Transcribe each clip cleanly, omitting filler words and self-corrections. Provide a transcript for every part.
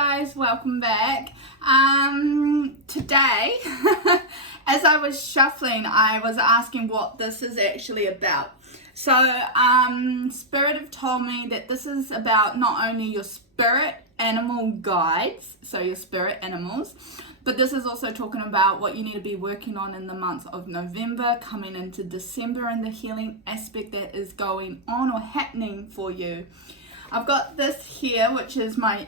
guys, welcome back. Today, as I was shuffling, I was asking what this is actually about. So, Spirit have told me that this is about not only your spirit animal guides, so your spirit animals, but this is also talking about what you need to be working on in the month of November, coming into December, and the healing aspect that is going on or happening for you. I've got this here, which is my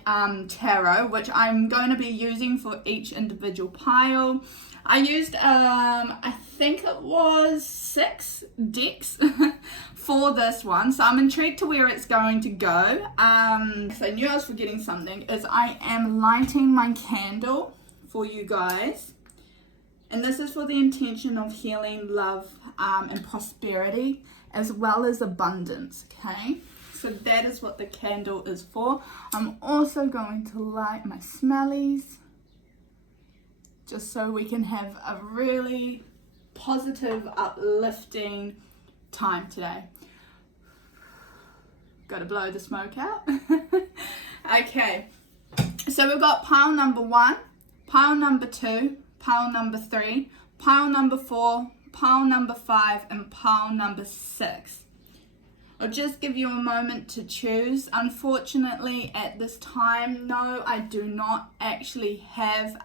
tarot, which I'm going to be using for each individual pile. I used, I think it was 6 decks for this one, so I'm intrigued to where it's going to go. So I knew I was forgetting something, is I am lighting my candle for you guys. And this is for the intention of healing, love, and prosperity, as well as abundance, okay? So that is what the candle is for. I'm also going to light my smellies, just so we can have a really positive, uplifting time today. Got to blow the smoke out. Okay, so we've got pile number 1, pile number 2, pile number 3, pile number 4, pile number 5, and pile number 6. I'll just give you a moment to choose. Unfortunately, at this time, no, I do not actually have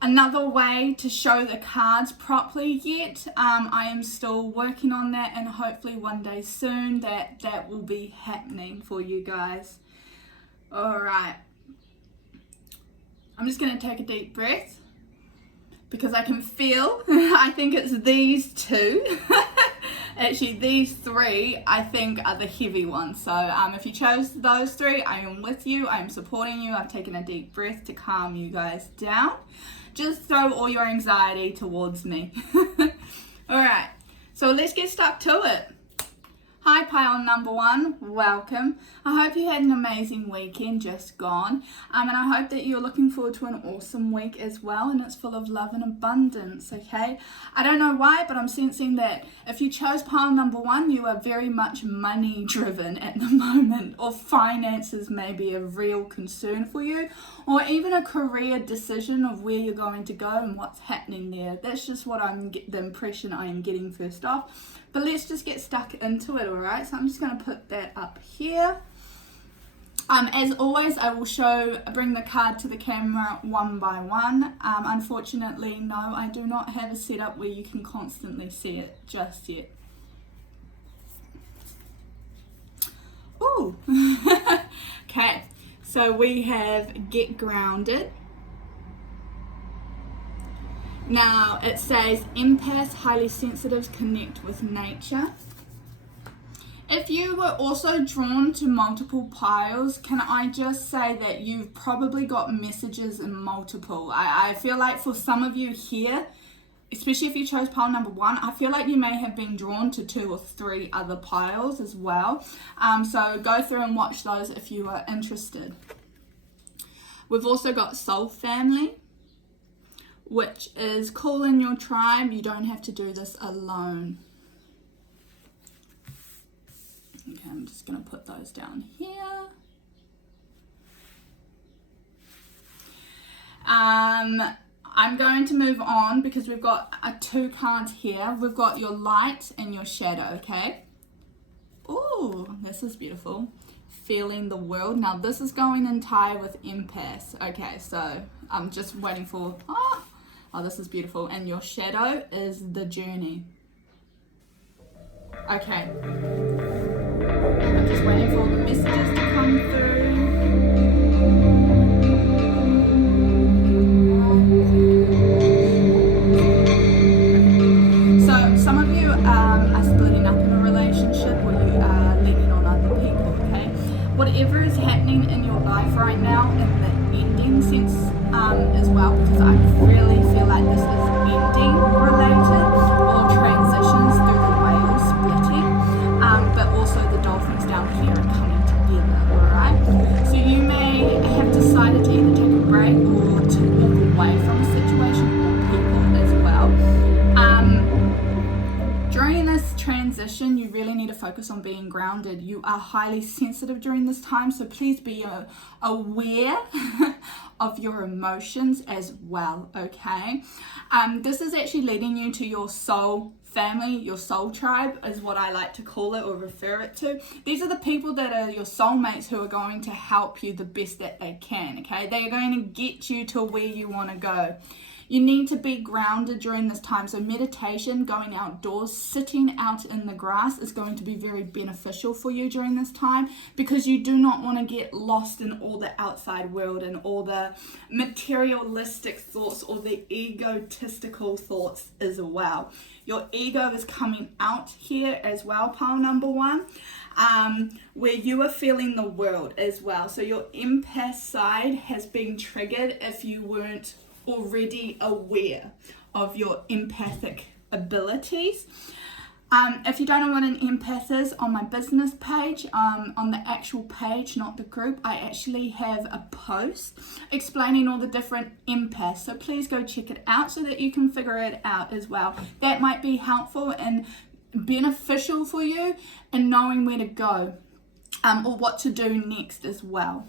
another way to show the cards properly yet. I am still working on that, and hopefully one day soon that will be happening for you guys. All right. I'm just going to take a deep breath because I can feel, I think it's these two. Actually, these 3, I think, are the heavy ones. So if you chose those 3, I am with you. I am supporting you. I've taken a deep breath to calm you guys down. Just throw all your anxiety towards me. All right, so let's get stuck to it. Hi, pile number 1, welcome. I hope you had an amazing weekend just gone, and I hope that you're looking forward to an awesome week as well, and it's full of love and abundance, okay? I don't know why, but I'm sensing that if you chose pile number 1, you are very much money driven at the moment, or finances may be a real concern for you, or even a career decision of where you're going to go and what's happening there. That's just what the impression I am getting first off. But let's just get stuck into it, alright? So I'm just going to put that up here. As always, I will bring the card to the camera one by one. Unfortunately, no, I do not have a setup where you can constantly see it just yet. Ooh! Okay, so we have Get Grounded. Now it says empaths, highly sensitives, connect with nature. If you were also drawn to multiple piles, can I just say that you've probably got messages in multiple. I feel like for some of you here, especially if you chose pile number 1, I feel like you may have been drawn to 2 or 3 other piles as well. So go through and watch those if you are interested. We've also got Soul Family, which is call in your tribe. You don't have to do this alone. Okay, I'm just going to put those down here. I'm going to move on because we've got 2 cards here. We've got your light and your shadow, okay? Ooh, this is beautiful. Feeling the world. Now this is going in tie with empaths. Okay, so I'm just waiting for... Oh, this is beautiful. And your shadow is the journey. Okay. I'm just waiting for the messages to come through. So some of you are splitting up in a relationship, or you are leaning on other people, okay? Whatever is happening in your life right now, in the ending sense as well, because I really feel like this is ending related, or transitions through the whale splitting, but also the dolphins down here are coming together, alright? So you may have decided to either take a break or to walk away from a situation or people as well. During this transition, you you really need to focus on being grounded. You are highly sensitive during this time, so please be aware of your emotions as well, okay? This is actually leading you to your soul family, your soul tribe is what I like to call it or refer it to. These are the people that are your soulmates who are going to help you the best that they can, okay? They are going to get you to where you want to go. You need to be grounded during this time. So meditation, going outdoors, sitting out in the grass is going to be very beneficial for you during this time, because you do not want to get lost in all the outside world and all the materialistic thoughts or the egotistical thoughts as well. Your ego is coming out here as well, pile number 1, where you are feeling the world as well. So your empath side has been triggered if you weren't already aware of your empathic abilities. If you don't know what an empath is, on my business page, on the actual page, not the group, I actually have a post explaining all the different empaths. So please go check it out so that you can figure it out as well. That might be helpful and beneficial for you in knowing where to go or what to do next as well.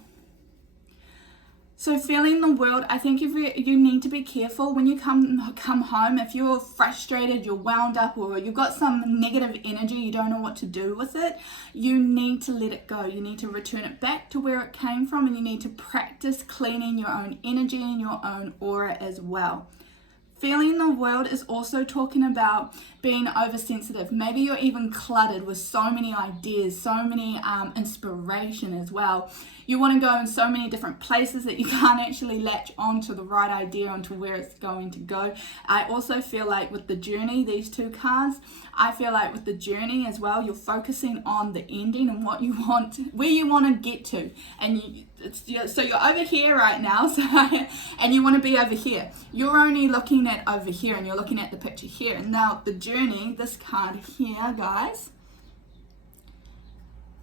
So feeling the world, I think you need to be careful when you come home. If you're frustrated, you're wound up, or you've got some negative energy, you don't know what to do with it, you need to let it go. You need to return it back to where it came from, and you need to practice cleaning your own energy and your own aura as well. Feeling the world is also talking about being oversensitive. Maybe you're even cluttered with so many ideas, so many inspiration as well. You want to go in so many different places that you can't actually latch on to the right idea, onto where it's going to go. I also feel like with the journey, these 2 cards, I feel like with the journey as well, you're focusing on the ending and what you want, where you want to get to. And so you're over here right now, and you want to be over here. You're only looking at over here, and you're looking at the picture here. And now the journey, this card here, guys,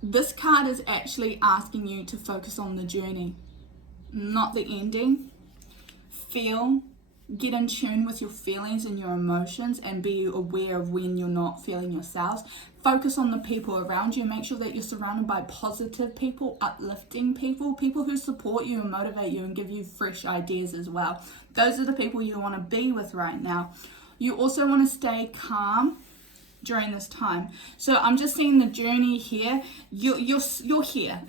this card is actually asking you to focus on the journey, not the ending. Feel, get in tune with your feelings and your emotions, and be aware of when you're not feeling yourselves. Focus on the people around you. Make sure that you're surrounded by positive people, uplifting people, people who support you and motivate you and give you fresh ideas as well. Those are the people you want to be with right now. You also want to stay calm during this time. So I'm just seeing the journey here. You're here.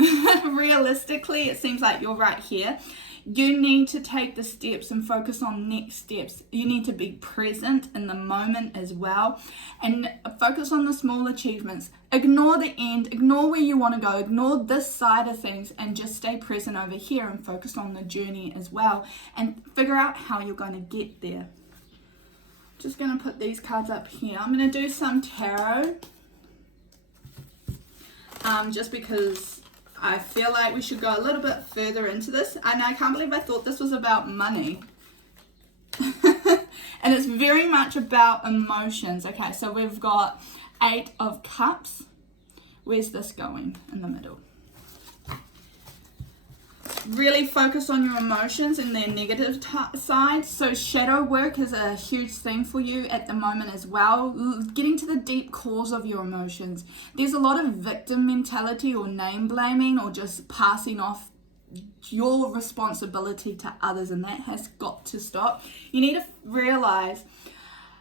Realistically, it seems like you're right here. You need to take the steps and focus on next steps. You need to be present in the moment as well, and focus on the small achievements. Ignore the end, ignore where you want to go, ignore this side of things, and just stay present over here and focus on the journey as well, and figure out how you're going to get there. Just going to put these cards up here. I'm going to do some tarot, just because I feel like we should go a little bit further into this. And I can't believe I thought this was about money. And it's very much about emotions. Okay, so we've got 8 of Cups. Where's this going? In the middle. Really focus on your emotions and their negative side. So shadow work is a huge thing for you at the moment as well. Getting to the deep cause of your emotions. There's a lot of victim mentality or name blaming or just passing off your responsibility to others, and that has got to stop. You need to realize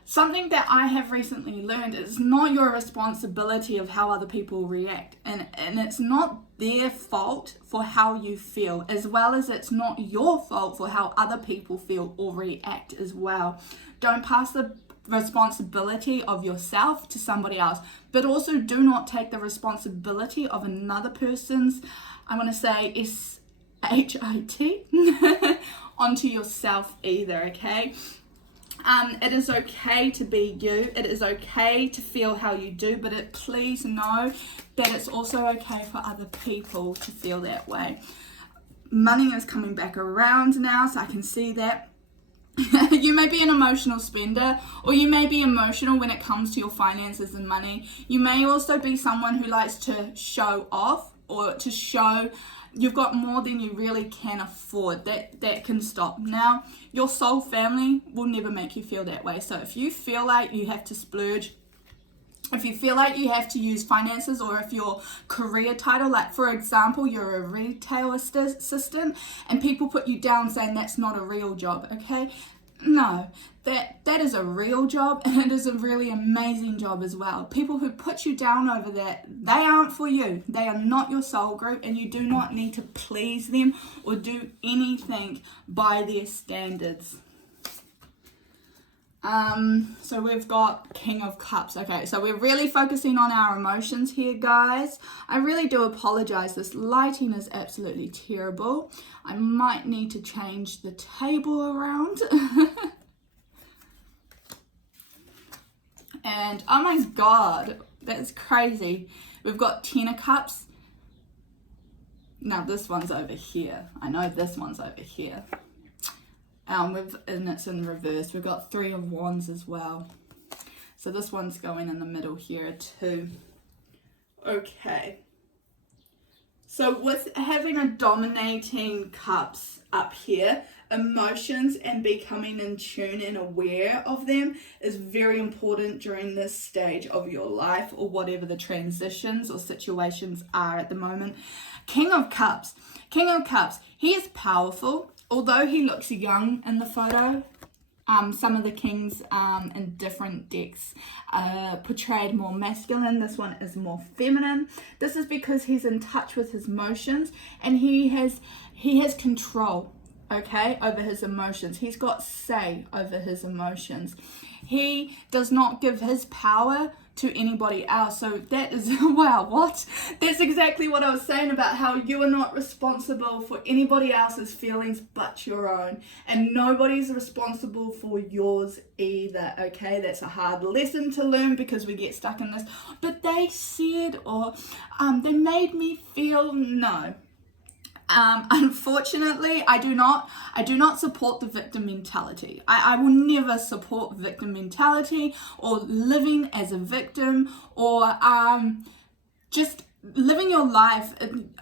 something that I have recently learned is not your responsibility of how other people react, and it's not their fault for how you feel, as well as it's not your fault for how other people feel or react as well. Don't pass the responsibility of yourself to somebody else, but also do not take the responsibility of another person's, I want to say SHIT, onto yourself either, okay? It is okay to be you. It is okay to feel how you do, but please know that it's also okay for other people to feel that way. Money is coming back around now, so I can see that. You may be an emotional spender, or you may be emotional when it comes to your finances and money. You may also be someone who likes to show off, or to show you've got more than you really can afford. That can stop. Now, your soul family will never make you feel that way. So if you feel like you have to splurge If you feel like you have to use finances, or if your career title, like for example, you're a retail assistant and people put you down saying that's not a real job, okay? No, that is a real job, and it is a really amazing job as well. People who put you down over that, they aren't for you. They are not your soul group, and you do not need to please them or do anything by their standards. So we've got King of Cups. Okay, so we're really focusing on our emotions here, guys. I really do apologize. This lighting is absolutely terrible. I might need to change the table around. And oh my God, that's crazy. We've got 10 of Cups. Now this one's over here. I know this one's over here. And it's in reverse. We've got 3 of Wands as well. So this one's going in the middle here too. Okay. So with having a dominating cups up here, emotions and becoming in tune and aware of them is very important during this stage of your life, or whatever the transitions or situations are at the moment. King of Cups. King of Cups. He is powerful. Although he looks young in the photo, some of the kings in different decks portrayed more masculine. This one is more feminine. This is because he's in touch with his emotions, and he has control, okay, over his emotions. He's got say over his emotions. He does not give his power to anybody else. So that is, wow, what? That's exactly what I was saying about how you are not responsible for anybody else's feelings but your own. And nobody's responsible for yours either, okay? That's a hard lesson to learn because we get stuck in this. But they said, or they made me feel, no. Unfortunately, I do not support the victim mentality. I will never support victim mentality, or living as a victim, or just living your life.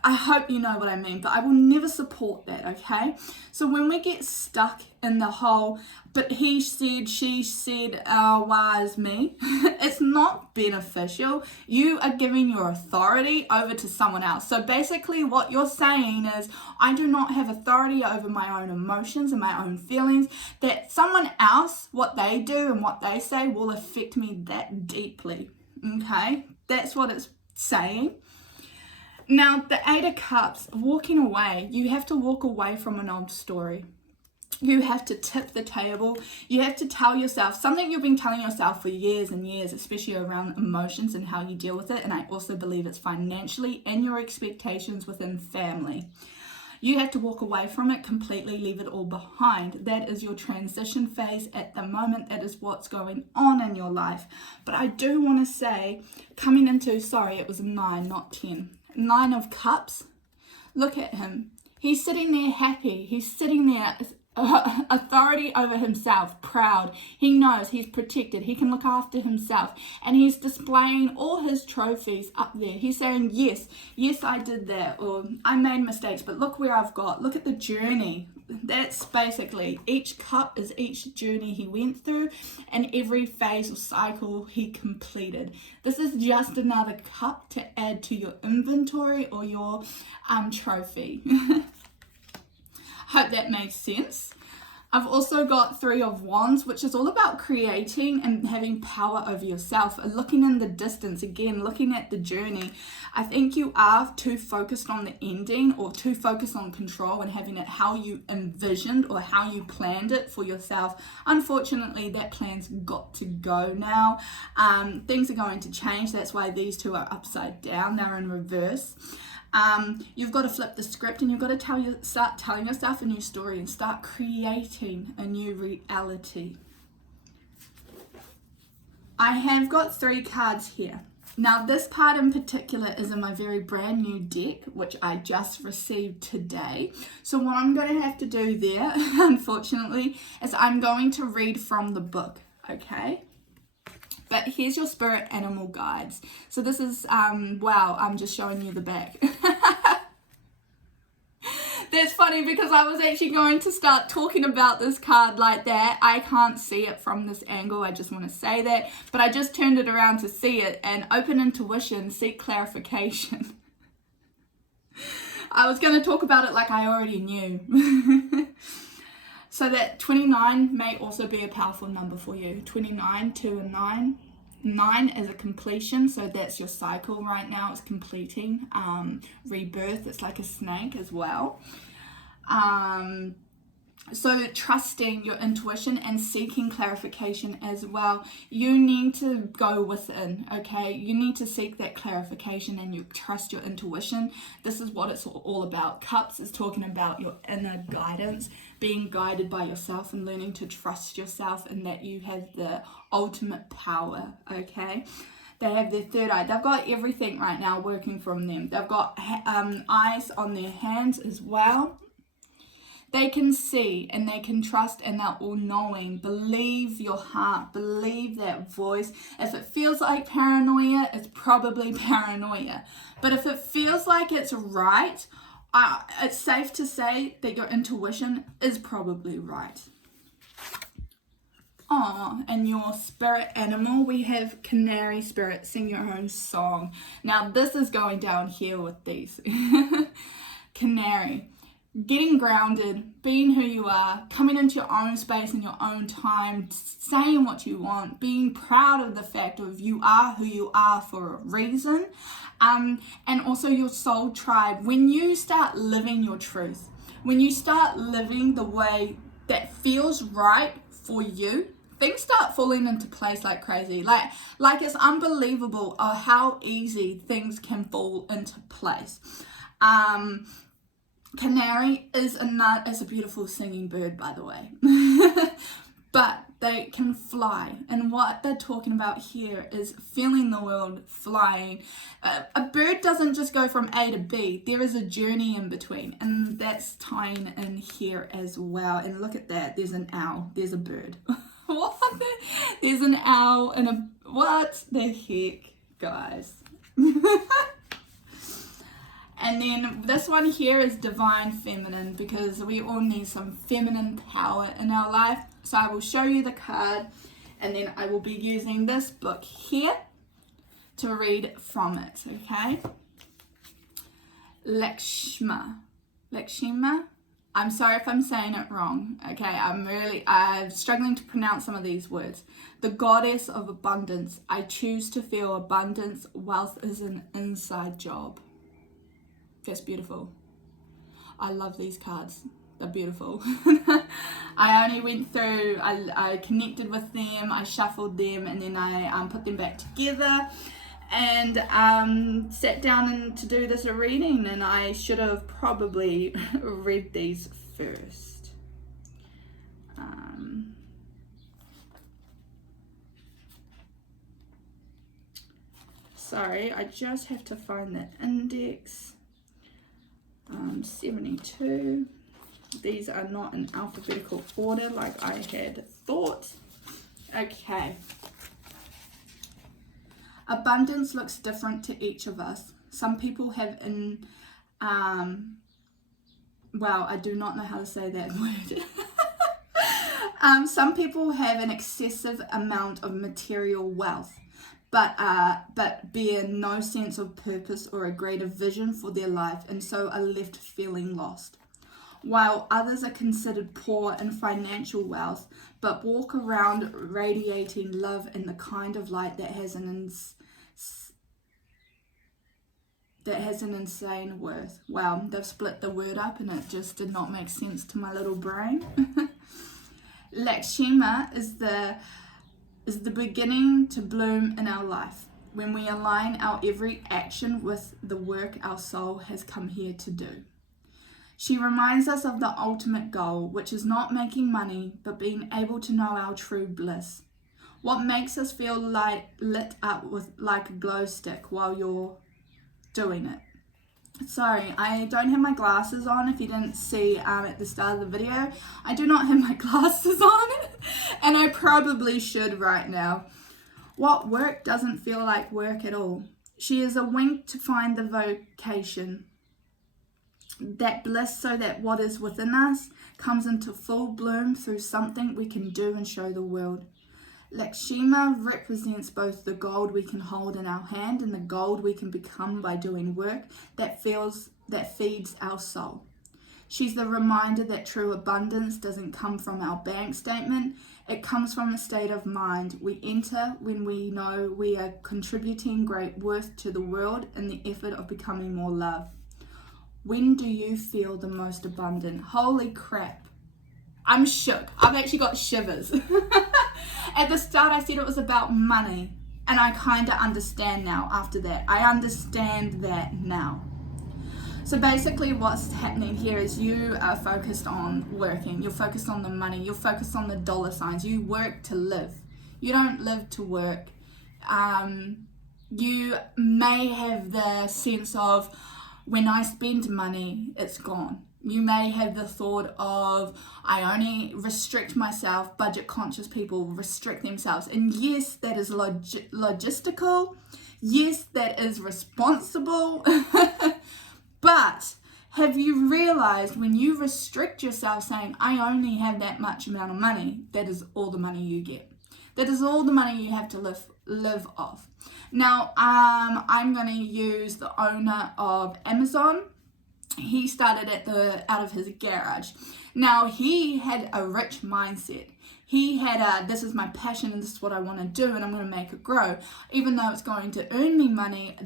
I hope you know what I mean, but I will never support that, okay? So when we get stuck in the whole, but he said, she said, why is me? It's not beneficial. You are giving your authority over to someone else. So basically what you're saying is, I do not have authority over my own emotions and my own feelings, that someone else, what they do and what they say will affect me that deeply, okay? That's what it's saying. Now, the 8 of Cups, walking away, you have to walk away from an old story. You have to tip the table. You have to tell yourself something you've been telling yourself for years and years, especially around emotions and how you deal with it. And I also believe it's financially and your expectations within family. You have to walk away from it completely, leave it all behind. That is your transition phase at the moment. That is what's going on in your life. But I do want to say, coming into, sorry, it was 9, not 10. 9 of Cups. Look at him. He's sitting there happy. He's sitting there authority over himself, proud. He knows he's protected. He can look after himself, and he's displaying all his trophies up there. He's saying, yes, I did that, or I made mistakes, but look where I've got. Look at the journey. That's basically, each cup is each journey he went through, and every phase or cycle he completed. This is just another cup to add to your inventory or your trophy. Hope that makes sense. I've also got 3 of Wands, which is all about creating and having power over yourself, looking in the distance, again, looking at the journey. I think you are too focused on the ending, or too focused on control and having it how you envisioned or how you planned it for yourself. Unfortunately, that plan's got to go now. Things are going to change. That's why these 2 are upside down. They're in reverse. You've got to flip the script, and you've got to start telling yourself a new story and start creating a new reality. I have got 3 cards here. Now this card in particular is in my very brand new deck, which I just received today. So what I'm going to have to do there, unfortunately, is I'm going to read from the book, okay? But here's your spirit animal guides. So this is, wow, I'm just showing you the back. That's funny because I was actually going to start talking about this card like that. I can't see it from this angle, I just want to say that. But I just turned it around to see it, and open intuition, seek clarification. I was going to talk about it like I already knew. So that 29 may also be a powerful number for you. 29, 2 and 9. 9 is a completion, so that's your cycle right now. It's completing. Rebirth, it's like a snake as well. So trusting your intuition and seeking clarification as well. You need to go within, okay? You need to seek that clarification and you trust your intuition. This is what it's all about. Cups is talking about your inner guidance, being guided by yourself and learning to trust yourself and that you have the ultimate power, okay? They have their third eye. They've got everything right now working from them. They've got eyes on their hands as well. They can see and they can trust and they're all knowing. Believe your heart. Believe that voice. If it feels like paranoia, it's probably paranoia. But if it feels like it's right, it's safe to say that your intuition is probably right. Oh, and your spirit animal, we have canary spirit, sing your own song. Now this is going down here with these. Canary. Getting grounded, being who you are, coming into your own space in your own time, saying what you want, being proud of the fact of you are who you are for a reason, and also your soul tribe. When you start living your truth, when you start living the way that feels right for you, things start falling into place like crazy. Like it's unbelievable how easy things can fall into place. Canary is a beautiful singing bird, by the way. But they can fly. And what they're talking about here is feeling the world, flying. A bird doesn't just go from A to B. There is a journey in between. And that's tying in here as well. And look at that. There's an owl. There's a bird. What? There's an owl and a... What the heck, guys? And then this one here is divine feminine, because we all need some feminine power in our life. So I will show you the card and then I will be using this book here to read from it, okay? Lakshma. I'm sorry if I'm saying it wrong, okay? I'm struggling to pronounce some of these words. The goddess of abundance. I choose to feel abundance. Wealth is an inside job. That's beautiful. I love these cards. They're beautiful. I only went through, I connected with them, I shuffled them, and then I put them back together and sat down to do this reading, and I should have probably read these first. Sorry, I just have to find the index. 72. These are not in alphabetical order like I had thought. Okay. Abundance looks different to each of us. Some people have wow, I do not know how to say that word. Some people have an excessive amount of material wealth, but bear no sense of purpose or a greater vision for their life, and so are left feeling lost. While others are considered poor in financial wealth, but walk around radiating love and the kind of light that has an insane worth. Wow, they've split the word up and it just did not make sense to my little brain. Lakshma is the beginning to bloom in our life, when we align our every action with the work our soul has come here to do. She reminds us of the ultimate goal, which is not making money, but being able to know our true bliss. What makes us feel lit up with like a glow stick while you're doing it. Sorry, I don't have my glasses on. If you didn't see at the start of the video, I do not have my glasses on, and I probably should right now. What work doesn't feel like work at all. She is a wink to find the vocation. that bliss so that what is within us comes into full bloom through something we can do and show the world. Lakshmi represents both the gold we can hold in our hand and the gold we can become by doing work that feeds our soul. She's the reminder that true abundance doesn't come from our bank statement. It comes from a state of mind we enter when we know we are contributing great worth to the world in the effort of becoming more love. When do you feel the most abundant? Holy crap. I'm shook. I've actually got shivers. At the start, I said it was about money, and I kind of understand now after that. I understand that now. So basically what's happening here is you are focused on working. You're focused on the money. You're focused on the dollar signs. You work to live. You don't live to work. You may have the sense of, when I spend money, it's gone. You may have the thought of, I only restrict myself. Budget conscious people restrict themselves. And yes, that is logistical. Yes, that is responsible. But have you realized when you restrict yourself saying, I only have that much amount of money, that is all the money you get. That is all the money you have to live off. Now, I'm going to use the owner of Amazon. He started out of his garage. Now, he had a rich mindset. He had this is my passion and this is what I want to do and I'm going to make it grow. Even though it's going to earn me money,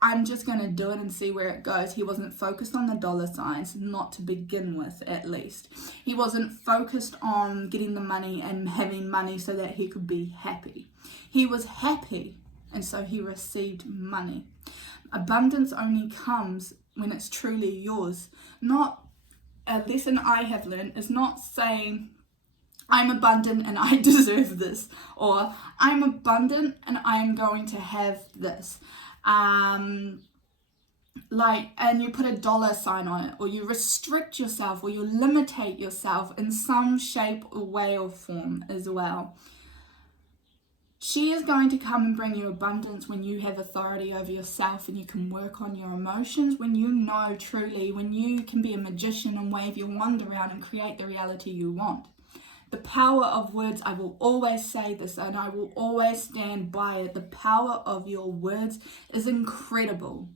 I'm just going to do it and see where it goes. He wasn't focused on the dollar signs, not to begin with, at least. He wasn't focused on getting the money and having money so that he could be happy. He was happy, and so he received money. Abundance only comes when it's truly yours. Not a lesson I have learned is not saying, I'm abundant and I deserve this, or I'm abundant and I am going to have this. And you put a dollar sign on it, or you restrict yourself, or you limitate yourself in some shape or way or form as well. She is going to come and bring you abundance when you have authority over yourself and you can work on your emotions, when you know truly, when you can be a magician and wave your wand around and create the reality you want. The power of words, I will always say this and I will always stand by it. The power of your words is incredible.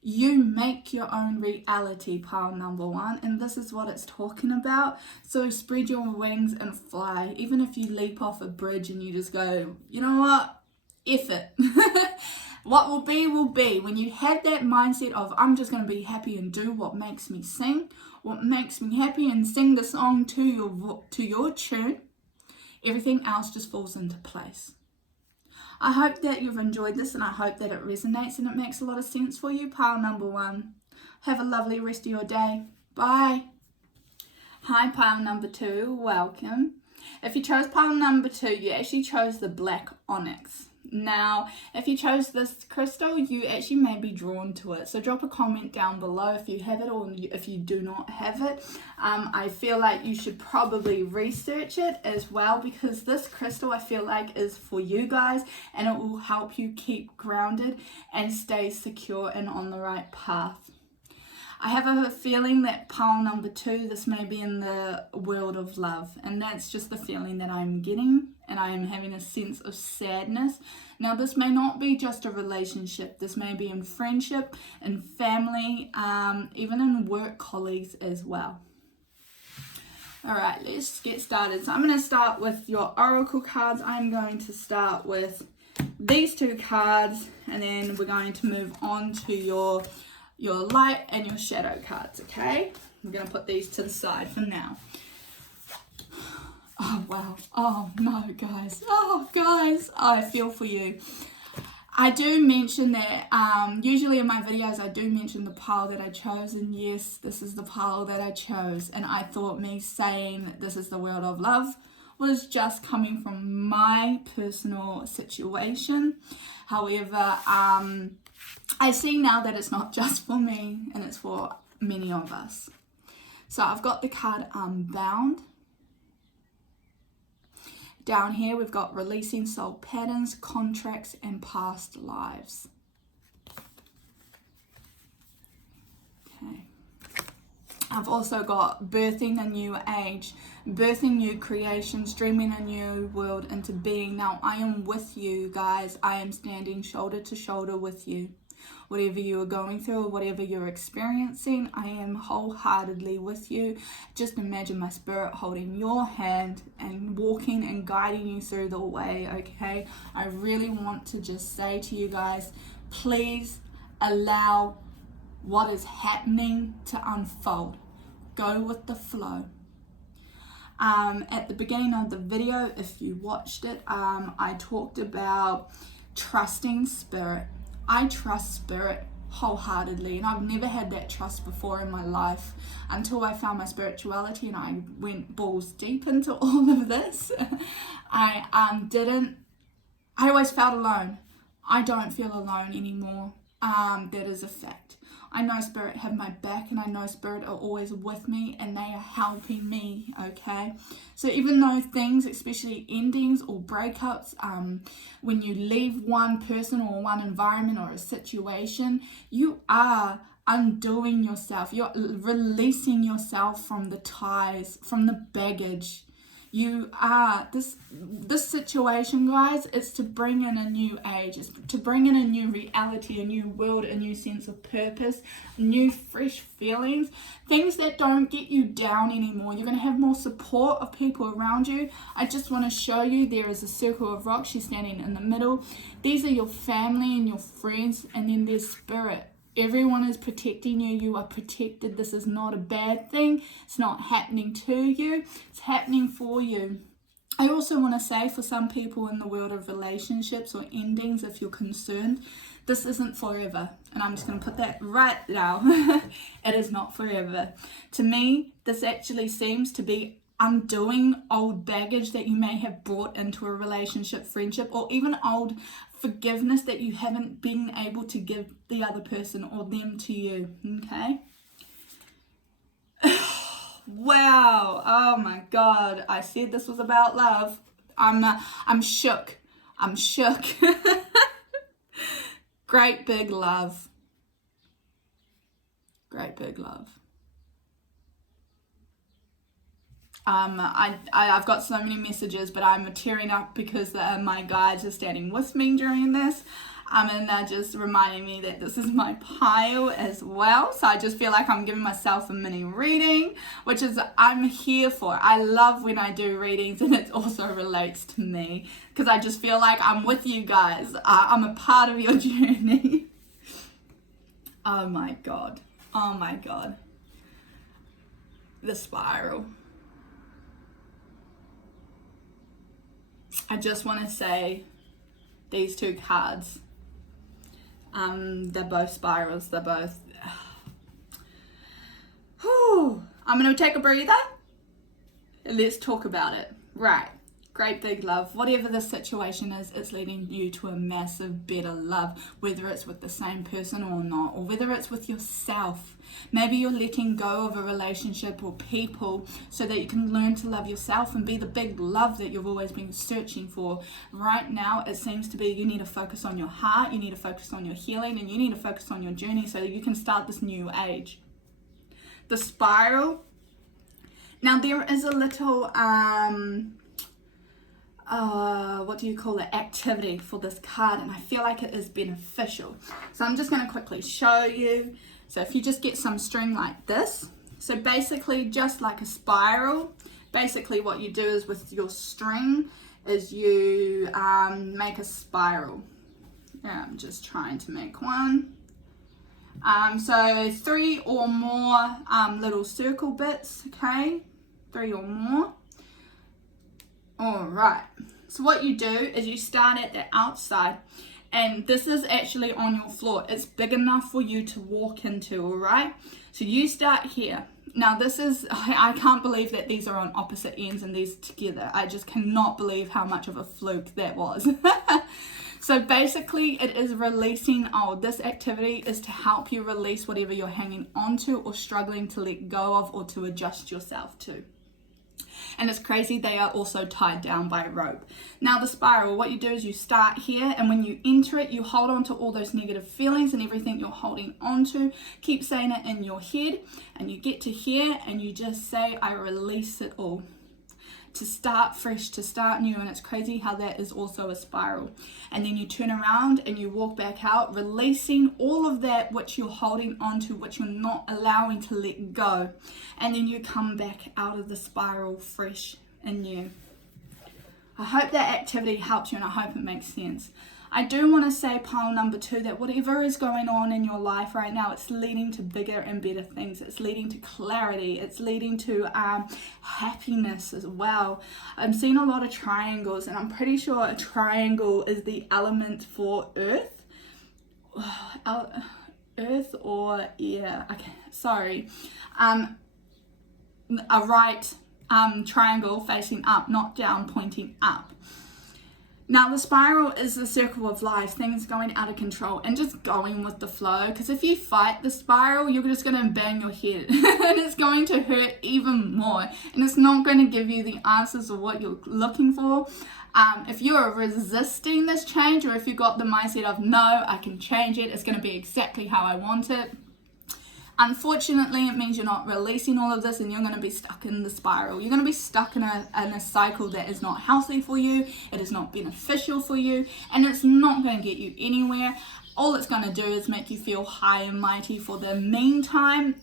You make your own reality, pile number one, and this is what it's talking about. So spread your wings and fly. Even if you leap off a bridge and you just go, you know what, F it. What will be will be. When you have that mindset of, I'm just going to be happy and do what makes me sing, what makes me happy, and sing the song to your tune, everything else just falls into place. I hope that you've enjoyed this and I hope that it resonates and it makes a lot of sense for you, pile number one. Have a lovely rest of your day. Bye. Hi, pile number two. Welcome. If you chose pile number two, you actually chose the black onyx. Now, if you chose this crystal, you actually may be drawn to it. So drop a comment down below if you have it or if you do not have it. I feel like you should probably research it as well, because this crystal I feel like is for you guys and it will help you keep grounded and stay secure and on the right path. I have a feeling that pile number two, this may be in the world of love, and that's just the feeling that I'm getting, and I am having a sense of sadness. Now, this may not be just a relationship. This may be in friendship, in family, even in work colleagues as well. All right, let's get started. So I'm going to start with your oracle cards. I'm going to start with these two cards, and then we're going to move on to your light and your shadow cards, okay? We're going to put these to the side for now. Oh, wow. Oh, no, guys. Oh, guys. I feel for you. I do mention that, usually in my videos, I do mention the pile that I chose, and yes, this is the pile that I chose. And I thought me saying this is the world of love was just coming from my personal situation. However, I see now that it's not just for me and it's for many of us. So I've got the card Unbound. Down here we've got releasing soul patterns, contracts and past lives. Okay. I've also got birthing a new age, birthing new creations, dreaming a new world into being. Now, I am with you guys. I am standing shoulder to shoulder with you. Whatever you are going through or whatever you're experiencing, I am wholeheartedly with you. Just imagine my spirit holding your hand and walking and guiding you through the way, okay? I really want to just say to you guys, please allow what is happening to unfold. Go with the flow. At the beginning of the video, if you watched it, I talked about trusting spirit. I trust spirit wholeheartedly, and I've never had that trust before in my life until I found my spirituality and I went balls deep into all of this. I always felt alone. I don't feel alone anymore. That is a fact. I know spirit have my back, and I know spirit are always with me, and they are helping me, okay? So even though things, especially endings or breakups, when you leave one person or one environment or a situation, you are undoing yourself. You're releasing yourself from the ties, from the baggage. You are, this situation, guys, it's to bring in a new age. It's to bring in a new reality, a new world, a new sense of purpose, new fresh feelings, things that don't get you down anymore. You're going to have more support of people around you. I just want to show you there is a circle of rocks. She's standing in the middle. These are your family and your friends, and then there's spirit. Everyone is protecting you. You are protected. This is not a bad thing. It's not happening to you. It's happening for you. I also want to say, for some people in the world of relationships or endings, if you're concerned, this isn't forever. And I'm just going to put that right now. It is not forever. To me, this actually seems to be undoing old baggage that you may have brought into a relationship, friendship, or even old forgiveness that you haven't been able to give the other person or them to you, okay? Wow, oh my God, I said this was about love. I'm shook. I'm shook. Great big love. Great big love. I've got so many messages, but I'm tearing up because my guides are standing with me during this. And they're just reminding me that this is my pile as well. So I just feel like I'm giving myself a mini reading, which is I'm here for. I love when I do readings and it also relates to me because I just feel like I'm with you guys. I'm a part of your journey. Oh my God. Oh my God. The spiral. I just want to say these two cards, they're both spirals, they're both, I'm going to take a breather and let's talk about it. Right, great big love. Whatever the situation is, it's leading you to a massive better love, whether it's with the same person or not, or whether it's with yourself. Maybe you're letting go of a relationship or people so that you can learn to love yourself and be the big love that you've always been searching for. Right now, it seems to be you need to focus on your heart, you need to focus on your healing, and you need to focus on your journey so that you can start this new age. The spiral. Now, there is a little, what do you call it, activity for this card, and I feel like it is beneficial. So I'm just going to quickly show you. So if you just get some string like this, so basically just like a spiral, basically what you do is with your string is you make a spiral. Yeah, I'm just trying to make one. So 3 or more little circle bits, okay? 3 or more. All right, so what you do is you start at the outside, and this is actually on your floor. It's big enough for you to walk into, all right? So you start here. Now this is, I can't believe that these are on opposite ends and these together. I just cannot believe how much of a fluke that was. So basically it is releasing, this activity is to help you release whatever you're hanging on to or struggling to let go of or to adjust yourself to. And it's crazy, they are also tied down by a rope. Now the spiral, what you do is you start here, and when you enter it, you hold on to all those negative feelings and everything you're holding on to. Keep saying it in your head, and you get to here and you just say, I release it all. To start fresh, to start new. And it's crazy how that is also a spiral. And then you turn around and you walk back out, releasing all of that which you're holding on to, which you're not allowing to let go. And then you come back out of the spiral fresh and new. I hope that activity helps you, and I hope it makes sense. I do want to say, pile number 2, that whatever is going on in your life right now, it's leading to bigger and better things. It's leading to clarity. It's leading to happiness as well. I'm seeing a lot of triangles, and I'm pretty sure a triangle is the element for earth. Earth or air. Okay, sorry. A right triangle facing up, not down, pointing up. Now the spiral is the circle of life, things going out of control and just going with the flow. Because if you fight the spiral, you're just going to bang your head and it's going to hurt even more. And it's not going to give you the answers of what you're looking for. If you're resisting this change, or if you've got the mindset of, no, I can change it, it's going to be exactly how I want it. Unfortunately, it means you're not releasing all of this, and you're going to be stuck in the spiral. You're going to be stuck in a cycle that is not healthy for you. It is not beneficial for you, and it's not going to get you anywhere. All it's going to do is make you feel high and mighty for the meantime,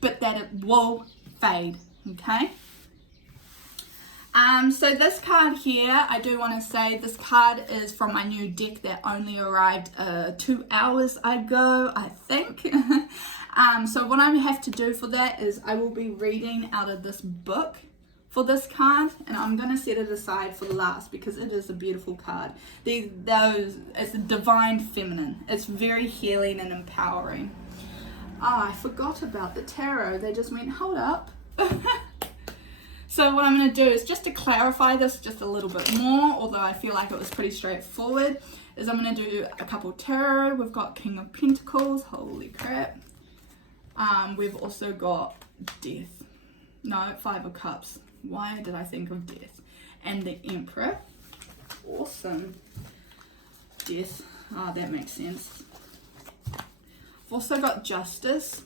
but that it will fade, okay? So this card here, I do want to say this card is from my new deck that only arrived 2 hours ago, I think. So what I have to do for that is I will be reading out of this book for this card, and I'm going to set it aside for the last because it is a beautiful card. It's a divine feminine. It's very healing and empowering. I forgot about the tarot. They just went, hold up. So what I'm going to do is, just to clarify this just a little bit more, although I feel like it was pretty straightforward, is I'm going to do a couple tarot. We've got King of Pentacles, holy crap. We've also got Death. No, 5 of Cups. Why did I think of Death? And the Emperor. Awesome. Death. That makes sense. I've also got Justice.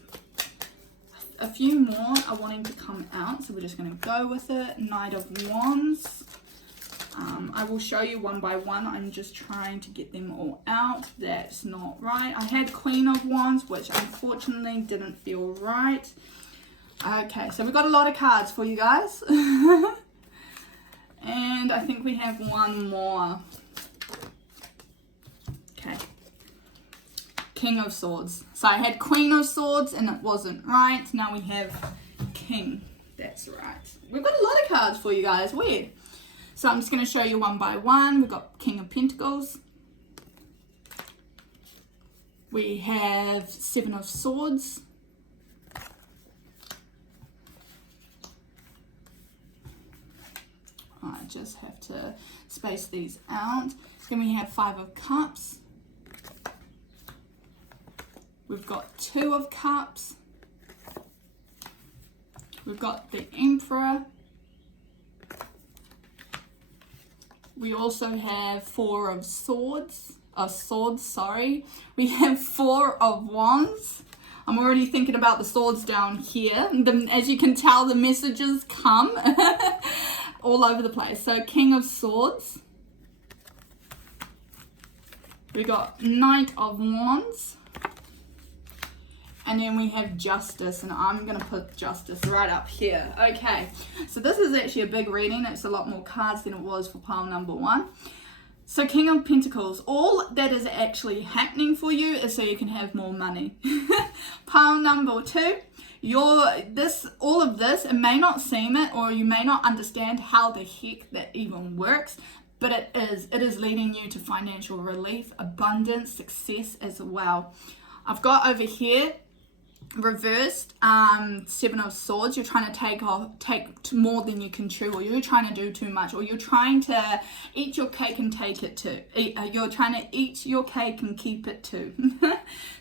A few more are wanting to come out, so we're just going to go with it. Knight of Wands. I will show you one by one. I'm just trying to get them all out. That's not right. I had Queen of Wands, which unfortunately didn't feel right. Okay, so we've got a lot of cards for you guys. And I think we have one more. Okay. King of Swords. So I had Queen of Swords and it wasn't right. Now we have King. That's right. We've got a lot of cards for you guys. Weird. So I'm just going to show you one by one. We've got King of Pentacles. We have 7 of Swords. I just have to space these out. Then we have 5 of Cups. We've got 2 of Cups. We've got the Emperor. We also have 4 of Swords. We have 4 of Wands. I'm already thinking about the swords down here. As you can tell, the messages come all over the place. So King of Swords. We got Knight of Wands. And then we have Justice, and I'm going to put Justice right up here. Okay, so this is actually a big reading. It's a lot more cards than it was for pile number 1. So King of Pentacles, all that is actually happening for you is so you can have more money. Pile number 2, all of this, it may not seem it, or you may not understand how the heck that even works, but it is leading you to financial relief, abundance, success as well. I've got over here reversed Seven of Swords, you're trying to take more than you can chew, or you're trying to do too much, or you're trying to eat your cake and take it too. You're trying to eat your cake and keep it too.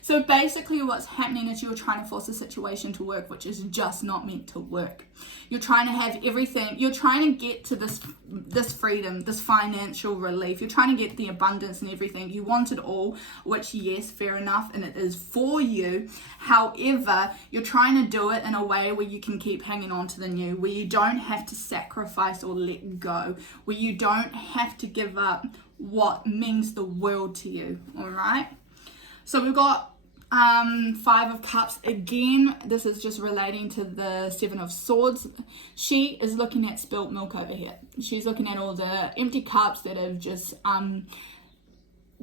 So basically what's happening is you're trying to force a situation to work, which is just not meant to work. You're trying to have everything. You're trying to get to this freedom, this financial relief. You're trying to get the abundance and everything. You want it all, which, yes, fair enough, and it is for you. However, you're trying to do it in a way where you can keep hanging on to the new, where you don't have to sacrifice or let go, where you don't have to give up what means the world to you, all right? So we've got Five of Cups. Again, this is just relating to the Seven of Swords. She is looking at spilt milk over here. She's looking at all the empty cups that have just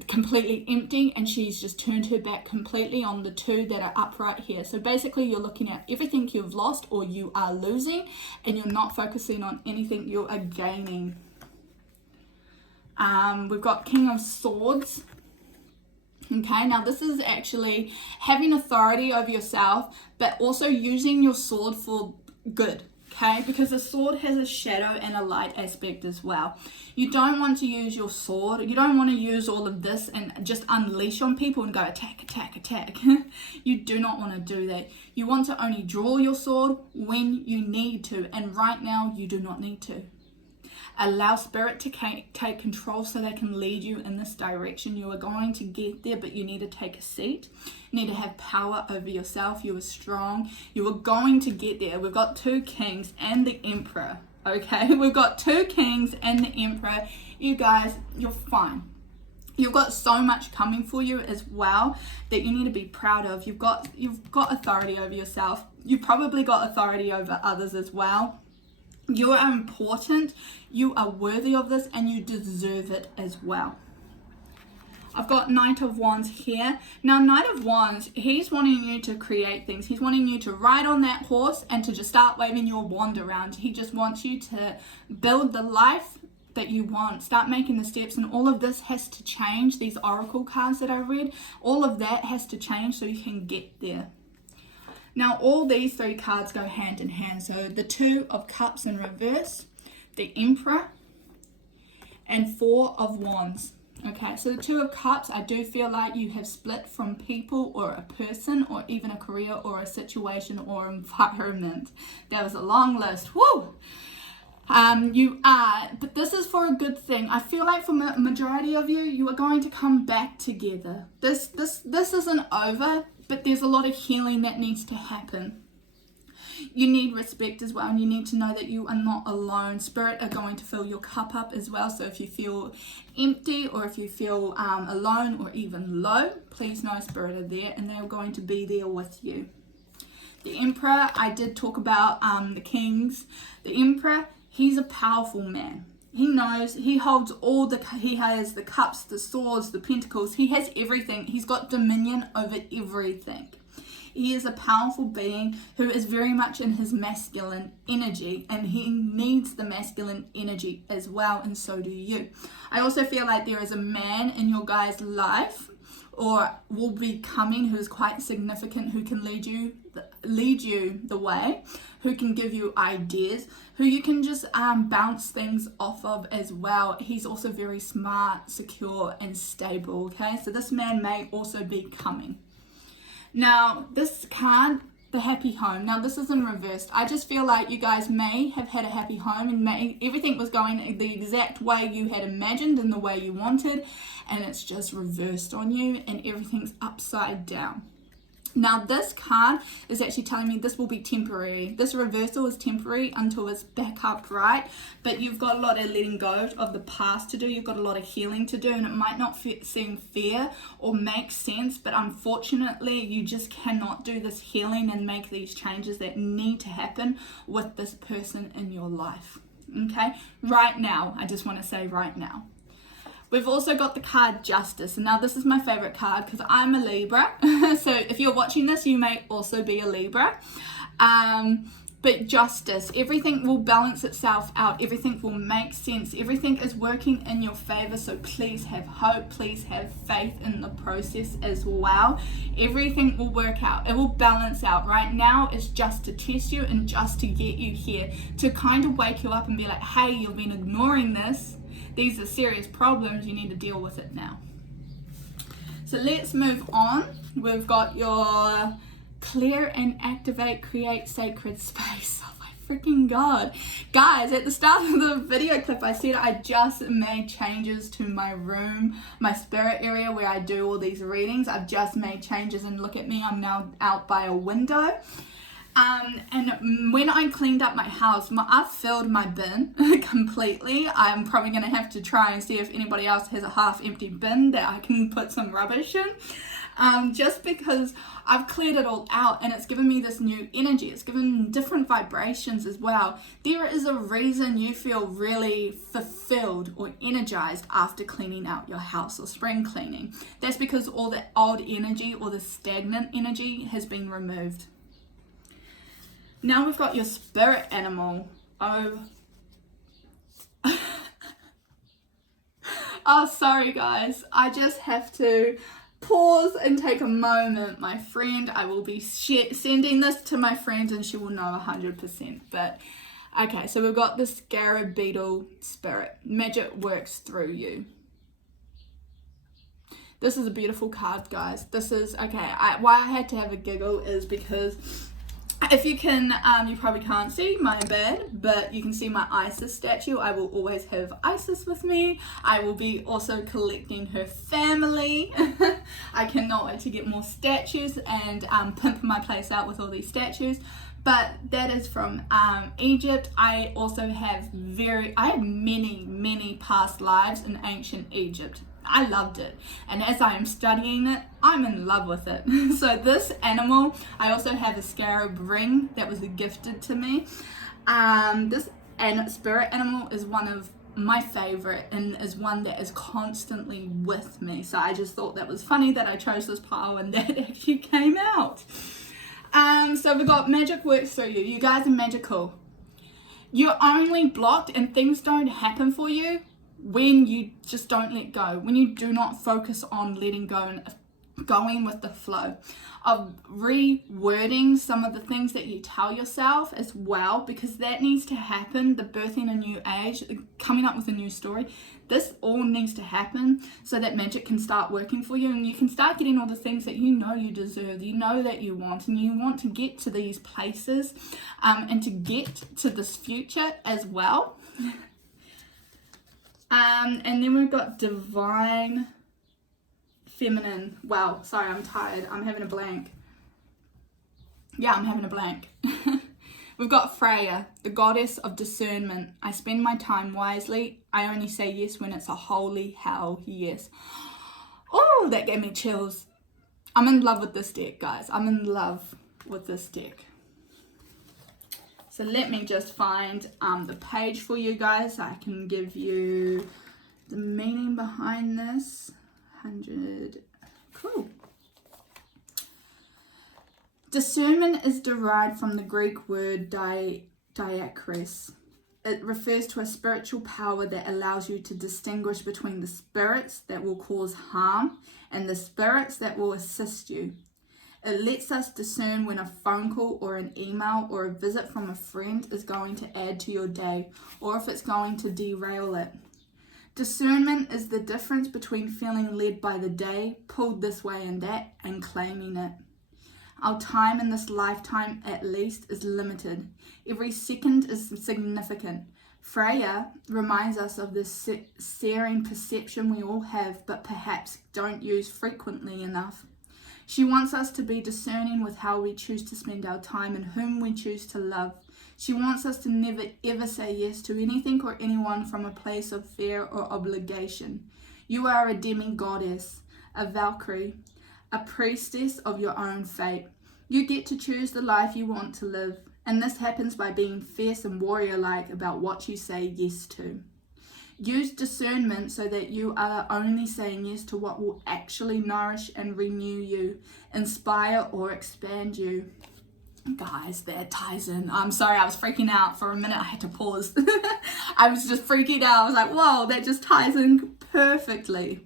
completely empty, and she's just turned her back completely on the two that are upright here. So basically you're looking at everything you've lost or you are losing, and you're not focusing on anything you are gaining. We've got King of Swords. Okay, now this is actually having authority over yourself, but also using your sword for good, okay? Because the sword has a shadow and a light aspect as well. You don't want to use your sword. You don't want to use all of this and just unleash on people and go attack, attack, attack. You do not want to do that. You want to only draw your sword when you need to, and right now you do not need to. Allow spirit to take control so they can lead you in this direction. You are going to get there, but you need to take a seat. You need to have power over yourself. You are strong. You are going to get there. We've got two kings and the emperor. Okay, we've got two kings and the emperor. You guys, you're fine. You've got so much coming for you as well that you need to be proud of. You've got authority over yourself. You've probably got authority over others as well. You are important, you are worthy of this, and you deserve it as well. I've got Knight of Wands here. Now, Knight of Wands, he's wanting you to create things. He's wanting you to ride on that horse and to just start waving your wand around. He just wants you to build the life that you want. Start making the steps, and all of this has to change. These oracle cards that I read, all of that has to change so you can get there. Now, all these three cards go hand in hand. So the Two of Cups in reverse, the Emperor, and Four of Wands. Okay, so the Two of Cups, I do feel like you have split from people or a person or even a career or a situation or environment. That was a long list. Woo! You are, but this is for a good thing. I feel like for a majority of you, you are going to come back together. This isn't over, but there's a lot of healing that needs to happen. You need respect as well, and you need to know that you are not alone. Spirit are going to fill your cup up as well. So if you feel empty or if you feel alone or even low, please know Spirit are there, and they're going to be there with you. The Emperor, I did talk about the kings. The Emperor, he's a powerful man. He knows, he holds he has the cups, the swords, the pentacles. He has everything. He's got dominion over everything. He is a powerful being who is very much in his masculine energy, and he needs the masculine energy as well, and so do you. I also feel like there is a man in your guys' life, or will be coming, who is quite significant, who can lead you the way, who can give you ideas, who you can just bounce things off of as well. He's also very smart, secure, and stable. Okay, so this man may also be coming. Now, this card, the happy home. Now, this is in reversed. I just feel like you guys may have had a happy home, and everything was going the exact way you had imagined and the way you wanted, and it's just reversed on you, and everything's upside down. Now, this card is actually telling me this will be temporary. This reversal is temporary until it's back upright, but you've got a lot of letting go of the past to do. You've got a lot of healing to do, and it might not seem fair or make sense, but unfortunately, you just cannot do this healing and make these changes that need to happen with this person in your life. Okay? Right now. I just want to say right now. We've also got the card Justice, and now this is my favorite card because I'm a Libra. So if you're watching this, you may also be a Libra. but justice. Everything will balance itself out. Everything will make sense. Everything is working in your favor. So please have hope. Please have faith in the process as well. Everything will work out. It will balance out. Right now, it's just to test you and just to get you here, to kind of wake you up and be like, hey, you've been ignoring this. These are serious problems. You need to deal with it now. So let's move on. We've got your clear and activate, create sacred space. Oh my freaking God. Guys, at the start of the video clip, I said I just made changes to my room, my spirit area where I do all these readings. I've just made changes, and look at me, I'm now out by a window. And when I cleaned up my house, I've filled my bin completely. I'm probably going to have to try and see if anybody else has a half empty bin that I can put some rubbish in. Just because I've cleared it all out, and it's given me this new energy. It's given different vibrations as well. There is a reason you feel really fulfilled or energized after cleaning out your house or spring cleaning. That's because all the old energy or the stagnant energy has been removed. Now we've got your spirit animal. Oh, sorry guys. I just have to pause and take a moment. My friend, I will be sending this to my friend and she will know 100%. But okay, so we've got the scarab beetle spirit. Magic works through you. This is a beautiful card, guys. This is, okay, why I had to have a giggle is because if you can, you probably can't see my bed, but you can see my Isis statue. I will always have Isis with me. I will be also collecting her family. I cannot wait to get more statues and pimp my place out with all these statues. But that is from Egypt. I also have many past lives in ancient Egypt. I loved it, and as I am studying it, I'm in love with it. So this animal, I also have a scarab ring that was gifted to me. This spirit animal is one of my favorite and is one that is constantly with me. So I just thought that was funny that I chose this pile and that actually came out. So we've got magic works through you. You guys are magical. You're only blocked and things don't happen for you when you just don't let go, when you do not focus on letting go and going with the flow, of rewording some of the things that you tell yourself as well, because that needs to happen. The birthing a new age, coming up with a new story, this all needs to happen so that magic can start working for you and you can start getting all the things that you know you deserve, you know that you want, and you want to get to these places and to get to this future as well. And then we've got divine feminine. Wow, sorry, I'm tired. I'm having a blank. Yeah, I'm having a blank. We've got Freya, the goddess of discernment. I spend my time wisely. I only say yes when it's a holy hell yes. Oh, that gave me chills. I'm in love with this deck, guys. I'm in love with this deck. So let me just find the page for you guys so I can give you the meaning behind this. 100. Cool. Discernment is derived from the Greek word diakris. It refers to a spiritual power that allows you to distinguish between the spirits that will cause harm and the spirits that will assist you. It lets us discern when a phone call or an email or a visit from a friend is going to add to your day, or if it's going to derail it. Discernment is the difference between feeling led by the day, pulled this way and that, and claiming it. Our time in this lifetime, at least, is limited. Every second is significant. Freya reminds us of this searing perception we all have, but perhaps don't use frequently enough. She wants us to be discerning with how we choose to spend our time and whom we choose to love. She wants us to never ever say yes to anything or anyone from a place of fear or obligation. You are a demi-goddess, a Valkyrie, a priestess of your own fate. You get to choose the life you want to live, and this happens by being fierce and warrior-like about what you say yes to. Use discernment so that you are only saying yes to what will actually nourish and renew you, inspire or expand you. Guys, that ties in. I'm sorry, I was freaking out for a minute. I had to pause. I was just freaking out. I was like, whoa, that just ties in perfectly.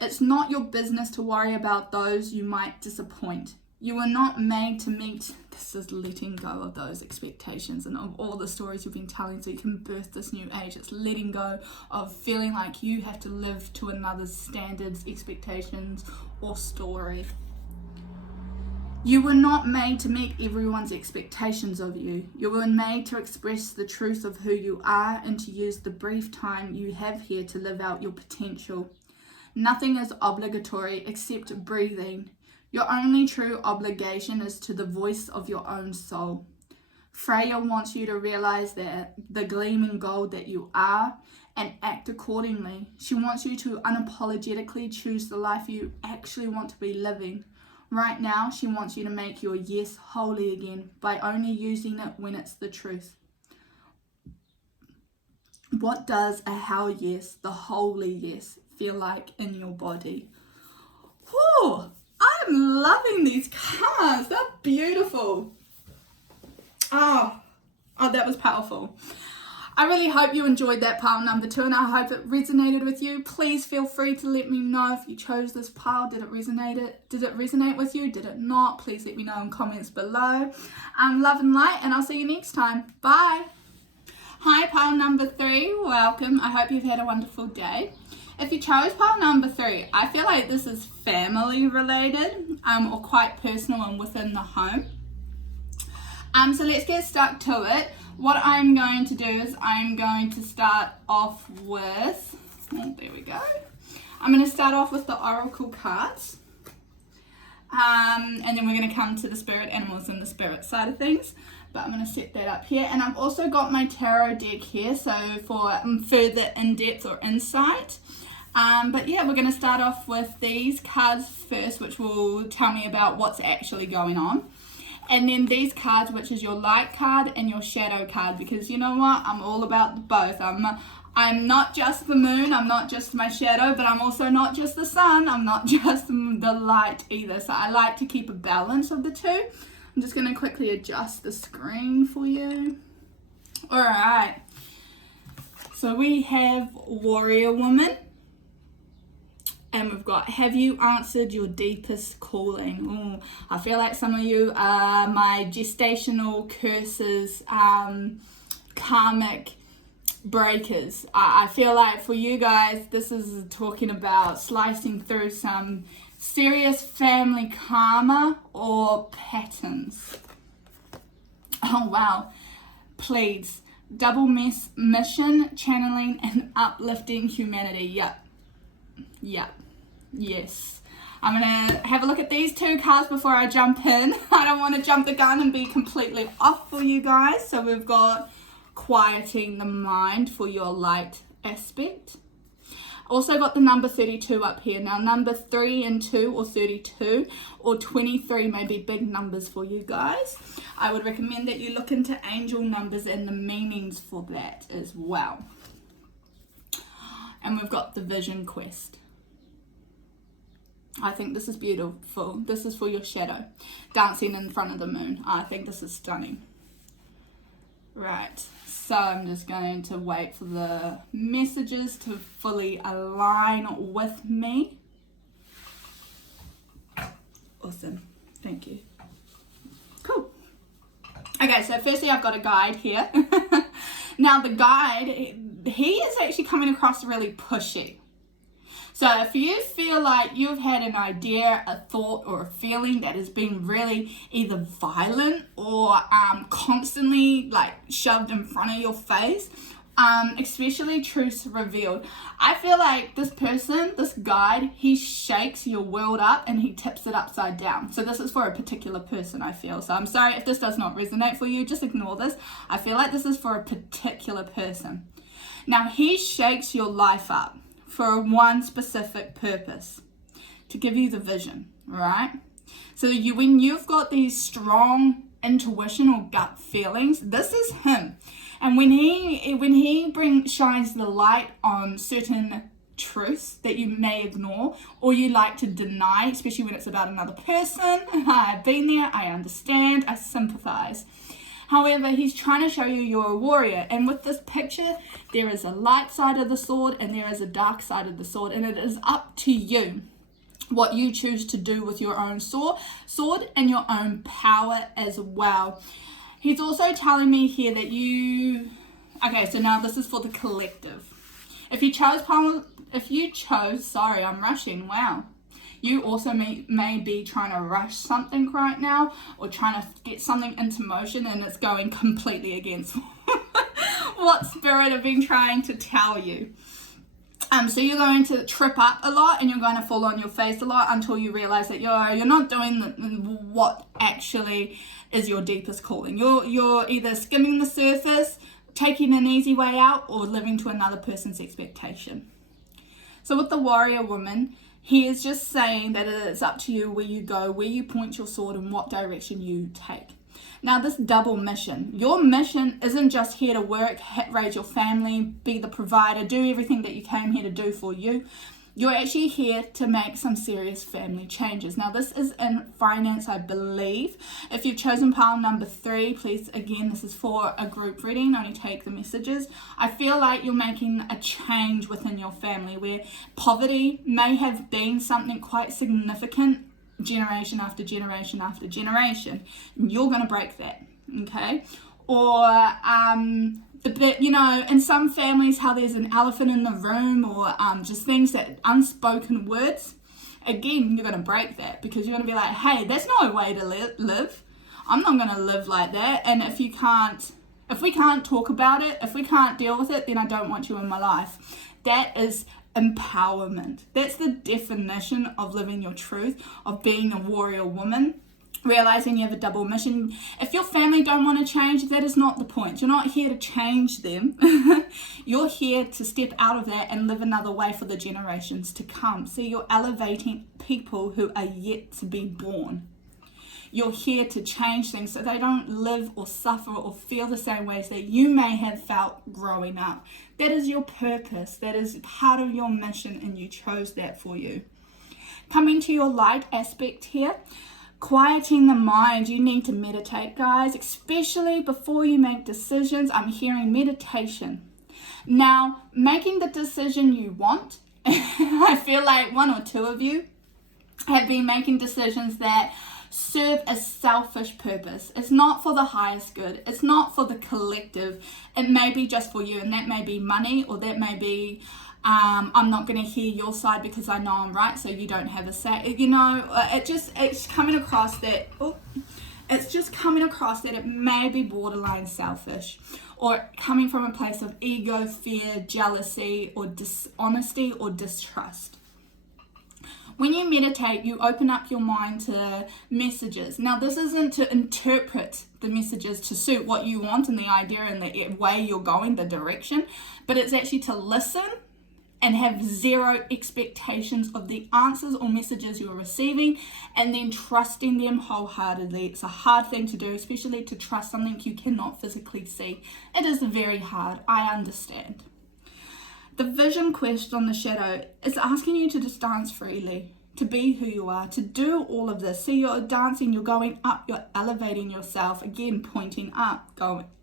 It's not your business to worry about those you might disappoint. You were not made to meet. This is letting go of those expectations and of all the stories you've been telling so you can birth this new age. It's letting go of feeling like you have to live to another's standards, expectations, or story. You were not made to meet everyone's expectations of you. You were made to express the truth of who you are and to use the brief time you have here to live out your potential. Nothing is obligatory except breathing. Your only true obligation is to the voice of your own soul. Freya wants you to realize that the gleaming gold that you are and act accordingly. She wants you to unapologetically choose the life you actually want to be living. Right now, she wants you to make your yes holy again by only using it when it's the truth. What does a hell yes, the holy yes, feel like in your body? Whew, I'm loving these cards. They're beautiful. Oh, that was powerful. I really hope you enjoyed that pile number 2 and I hope it resonated with you. Please feel free to let me know if you chose this pile. Did it resonate with you? Did it not? Please let me know in comments below. Love and light, and I'll see you next time. Bye. Hi, pile number 3. Welcome. I hope you've had a wonderful day. If you chose pile number 3, I feel like this is family related or quite personal and within the home. So let's get stuck to it. What I'm going to do is I'm going to start off with, there we go. I'm going to start off with the oracle cards. And then we're going to come to the spirit animals and the spirit side of things. But I'm going to set that up here. And I've also got my tarot deck here, so for further in-depth or insight. But yeah, we're going to start off with these cards first, which will tell me about what's actually going on. And then these cards, which is your light card and your shadow card, because you know what? I'm all about both. I'm not just the moon, I'm not just my shadow, but I'm also not just the sun, I'm not just the light either. So I like to keep a balance of the two. I'm just going to quickly adjust the screen for you. Alright, so we have Warrior Woman. And we've got, have you answered your deepest calling? Ooh, I feel like some of you are my gestational curses, karmic breakers. I feel like for you guys, this is talking about slicing through some serious family karma or patterns. Oh, wow. Pleads, double mission, channeling, and uplifting humanity. Yep. Yes. I'm going to have a look at these 2 cards before I jump in. I don't want to jump the gun and be completely off for you guys. So we've got quieting the mind for your light aspect. Also got the number 32 up here. Now number 3 and 2 or 32 or 23 may be big numbers for you guys. I would recommend that you look into angel numbers and the meanings for that as well. And we've got the vision quest. I think this is beautiful. This is for your shadow. Dancing in front of the moon. I think this is stunning. Right. So I'm just going to wait for the messages to fully align with me. Awesome. Thank you. Cool. Okay, so firstly I've got a guide here. Now the guide, he is actually coming across really pushy. So if you feel like you've had an idea, a thought, or a feeling that has been really either violent or constantly like shoved in front of your face, especially truths revealed, I feel like this person, this guide, he shakes your world up and he tips it upside down. So this is for a particular person, I feel. So I'm sorry if this does not resonate for you, just ignore this. I feel like this is for a particular person. Now he shakes your life up for one specific purpose, to give you the vision, right? So when you've got these strong intuition or gut feelings, this is him. And when he shines the light on certain truths that you may ignore or you like to deny, especially when it's about another person. I've been there, I understand, I sympathize. However, he's trying to show you you're a warrior. And with this picture, there is a light side of the sword and there is a dark side of the sword. And it is up to you what you choose to do with your own sword and your own power as well. He's also telling me here that okay, so now this is for the collective. If you chose, sorry, I'm rushing, wow. You also may be trying to rush something right now or trying to get something into motion and it's going completely against what Spirit have been trying to tell you. So you're going to trip up a lot and you're going to fall on your face a lot until you realize that you're not doing what actually is your deepest calling. You're either skimming the surface, taking an easy way out, or living to another person's expectation. So with the warrior woman, he is just saying that it's up to you where you go, where you point your sword, and what direction you take. Now, this double mission. Your mission isn't just here to work, raise your family, be the provider, do everything that you came here to do for you. You're actually here to make some serious family changes. Now, this is in finance, I believe. If you've chosen pile number 3, please, again, this is for a group reading, only take the messages. I feel like you're making a change within your family where poverty may have been something quite significant generation after generation after generation. And you're going to break that, okay? Or in some families, how there's an elephant in the room, or just things that unspoken words. Again, you're going to break that because you're going to be like, hey, that's not a way to live. I'm not going to live like that. And if we can't talk about it, if we can't deal with it, then I don't want you in my life. That is empowerment. That's the definition of living your truth, of being a warrior woman. Realizing you have a double mission. If your family don't want to change, that is not the point. You're not here to change them. You're here to step out of that and live another way for the generations to come. So you're elevating people who are yet to be born. You're here to change things so they don't live or suffer or feel the same ways that you may have felt growing up. That is your purpose. That is part of your mission, and you chose that for you. Coming to your light aspect here. Quieting the mind. You need to meditate, guys, especially before you make decisions. I'm hearing meditation. Now, making the decision you want, I feel like 1 or 2 of you have been making decisions that serve a selfish purpose. It's not for the highest good. It's not for the collective. It may be just for you, and that may be money, or that may be I'm not going to hear your side because I know I'm right, so you don't have a say. It's coming across that it may be borderline selfish, or coming from a place of ego, fear, jealousy, or dishonesty or distrust. When you meditate, you open up your mind to messages. Now, this isn't to interpret the messages to suit what you want and the idea and the way you're going, the direction, but it's actually to listen and have zero expectations of the answers or messages you're receiving, and then trusting them wholeheartedly. It's a hard thing to do, especially to trust something you cannot physically see. It is very hard, I understand. The vision quest on the shadow is asking you to just dance freely, to be who you are, to do all of this. See, you're dancing, you're going up, you're elevating yourself. Again, pointing up,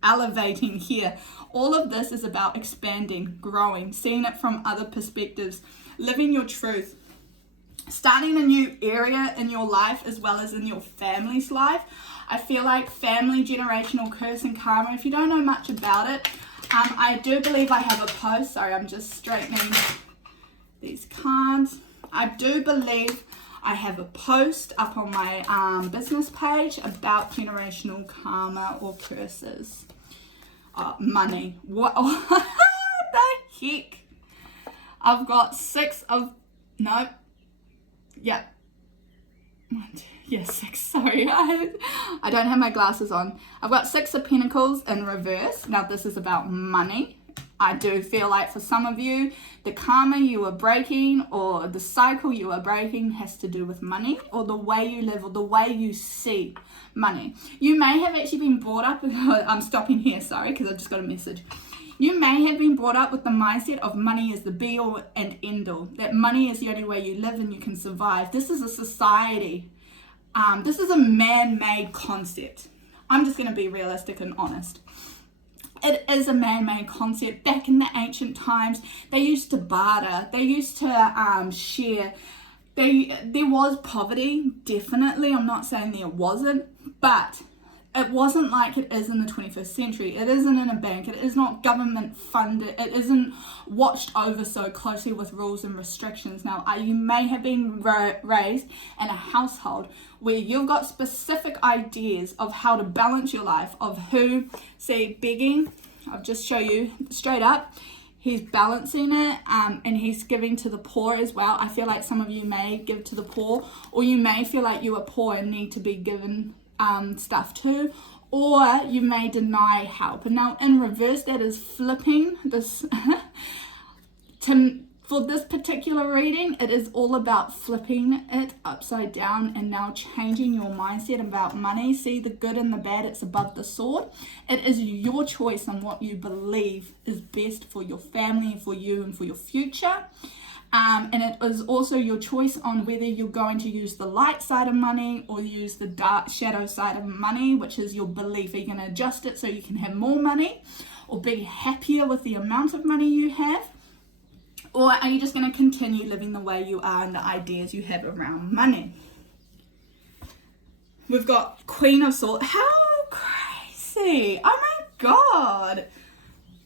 elevating here. All of this is about expanding, growing, seeing it from other perspectives, living your truth, starting a new area in your life as well as in your family's life. I feel like family, generational curse and karma, if you don't know much about it, I do believe I have a post. Sorry, I'm just straightening these cards. I do believe I have a post up on my business page about generational karma or curses. Money. What the heck? I've got 6 of... No. Yep. 6. Sorry. I don't have my glasses on. I've got 6 of Pentacles in reverse. Now, this is about money. I do feel like for some of you, the karma you are breaking or the cycle you are breaking has to do with money or the way you live or the way you see money. You may have actually been brought up, I'm stopping here, sorry, because I just got a message. You may have been brought up with the mindset of money is the be all and end all, that money is the only way you live and you can survive. This is a society. This is a man-made concept. I'm just going to be realistic and honest. It is a man-made concept. Back in the ancient times, they used to barter. They used to share. There was poverty, definitely. I'm not saying there wasn't, but it wasn't like it is in the 21st century. It isn't in a bank. It is not government funded. It isn't watched over so closely with rules and restrictions. Now, you may have been raised in a household where you've got specific ideas of how to balance your life, of who, see, begging, I'll just show you straight up. He's balancing it and he's giving to the poor as well. I feel like some of you may give to the poor, or you may feel like you are poor and need to be given stuff too, or you may deny help. And now in reverse, that is flipping this for this particular reading, it is all about flipping it upside down and now changing your mindset about money. See the good and the bad, it's above the sword. It is your choice on what you believe is best for your family, for you, and for your future. And it is also your choice on whether you're going to use the light side of money or use the dark shadow side of money, which is your belief. Are you going to adjust it so you can have more money or be happier with the amount of money you have? Or are you just going to continue living the way you are and the ideas you have around money? We've got Queen of Swords. How crazy. Oh my God.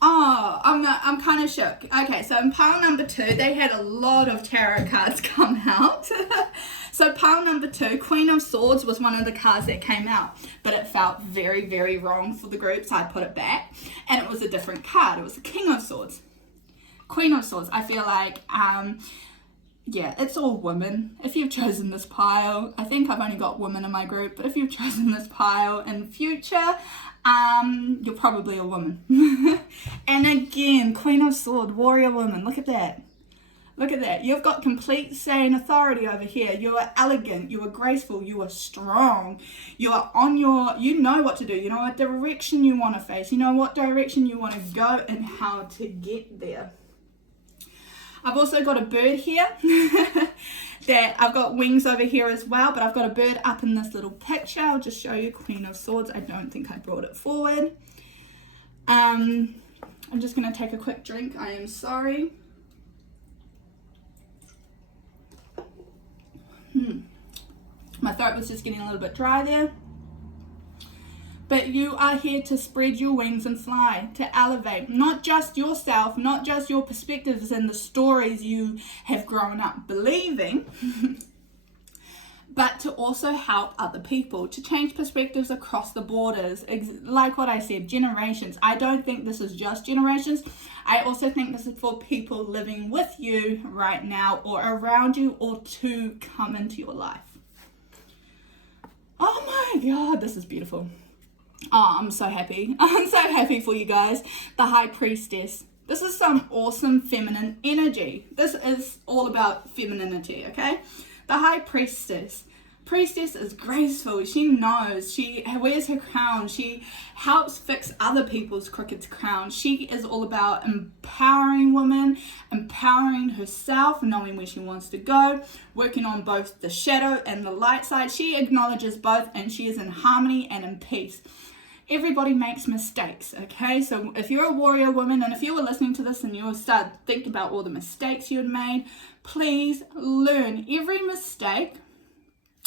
Oh, I'm kind of shook. Okay, so in pile number 2, they had a lot of tarot cards come out. So pile number 2, Queen of Swords was one of the cards that came out, but it felt very, very wrong for the group, so I put it back, and it was a different card. It was the King of Swords. Queen of Swords, I feel like, yeah, it's all women. If you've chosen this pile, I think I've only got women in my group, but if you've chosen this pile in future, you're probably a woman. And again, Queen of Swords, warrior woman, look at that. Look at that. You've got complete say and authority over here. You are elegant, you are graceful, you are strong. You are on your, you know what to do. You know what direction you want to face. You know what direction you want to go and how to get there. I've also got a bird here that I've got wings over here as well, but I've got a bird up in this little picture. I'll just show you Queen of Swords. I don't think I brought it forward. I'm just going to take a quick drink. I am sorry. My throat was just getting a little bit dry there. But you are here to spread your wings and fly, to elevate not just yourself, not just your perspectives and the stories you have grown up believing, but to also help other people, to change perspectives across the borders. Like what I said, generations. I don't think this is just generations. I also think this is for people living with you right now or around you or to come into your life. Oh my God, this is beautiful. Oh, I'm so happy. I'm so happy for you guys. The High Priestess. This is some awesome feminine energy. This is all about femininity, okay? The High Priestess. Priestess is graceful. She knows. She wears her crown. She helps fix other people's crooked crowns. She is all about empowering women, empowering herself, knowing where she wants to go, working on both the shadow and the light side. She acknowledges both and she is in harmony and in peace. Everybody makes mistakes, okay? So if you're a warrior woman and if you were listening to this and you start thinking about all the mistakes you had made, please learn. Every mistake,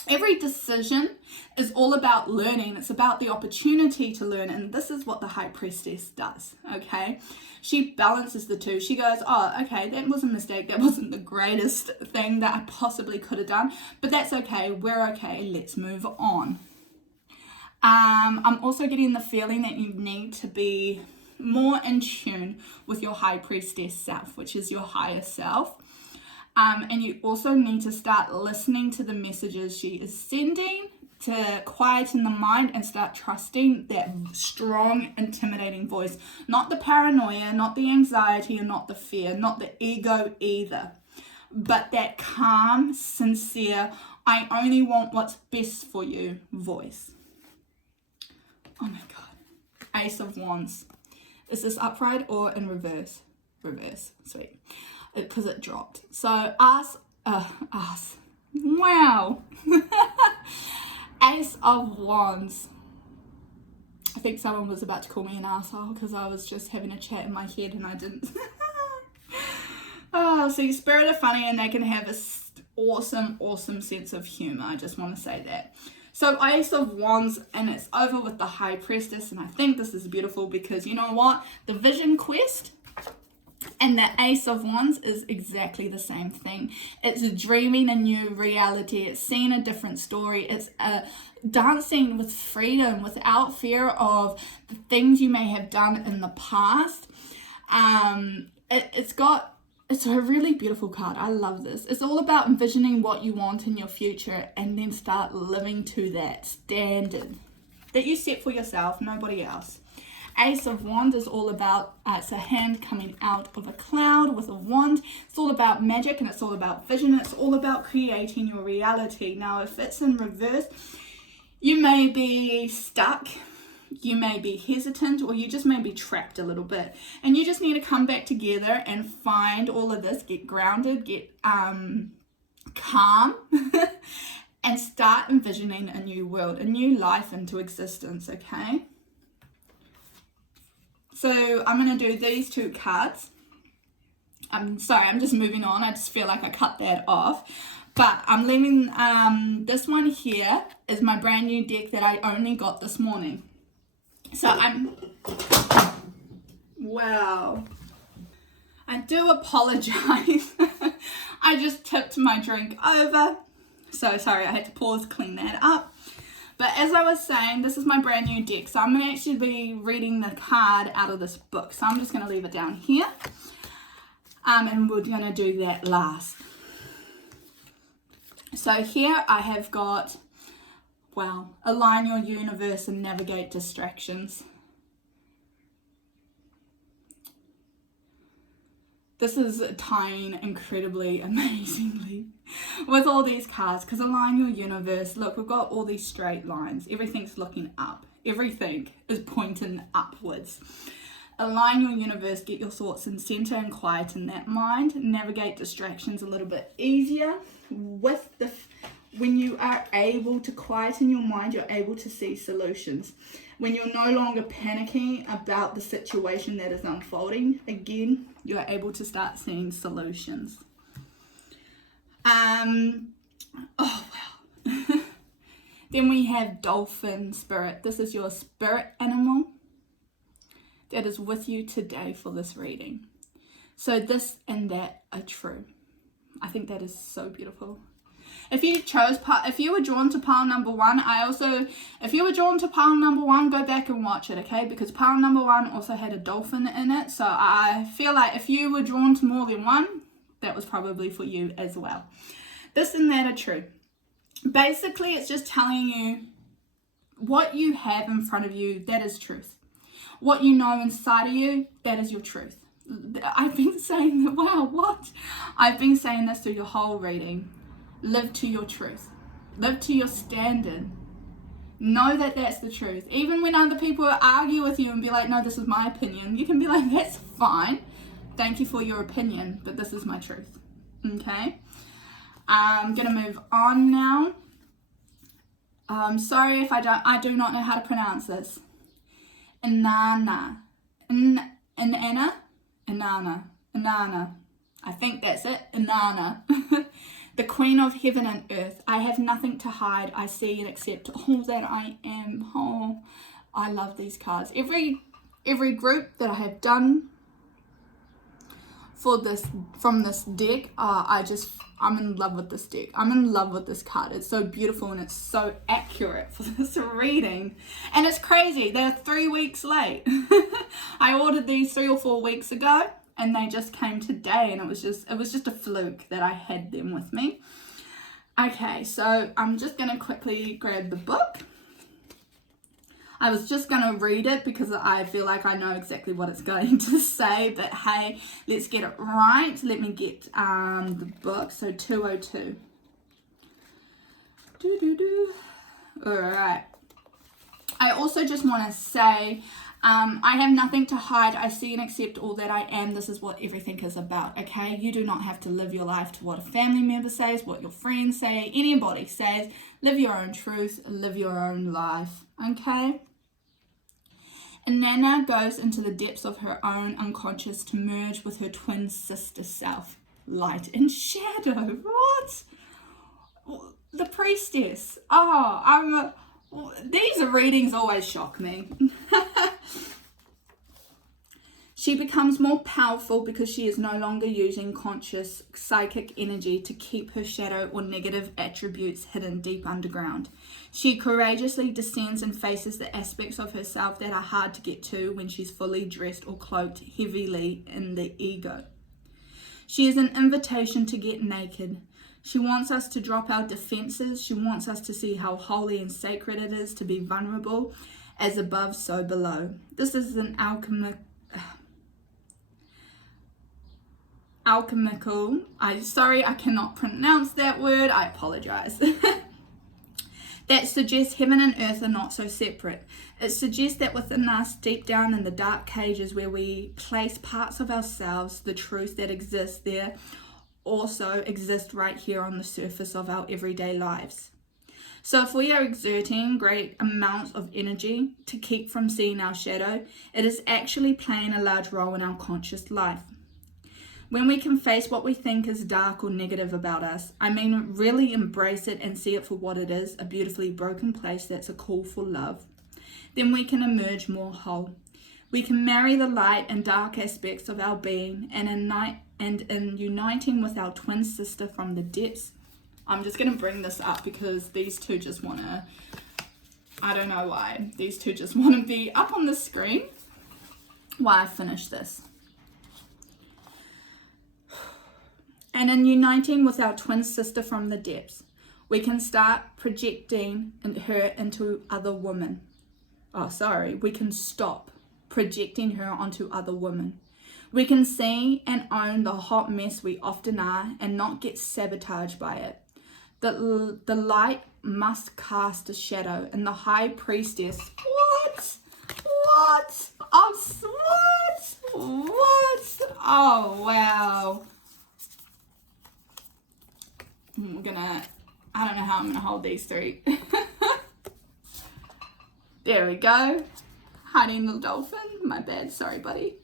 every decision is all about learning. It's about the opportunity to learn, and this is what the High Priestess does, okay? She balances the two. She goes, oh, okay, that was a mistake. That wasn't the greatest thing that I possibly could have done, but that's okay. We're okay. Let's move on. I'm also getting the feeling that you need to be more in tune with your High Priestess self, which is your higher self. And you also need to start listening to the messages she is sending to quieten the mind and start trusting that strong, intimidating voice. Not the paranoia, not the anxiety, and not the fear, not the ego either. But that calm, sincere, I only want what's best for you voice. Oh my God. Ace of Wands. Is this upright or in reverse? Reverse. Sweet. Because it dropped. So us. Wow. Ace of Wands. I think someone was about to call me an asshole because I was just having a chat in my head and I didn't. Oh, so your spirit are funny and they can have a awesome sense of humor. I just want to say that. So Ace of Wands, and it's over with the High Priestess, and I think this is beautiful because you know what? The Vision Quest and the Ace of Wands is exactly the same thing. It's dreaming a new reality. It's seeing a different story. It's dancing with freedom without fear of the things you may have done in the past. It's a really beautiful card. I love this. It's all about envisioning what you want in your future and then start living to that standard that you set for yourself, nobody else. Ace of Wands is all about, it's a hand coming out of a cloud with a wand. It's all about magic and it's all about vision. It's all about creating your reality. Now, if it's in reverse, you may be stuck, you may be hesitant, or you just may be trapped a little bit. And you just need to come back together and find all of this, get grounded, get calm, and start envisioning a new world, a new life into existence, okay? So I'm going to do these two cards. I'm sorry, I'm just moving on. I just feel like I cut that off. But I'm leaving, this one here is my brand new deck that I only got this morning. So wow. I do apologize. I just tipped my drink over. So sorry, I had to pause, clean that up. But as I was saying, this is my brand new deck. So I'm going to actually be reading the card out of this book. So I'm just going to leave it down here. And we're going to do that last. So here I have got, wow, align your universe and navigate distractions. This is tying incredibly amazingly with all these cards, because align your universe. Look, we've got all these straight lines. Everything's looking up. Everything is pointing upwards. Align your universe, get your thoughts in center and quieten that mind. Navigate distractions a little bit easier. When you are able to quieten your mind, you're able to see solutions. When you're no longer panicking about the situation that is unfolding, again, you're able to start seeing solutions. Oh, wow. Then we have dolphin spirit. This is your spirit animal that is with you today for this reading. So this and that are true. I think that is so beautiful. If you were drawn to pile number one, if you were drawn to pile number one, go back and watch it, okay? Because pile number one also had a dolphin in it. So I feel like if you were drawn to more than one, that was probably for you as well. This and that are true. Basically, it's just telling you what you have in front of you, that is truth. What you know inside of you, that is your truth. I've been saying that, wow, what? I've been saying this through your whole reading. Live to your truth. Live to your standard. Know that that's the truth. Even when other people argue with you and be like, no, this is my opinion, you can be like, that's fine. Thank you for your opinion, but this is my truth. Okay? I'm going to move on now. Sorry if I do not know how to pronounce this. Inanna. Inanna. I think that's it. Inanna. The Queen of Heaven and Earth. I have nothing to hide. I see and accept all that I am. Oh, I love these cards. Every group that I have done from this deck, I'm in love with this deck. I'm in love with this card. It's so beautiful and it's so accurate for this reading. And it's crazy. They're 3 weeks late. I ordered these 3 or 4 weeks ago. And they just came today, and it was just a fluke that I had them with me. Okay, so I'm just going to quickly grab the book. I was just going to read it because I feel like I know exactly what it's going to say, but hey, let's get it right. Let me get the book. So 202. All right. I also just want to say, I have nothing to hide. I see and accept all that I am. This is what everything is about, okay? You do not have to live your life to what a family member says, what your friends say, anybody says. Live your own truth, live your own life, okay? And Nana goes into the depths of her own unconscious to merge with her twin sister self, light and shadow. What? The priestess. These readings always shock me. She becomes more powerful because she is no longer using conscious psychic energy to keep her shadow or negative attributes hidden deep underground. She courageously descends and faces the aspects of herself that are hard to get to when she's fully dressed or cloaked heavily in the ego. She is an invitation to get naked. She wants us to drop our defenses. She wants us to see how holy and sacred it is to be vulnerable, as above, so below. This is an alchemical, I cannot pronounce that word, I apologize. That suggests heaven and earth are not so separate. It suggests that within us, deep down in the dark cages where we place parts of ourselves, the truth that exists there also exists right here on the surface of our everyday lives. So if we are exerting great amounts of energy to keep from seeing our shadow, it is actually playing a large role in our conscious life. When we can face what we think is dark or negative about us, I mean really embrace it and see it for what it is, a beautifully broken place that's a call for love, then we can emerge more whole. We can marry the light and dark aspects of our being and in uniting with our twin sister from the depths. I'm just going to bring this up because these two just want to, I don't know why, these two just want to be up on the screen while I finish this. And in uniting with our twin sister from the depths, we can start projecting her into other women. We can stop projecting her onto other women. We can see and own the hot mess we often are and not get sabotaged by it. The light must cast a shadow, and the high priestess, what? Oh, wow. I don't know how I'm gonna hold these three. There we go. Hiding the dolphin. My bad, sorry, buddy.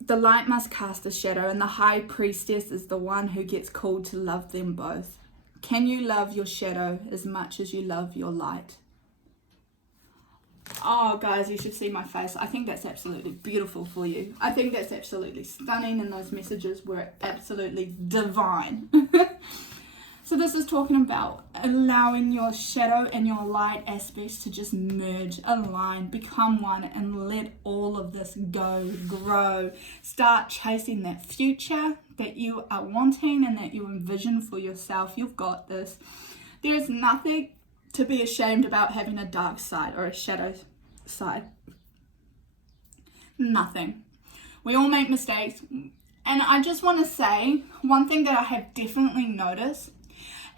The light must cast a shadow, and the high priestess is the one who gets called to love them both. Can you love your shadow as much as you love your light? Oh, guys, you should see my face. I think that's absolutely beautiful for you. I think that's absolutely stunning, and those messages were absolutely divine. So this is talking about allowing your shadow and your light aspects to just merge, align, become one, and let all of this go, grow. Start chasing that future that you are wanting and that you envision for yourself. You've got this. There is nothing to be ashamed about having a dark side or a shadow side. Nothing. We all make mistakes. And I just want to say, one thing that I have definitely noticed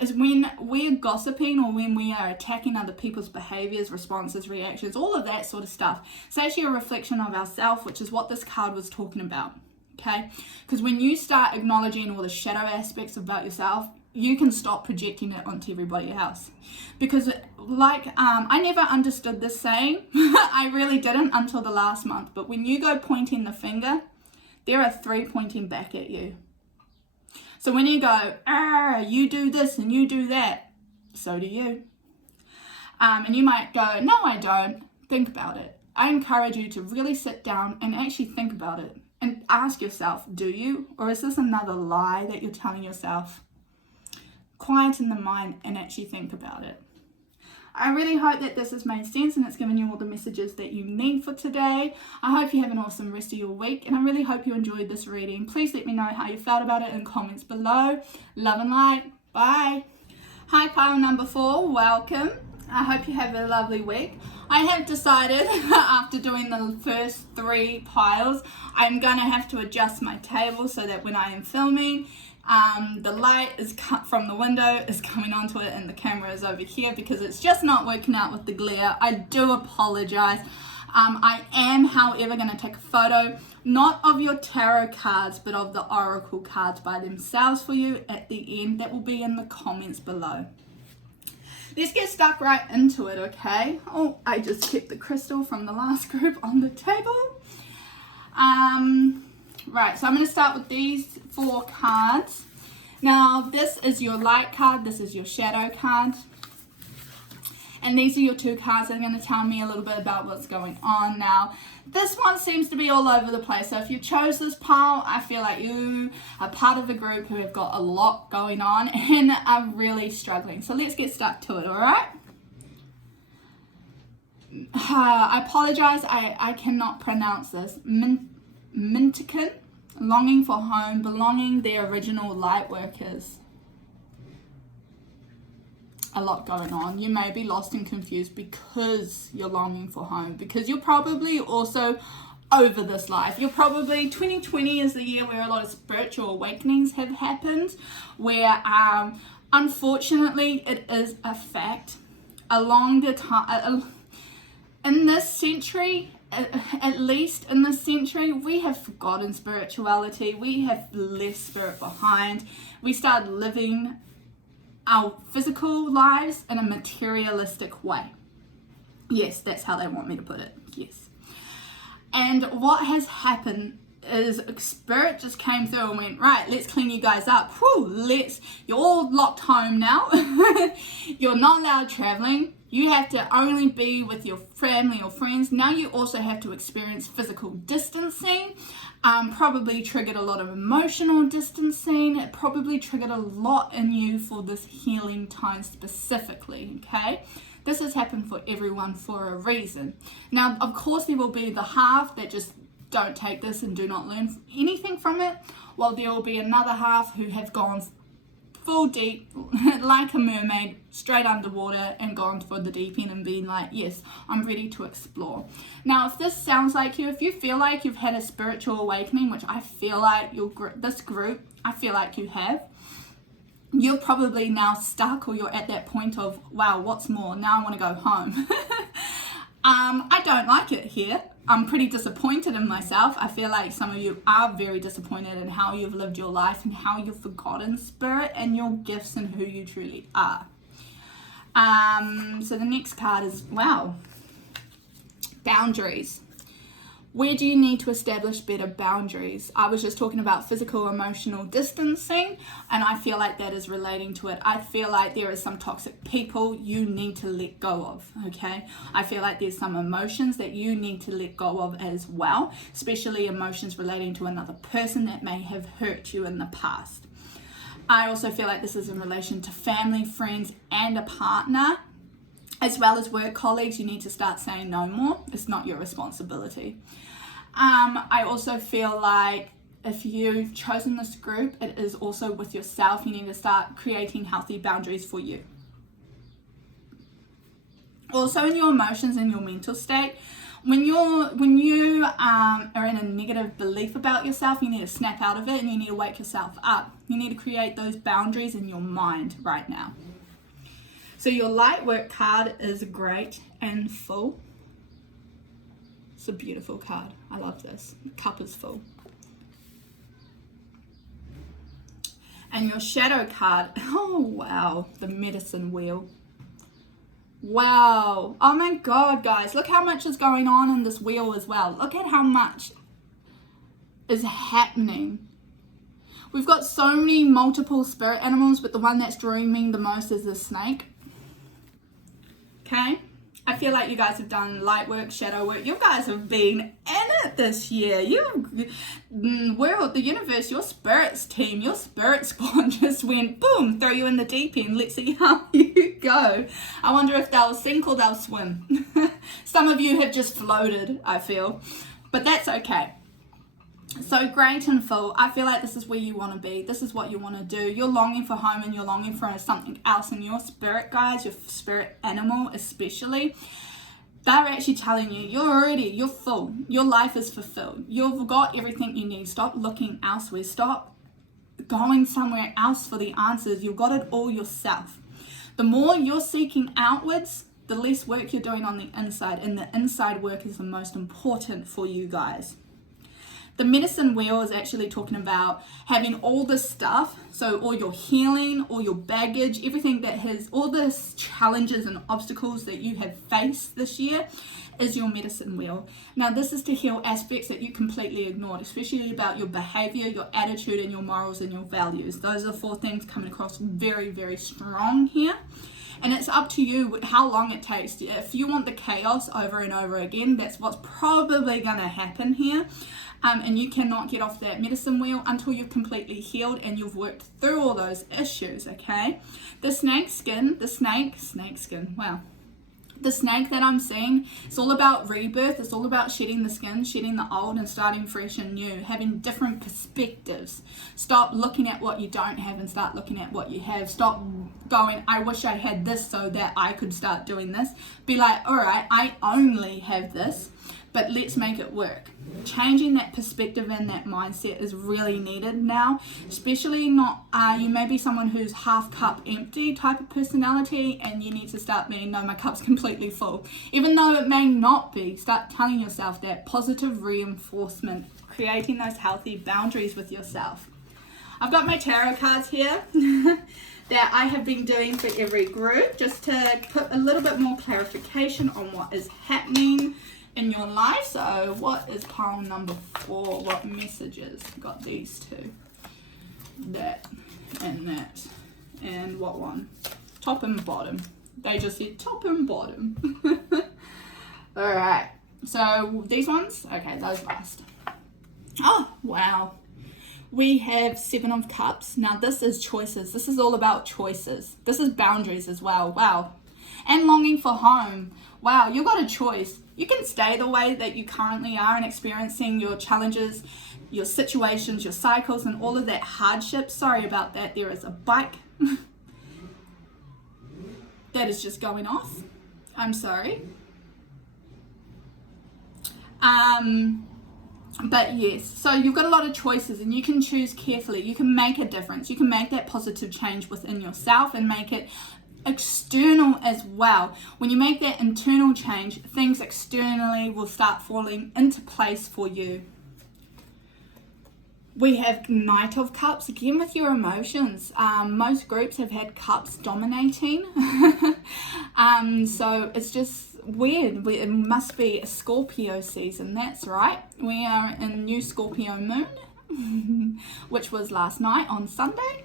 is when we're gossiping or when we are attacking other people's behaviors, responses, reactions, all of that sort of stuff, it's actually a reflection of ourselves, which is what this card was talking about, okay? Because when you start acknowledging all the shadow aspects about yourself, you can stop projecting it onto everybody else. Because I never understood this saying. I really didn't until the last month. But when you go pointing the finger, there are three pointing back at you. So when you go, you do this and you do that, so do you. And you might go, no, I don't. Think about it. I encourage you to really sit down and actually think about it. And ask yourself, do you? Or is this another lie that you're telling yourself? Quieten the mind and actually think about it. I really hope that this has made sense and it's given you all the messages that you need for today. I hope you have an awesome rest of your week, and I really hope you enjoyed this reading. Please let me know how you felt about it in comments below. Love and light. Bye. Hi, pile number 4. Welcome. I hope you have a lovely week. I have decided after doing the first 3 piles, I'm going to have to adjust my table so that when I am filming, the light is cut from the window is coming onto it and the camera is over here because it's just not working out with the glare. I do apologize. I am, however, going to take a photo, not of your tarot cards, but of the oracle cards by themselves for you at the end. That will be in the comments below. Let's get stuck right into it, okay? Oh, I just kept the crystal from the last group on the table. Right, so I'm going to start with these 4 cards. Now, this is your light card, this is your shadow card. And these are your 2 cards that are going to tell me a little bit about what's going on. Now, this one seems to be all over the place. So if you chose this pile, I feel like you are part of a group who have got a lot going on and are really struggling. So let's get stuck to it, all right? I apologize, I cannot pronounce this. Mintican, longing for home, belonging, the original light workers. A lot going on. You may be lost and confused because you're longing for home, because you're probably also over this life. You're probably, 2020 is the year where a lot of spiritual awakenings have happened, where unfortunately it is a fact, along the time in this century, at least in this century, we have forgotten spirituality. We have left spirit behind. We started living our physical lives in a materialistic way. Yes, that's how they want me to put it. Yes. And what has happened is spirit just came through and went, right, let's clean you guys up. Whew, you're all locked home now. You're not allowed traveling. You have to only be with your family or friends. Now you also have to experience physical distancing. Probably triggered a lot of emotional distancing. It probably triggered a lot in you for this healing time specifically, okay? This has happened for everyone for a reason. Now, of course, there will be the half that just don't take this and do not learn anything from it, while there will be another half who have gone full deep, like a mermaid, straight underwater and gone for the deep end and being like, yes, I'm ready to explore. Now, if this sounds like you, if you feel like you've had a spiritual awakening, which I feel like this group, I feel like you have, you're probably now stuck, or you're at that point of, wow, what's more? Now I want to go home. I don't like it here. I'm pretty disappointed in myself. I feel like some of you are very disappointed in how you've lived your life and how you've forgotten spirit and your gifts and who you truly are. So the next card is, wow, boundaries. Where do you need to establish better boundaries? I was just talking about physical, emotional distancing, and I feel like that is relating to it. I feel like there is some toxic people you need to let go of, okay? I feel like there's some emotions that you need to let go of as well, especially emotions relating to another person that may have hurt you in the past. I also feel like this is in relation to family, friends, and a partner, as well as work colleagues. You need to start saying no more. It's not your responsibility. I also feel like if you've chosen this group, it is also with yourself. You need to start creating healthy boundaries for you. Also in your emotions and your mental state, when you are in a negative belief about yourself, you need to snap out of it and you need to wake yourself up. You need to create those boundaries in your mind right now. So your light work card is great and full. It's a beautiful card. I love this. The cup is full. And your shadow card, oh wow, the medicine wheel. Wow. Oh my God, guys, look how much is going on in this wheel as well. Look at how much is happening. We've got so many multiple spirit animals, but the one that's drawing me the most is the snake. Okay, I feel like you guys have done light work, shadow work. You guys have been in it this year. World, the universe, your spirits team, your spirit squad just went boom, throw you in the deep end. Let's see how you go. I wonder if they'll sink or they'll swim. Some of you have just floated, I feel, but that's okay. So great and full. I feel like this is where you want to be. This is what you want to do. You're longing for home and you're longing for something else in your spirit, guys, your spirit animal especially. They're actually telling you, you're full. Your life is fulfilled. You've got everything you need. Stop looking elsewhere. Stop going somewhere else for the answers. You've got it all yourself. The more you're seeking outwards, the less work you're doing on the inside. And the inside work is the most important for you guys. The medicine wheel is actually talking about having all this stuff, so all your healing, all your baggage, everything that has, all the challenges and obstacles that you have faced this year is your medicine wheel. Now this is to heal aspects that you completely ignored, especially about your behavior, your attitude, and your morals and your values. Those are 4 things coming across very, very strong here. And it's up to you how long it takes. If you want the chaos over and over again, that's what's probably going to happen here. And you cannot get off that medicine wheel until you've completely healed and you've worked through all those issues, okay? The snake skin, wow. The snake that I'm seeing, it's all about rebirth. It's all about shedding the skin, shedding the old and starting fresh and new, having different perspectives. Stop looking at what you don't have and start looking at what you have. Stop going, I wish I had this so that I could start doing this. Be like, all right, I only have this, but let's make it work. Changing that perspective and that mindset is really needed now, especially not, you may be someone who's half cup empty type of personality and you need to start being, no, my cup's completely full. Even though it may not be, start telling yourself that positive reinforcement, creating those healthy boundaries with yourself. I've got my tarot cards here that I have been doing for every group just to put a little bit more clarification on what is happening in your life. So what is pile number 4? What messages? Got these 2, that and that, and what one? Top and bottom. They just said top and bottom. All right, so these ones, okay, those last. Oh wow, we have 7 of cups. Now this is choices. This is all about choices. This is boundaries as well. Wow. And longing for home. Wow, you've got a choice. You can stay the way that you currently are and experiencing your challenges, your situations, your cycles, and all of that hardship. Sorry about that. There is a bike that is just going off. I'm sorry. But yes, so you've got a lot of choices and you can choose carefully. You can make a difference. You can make that positive change within yourself and make it external as well. When you make that internal change, things externally will start falling into place for you. We have Knight of Cups, again with your emotions. Most groups have had cups dominating. So it's just weird. It must be a Scorpio season, that's right. We are in new Scorpio moon, which was last night on Sunday.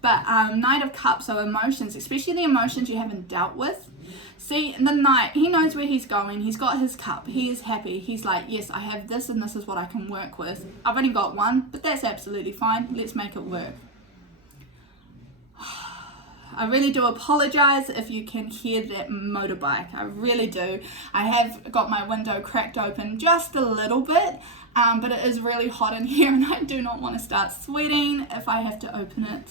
But Knight of Cups are emotions, especially the emotions you haven't dealt with. See, the Knight, he knows where he's going. He's got his cup. He is happy. He's like, yes, I have this and this is what I can work with. I've only got one, but that's absolutely fine. Let's make it work. I really do apologize if you can hear that motorbike. I really do. I have got my window cracked open just a little bit, but it is really hot in here and I do not want to start sweating if I have to open it.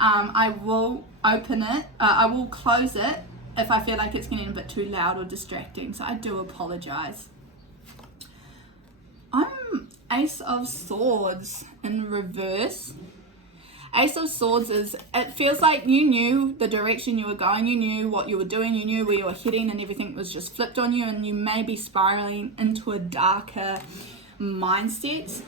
I will open it. I will close it if I feel like it's getting a bit too loud or distracting. So I do apologize. I'm Ace of Swords in reverse. Ace of Swords is, it feels like you knew the direction you were going, you knew what you were doing, you knew where you were heading, and everything was just flipped on you, and you may be spiraling into a darker mindset.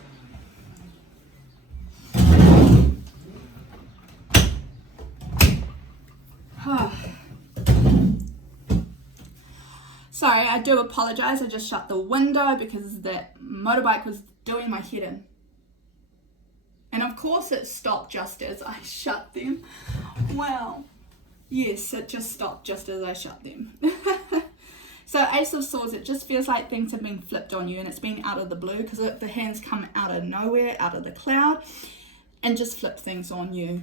Sorry, I do apologize. I just shut the window because that motorbike was doing my head in. And of course it stopped just as I shut them. Well, yes, it just stopped just as I shut them. So Ace of Swords, it just feels like things have been flipped on you, and it's been out of the blue, because the hands come out of nowhere, out of the cloud, and just flip things on you.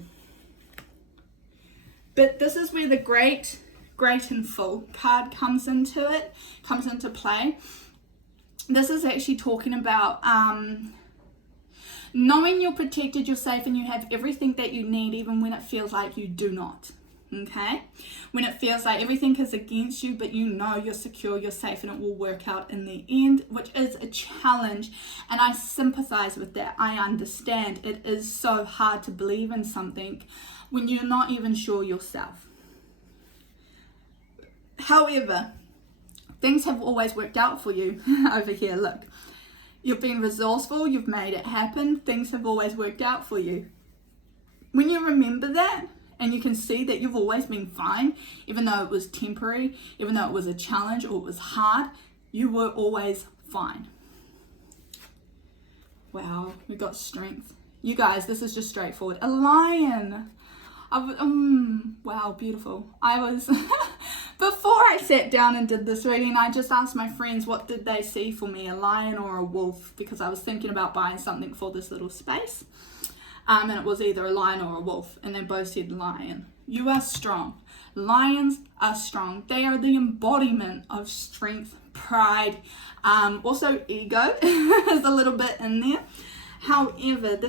But this is where the great and full card comes into play. This is actually talking about knowing you're protected, you're safe, and you have everything that you need, even when it feels like you do not. Okay? When it feels like everything is against you, but you know you're secure, you're safe, and it will work out in the end, which is a challenge. And I sympathize with that. I understand. It is so hard to believe in something when you're not even sure yourself. However, things have always worked out for you. Over here, look. You've been resourceful, you've made it happen, things have always worked out for you. When you remember that, and you can see that you've always been fine, even though it was temporary, even though it was a challenge or it was hard, you were always fine. Wow, we got strength. You guys, this is just straightforward. A lion. Wow, beautiful. Before I sat down and did this reading, I just asked my friends what did they see for me, a lion or a wolf, because I was thinking about buying something for this little space. And it was either a lion or a wolf, and they both said lion. You are strong. Lions are strong. They are the embodiment of strength, pride, also ego is a little bit in there. However,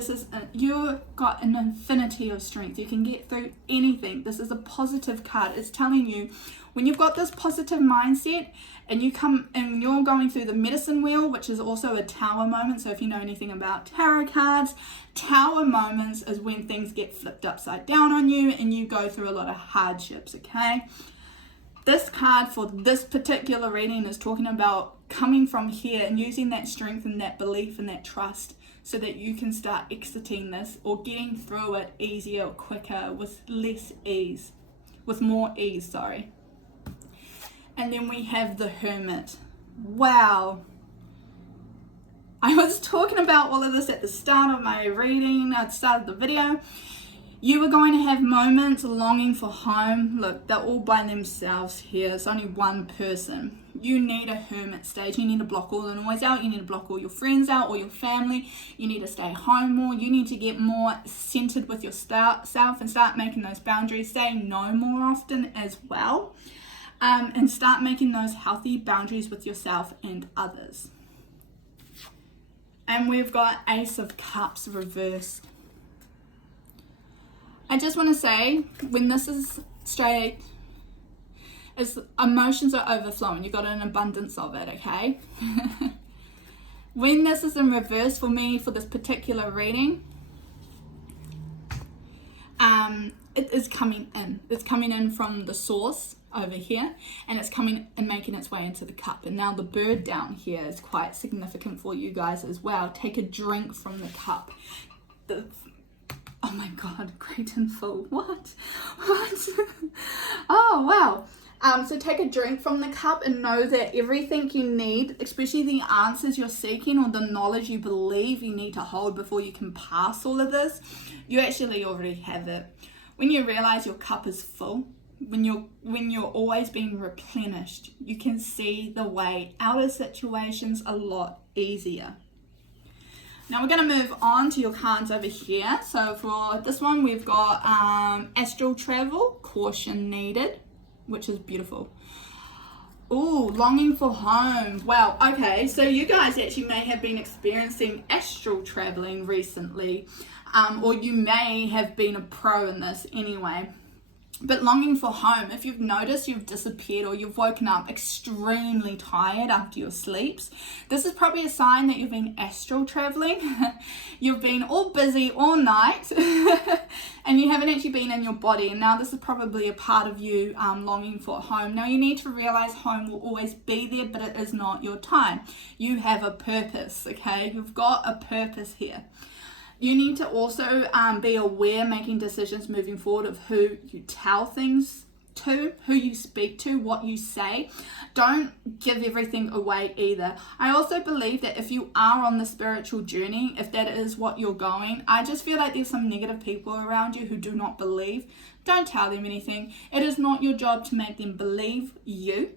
you've got an infinity of strength. You can get through anything. This is a positive card. It's telling you when you've got this positive mindset and you're going through the medicine wheel, which is also a tower moment. So if you know anything about tarot cards, tower moments is when things get flipped upside down on you and you go through a lot of hardships, okay? This card for this particular reading is talking about coming from here and using that strength and that belief and that trust so that you can start exiting this or getting through it easier, quicker, with more ease, sorry. And then we have the Hermit. Wow. I was talking about all of this at the start of my reading, at the start of the video. You are going to have moments longing for home. Look, they're all by themselves here. It's only one person. You need a hermit stage. You need to block all the noise out. You need to block all your friends out, all your family. You need to stay home more. You need to get more centered with yourself and start making those boundaries. Say no more often as well. And start making those healthy boundaries with yourself and others. And we've got Ace of Cups reversed. I just want to say, when this is straight, emotions are overflowing. You've got an abundance of it, okay? When this is in reverse for me, for this particular reading, it is coming in. It's coming in from the source over here, and it's coming and making its way into the cup. And now the bird down here is quite significant for you guys as well. Take a drink from the cup. Oh my God, great and full. What? Oh, wow. So take a drink from the cup and know that everything you need, especially the answers you're seeking or the knowledge you believe you need to hold before you can pass all of this, you actually already have it. When you realize your cup is full, when you're always being replenished, you can see the way out of situations a lot easier. Now we're going to move on to your cards over here. So for this one, we've got astral travel, caution needed, which is beautiful. Ooh, longing for home. Wow, okay, so you guys actually may have been experiencing astral traveling recently, or you may have been a pro in this anyway. But longing for home, if you've noticed you've disappeared or you've woken up extremely tired after your sleeps, this is probably a sign that you've been astral traveling. You've been all busy all night and you haven't actually been in your body. And now this is probably a part of you longing for home. Now you need to realize home will always be there, but it is not your time. You have a purpose, okay? You've got a purpose here. You need to also be aware, making decisions moving forward, of who you tell things to, who you speak to, what you say. Don't give everything away either. I also believe that if you are on the spiritual journey, if that is what you're going, I just feel like there's some negative people around you who do not believe. Don't tell them anything. It is not your job to make them believe you.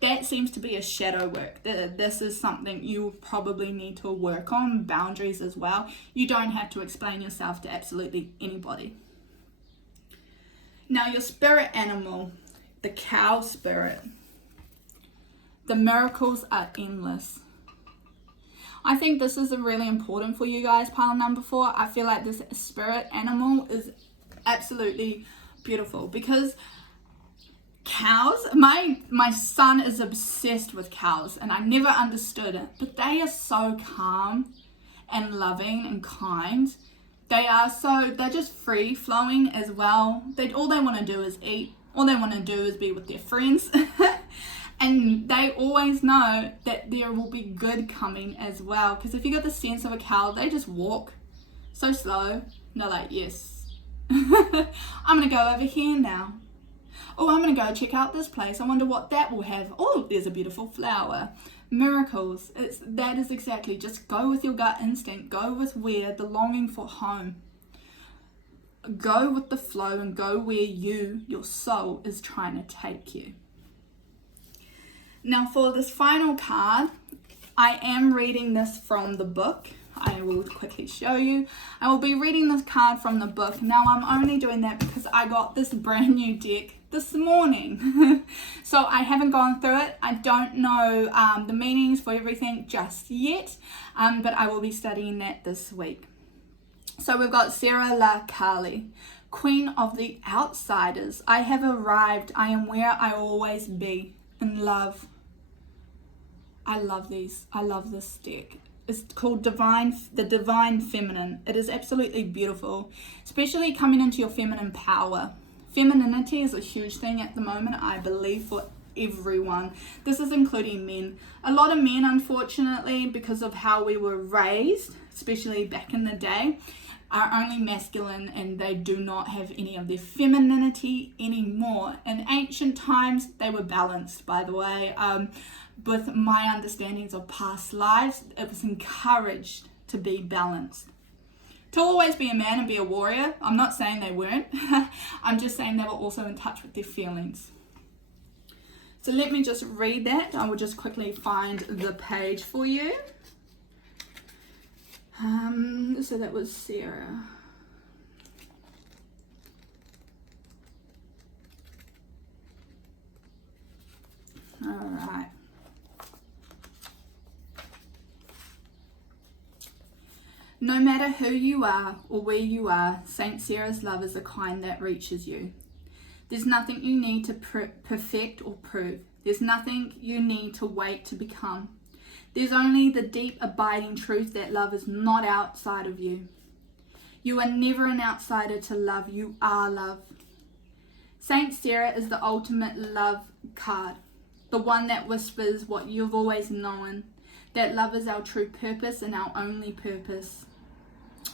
that seems to be a shadow work. This is something you probably need to work on, boundaries as well. You don't have to explain yourself to absolutely anybody. Now your spirit animal, the cow spirit. The miracles are endless. I think this is really important for you guys, pile number 4. I feel like this spirit animal is absolutely beautiful because cows, my son is obsessed with cows and I never understood it, but they are so calm and loving and kind. They're just free flowing as well. All they want to do is eat. All they want to do is be with their friends. And they always know that there will be good coming as well. Because if you got the sense of a cow, they just walk so slow. And they're like, yes, I'm going to go over here now. Oh, I'm going to go check out this place. I wonder what that will have. Oh, there's a beautiful flower. Miracles. That is exactly, just go with your gut instinct. Go with where the longing for home. Go with the flow and go where your soul is trying to take you. Now for this final card, I am reading this from the book. I will quickly show you. I will be reading this card from the book. Now I'm only doing that because I got this brand new deck this morning. So I haven't gone through it. I don't know the meanings for everything just yet, but I will be studying that this week. So we've got Sarah La Kali, Queen of the Outsiders. I have arrived. I am where I always be. In love. I love these. I love this deck. It's called the Divine Feminine. It is absolutely beautiful, especially coming into your feminine power. Femininity is a huge thing at the moment, I believe, for everyone. This is including men. A lot of men, unfortunately, because of how we were raised, especially back in the day, are only masculine and they do not have any of their femininity anymore. In ancient times, they were balanced, by the way. With my understandings of past lives, it was encouraged to be balanced. To always be a man and be a warrior. I'm not saying they weren't. I'm just saying they were also in touch with their feelings. So let me just read that. I will just quickly find the page for you. So that was Sarah. All right. No matter who you are or where you are, Saint Sarah's love is the kind that reaches you. There's nothing you need to perfect or prove. There's nothing you need to wait to become. There's only the deep abiding truth that love is not outside of you. You are never an outsider to love. You are love. Saint Sarah is the ultimate love card. The one that whispers what you've always known. That love is our true purpose and our only purpose.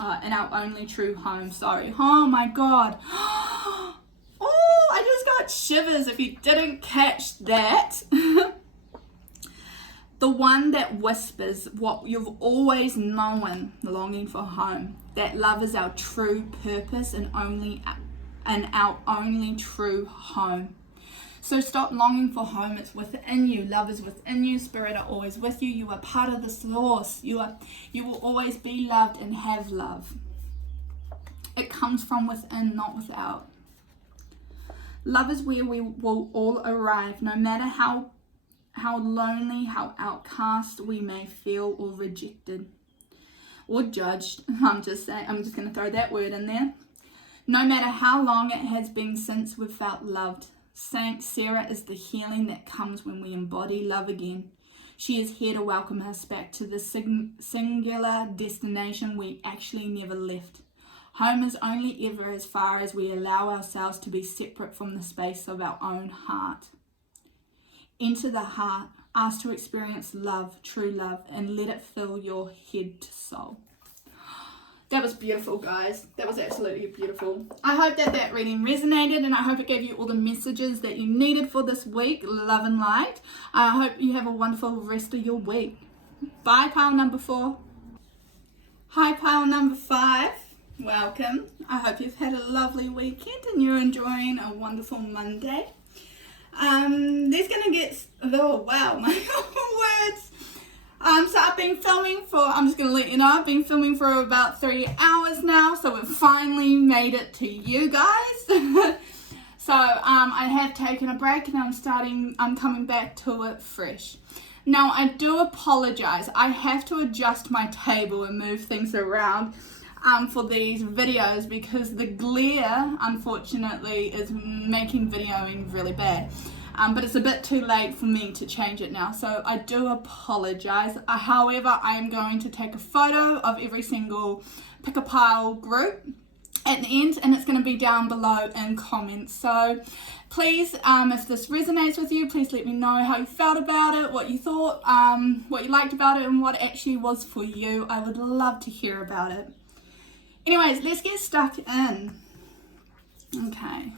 And our only true home. Sorry. Oh my God. Oh, I just got shivers if you didn't catch that. The one that whispers what you've always known, the longing for home. That love is our true purpose and our only true home. So stop longing for home. It's within you. Love is within you. Spirit are always with you. You are part of the source. You will always be loved and have love. It comes from within, not without. Love is where we will all arrive, no matter how lonely, how outcast we may feel, or rejected, or judged. I'm just going to throw that word in there. No matter how long it has been since we've felt loved, Saint Sarah is the healing that comes when we embody love again. She is here to welcome us back to the singular destination we actually never left. Home is only ever as far as we allow ourselves to be separate from the space of our own heart. Enter the heart, ask to experience love, true love, and let it fill your head to soul. That was beautiful, guys. That was absolutely beautiful. I hope that reading resonated, and I hope it gave you all the messages that you needed for this week. Love and light. I hope you have a wonderful rest of your week. Bye, pile number 4. Hi, pile number 5. Welcome. I hope you've had a lovely weekend and you're enjoying a wonderful Monday. There's gonna get, oh wow, my words. So I've been filming for, I'm just gonna let you know, I've been filming for about 3 hours now, so we've finally made it to you guys. So I have taken a break and I'm coming back to it fresh. Now I do apologize, I have to adjust my table and move things around for these videos because the glare unfortunately is making videoing really bad. But it's a bit too late for me to change it now, so I do apologize. However, I am going to take a photo of every single pick a pile group at the end, and it's going to be down below in comments. So please, if this resonates with you, please let me know how you felt about it, what you thought, what you liked about it, and what actually was for you. I would love to hear about it. Anyways, let's get stuck in. Okay.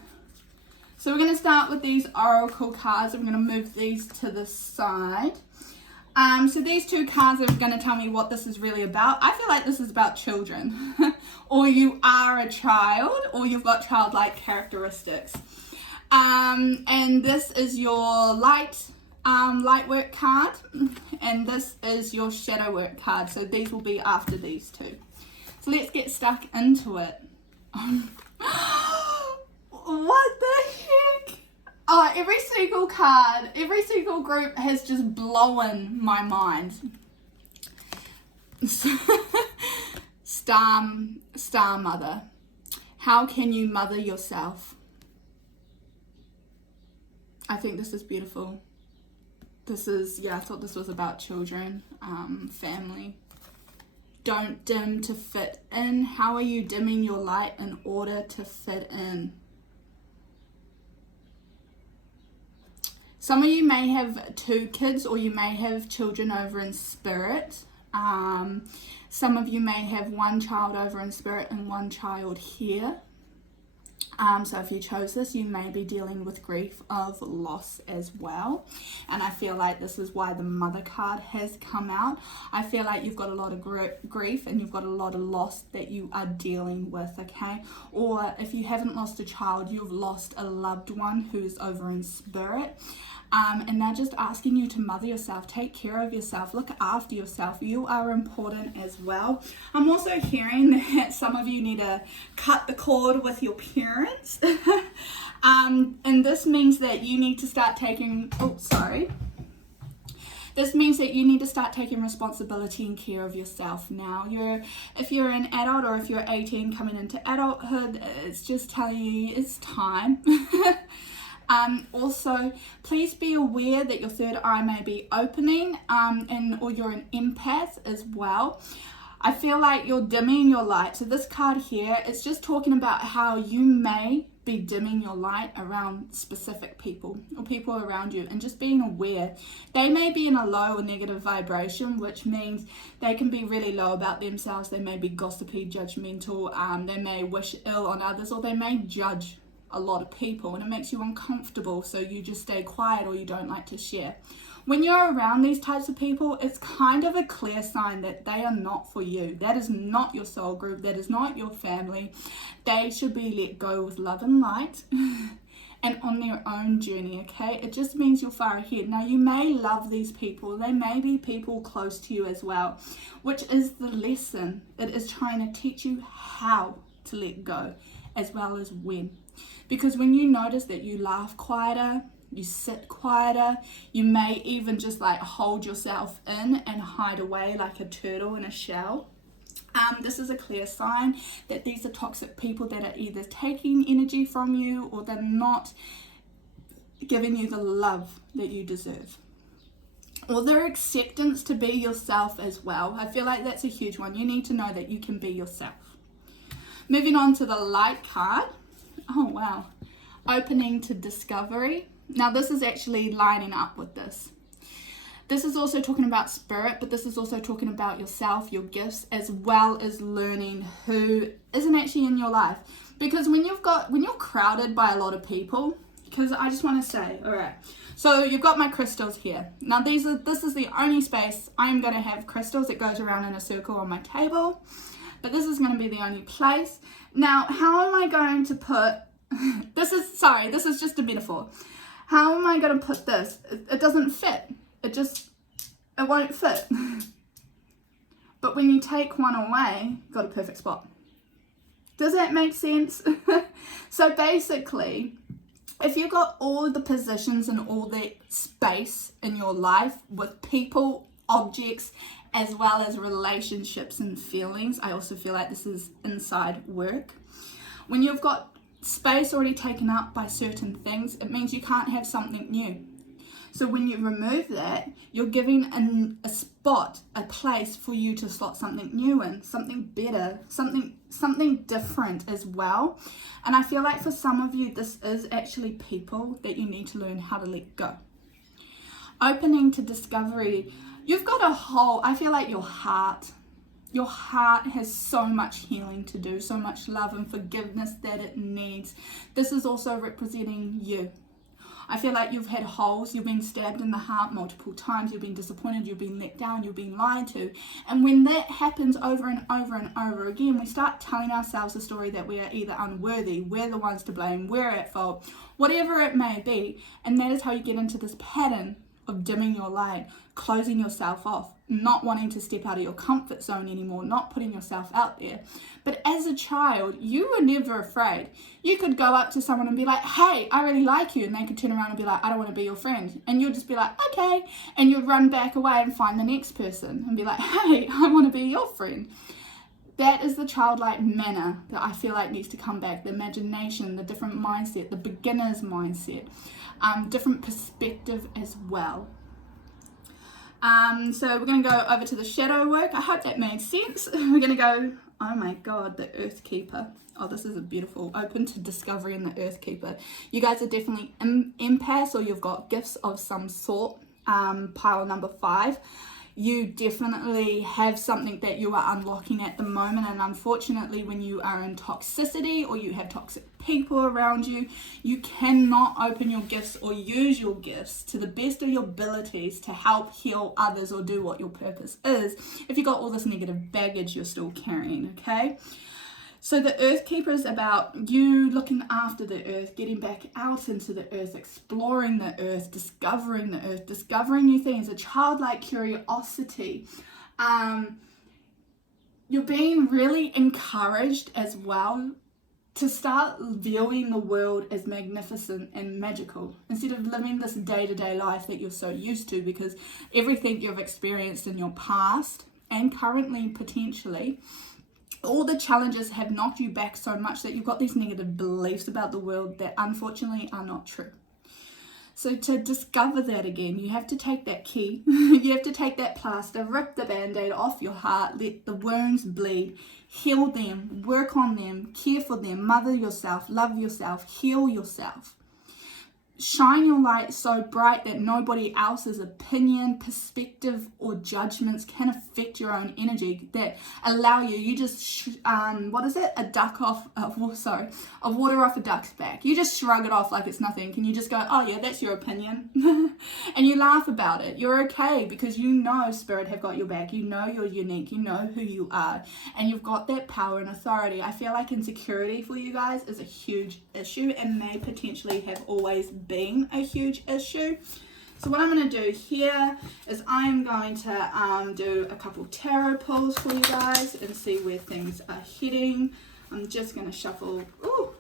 So we're going to start with these oracle cards. I'm going to move these to the side. So these 2 cards are going to tell me what this is really about. I feel like this is about children. Or you are a child, or you've got childlike characteristics. And this is your light work card. And this is your shadow work card. So these will be after these 2. So let's get stuck into it. What the heck? Oh, every single card, every single group has just blown my mind. Star mother. How can you mother yourself? I think this is beautiful. This is, yeah, I thought this was about children, family. Don't dim to fit in. How are you dimming your light in order to fit in? Some of you may have 2 kids, or you may have children over in spirit. Some of you may have 1 child over in spirit and 1 child here. So if you chose this, you may be dealing with grief of loss as well. And I feel like this is why the mother card has come out. I feel like you've got a lot of grief and you've got a lot of loss that you are dealing with, okay? Or if you haven't lost a child, you've lost a loved one who's over in spirit. And they're just asking you to mother yourself, take care of yourself, look after yourself. You are important as well. I'm also hearing that some of you need to cut the cord with your parents. And this means that you need to start taking, This means that you need to start taking responsibility and care of yourself now. If you're an adult, or if you're 18 coming into adulthood, it's just telling you it's time. Also, please be aware that your third eye may be opening, or you're an empath as well. I feel like you're dimming your light. So this card here, it's just talking about how you may be dimming your light around specific people or people around you, and just being aware. They may be in a low or negative vibration, which means they can be really low about themselves. They may be gossipy, judgmental, they may wish ill on others, or they may judge a lot of people, and it makes you uncomfortable, so you just stay quiet, or you don't like to share. When you're around these types of people, it's kind of a clear sign that they are not for you. That is not your soul group. That is not your family. They should be let go with love and light and on their own journey, okay? It just means you're far ahead. Now, you may love these people. They may be people close to you as well, which is the lesson. It is trying to teach you how to let go, as well as when. Because when you notice that you laugh quieter, you sit quieter, you may even just like hold yourself in and hide away like a turtle in a shell. This is a clear sign that these are toxic people that are either taking energy from you, or they're not giving you the love that you deserve. Or their acceptance to be yourself as well. I feel like that's a huge one. You need to know that you can be yourself. Moving on to the light card. Oh wow, opening to discovery. Now this is actually lining up with this. This is also talking about spirit, but this is also talking about yourself, your gifts, as well as learning who isn't actually in your life. Because when you're crowded by a lot of people, because I just want to say, all right, so you've got my crystals here. Now this is the only space I'm going to have crystals. It goes around in a circle on my table, but this is going to be the only place. Now, how am I going to put, this is just a metaphor. How am I going to put this? It doesn't fit. It won't fit. But when you take one away, you've got a perfect spot. Does that make sense? So basically, if you've got all the positions and all the space in your life with people, objects, as well as relationships and feelings, I also feel like this is inside work. When you've got space already taken up by certain things, it means you can't have something new. So when you remove that, you're giving a spot, a place for you to slot something new in, something better, something different as well. And I feel like for some of you, this is actually people that you need to learn how to let go. Opening to discovery, you've got I feel like your heart has so much healing to do, so much love and forgiveness that it needs. This is also representing you. I feel like you've had holes, you've been stabbed in the heart multiple times, you've been disappointed, you've been let down, you've been lied to. And when that happens over and over and over again, we start telling ourselves a story that we are either unworthy, we're the ones to blame, we're at fault, whatever it may be. And that is how you get into this pattern of dimming your light, closing yourself off, not wanting to step out of your comfort zone anymore, not putting yourself out there. But as a child, you were never afraid. You could go up to someone and be like, hey, I really like you. And they could turn around and be like, I don't want to be your friend. And you'll just be like, okay. And you'd run back away and find the next person and be like, hey, I want to be your friend. That is the childlike manner that I feel like needs to come back. The imagination, the different mindset, the beginner's mindset, different perspective as well. So we're going to go over to the shadow work. I hope that made sense. We're going to go, oh my God, the Earth Keeper. Oh, this is a beautiful open to discovery in the Earth Keeper. You guys are definitely empaths, or you've got gifts of some sort. Pile number 5. You definitely have something that you are unlocking at the moment, and unfortunately when you are in toxicity or you have toxic people around you, you cannot open your gifts or use your gifts to the best of your abilities to help heal others or do what your purpose is if you got all this negative baggage you're still carrying, okay? So the Earth Keeper is about you looking after the earth, getting back out into the earth, exploring the earth, discovering the earth, discovering new things, a childlike curiosity. You're being really encouraged as well to start viewing the world as magnificent and magical instead of living this day-to-day life that you're so used to, because everything you've experienced in your past and currently potentially, all the challenges have knocked you back so much that you've got these negative beliefs about the world that unfortunately are not true. So to discover that again, you have to take that key, you have to take that plaster, rip the band-aid off your heart, let the wounds bleed, heal them, work on them, care for them, mother yourself, love yourself, heal yourself. Shine your light so bright that nobody else's opinion, perspective, or judgments can affect your own energy, that allow you just, a water off a duck's back. You just shrug it off like it's nothing. Can you just go, oh yeah, that's your opinion? And you laugh about it. You're okay because you know Spirit have got your back. You know you're unique. You know who you are. And you've got that power and authority. I feel like insecurity for you guys is a huge issue and may potentially have always been a huge issue. So what I'm going to do here is I'm going to do a couple tarot pulls for you guys and see where things are heading. I'm just going to shuffle. Ooh,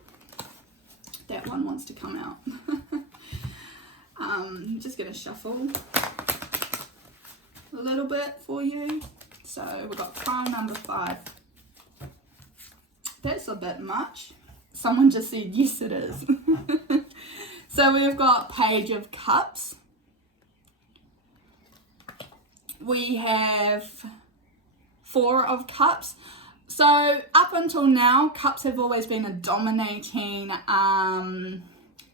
that one wants to come out. I'm just going to shuffle a little bit for you. So we've got pile number 5. That's a bit much. Someone just said yes it is. So we've got Page of Cups. We have 4 of Cups. So up until now, Cups have always been a dominating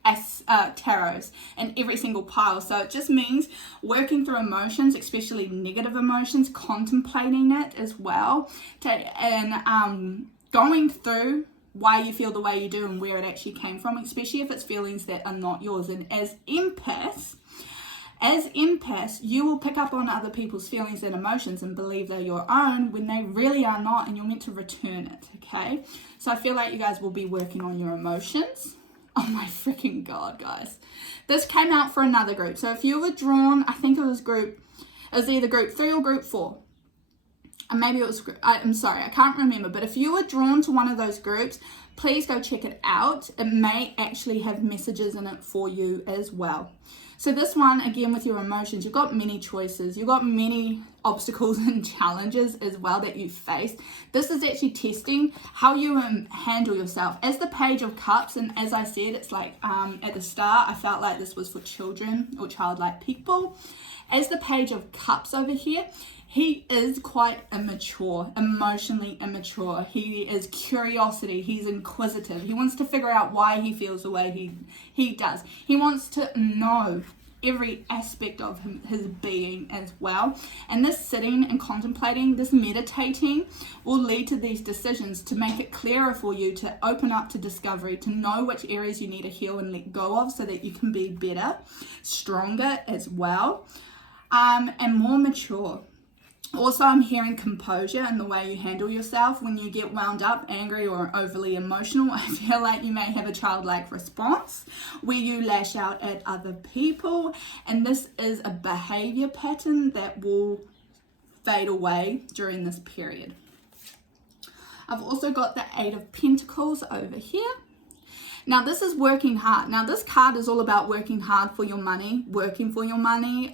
tarots in every single pile. So it just means working through emotions, especially negative emotions, contemplating it as well, and going through why you feel the way you do and where it actually came from, especially if it's feelings that are not yours. And as empaths, you will pick up on other people's feelings and emotions and believe they're your own when they really are not, and you're meant to return it, okay? So I feel like you guys will be working on your emotions, Oh my freaking God, guys. This came out for another group. So if you were drawn, I think it was either group 3 or group 4. And maybe it was, I'm sorry, I can't remember. But if you were drawn to one of those groups, please go check it out. It may actually have messages in it for you as well. So this one, again, with your emotions, you've got many choices. You've got many obstacles and challenges as well that you face. This is actually testing how you handle yourself. As the Page of Cups, and as I said, it's like at the start, I felt like this was for children or childlike people. As the Page of Cups over here, he is quite immature, emotionally immature. He is curiosity. He's inquisitive. He wants to figure out why he feels the way he does. He wants to know every aspect of his being as well. And this sitting and contemplating, this meditating will lead to these decisions to make it clearer for you to open up to discovery, to know which areas you need to heal and let go of so that you can be better, stronger as well, and more mature. Also, I'm hearing composure in the way you handle yourself when you get wound up, angry, or overly emotional. I feel like you may have a childlike response where you lash out at other people, and this is a behavior pattern that will fade away during this period. I've also got the 8 of Pentacles over here. Now, this is working hard. Now, this card is all about working hard for your money, working for your money.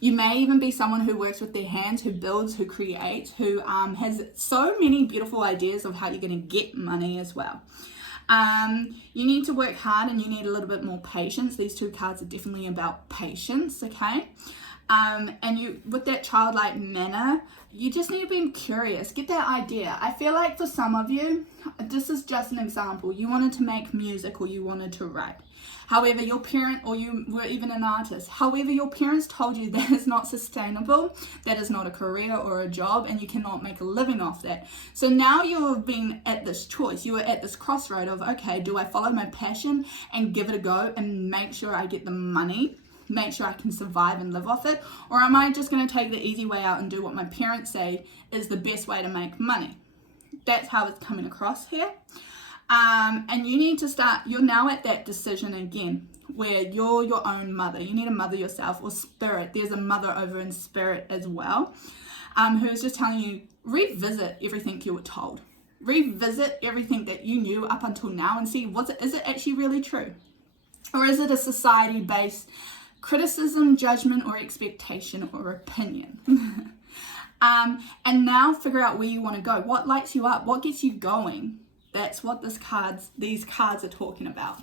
You may even be someone who works with their hands, who builds, who creates, who has so many beautiful ideas of how you're going to get money as well. You need to work hard and you need a little bit more patience. These 2 cards are definitely about patience, okay? And you, with that childlike manner, you just need to be curious, get that idea. I feel like for some of you, this is just an example. You wanted to make music or you wanted to write. However, your parent, or you were even an artist. However, your parents told you that is not sustainable, that is not a career or a job, and you cannot make a living off that. So now you've been at this choice. You were at this crossroad of, okay, do I follow my passion and give it a go and make sure I get the money, make sure I can survive and live off it, or am I just going to take the easy way out and do what my parents say is the best way to make money? That's how it's coming across here. And you need to start, you're now at that decision again where you're your own mother. You need to mother yourself, or spirit. There's a mother over in spirit as well, who's just telling you, revisit everything you were told. Revisit everything that you knew up until now and see, is it actually really true? Or is it a society-based criticism, judgment, or expectation or opinion? And now figure out where you want to go. What lights you up? What gets you going? That's what these cards are talking about.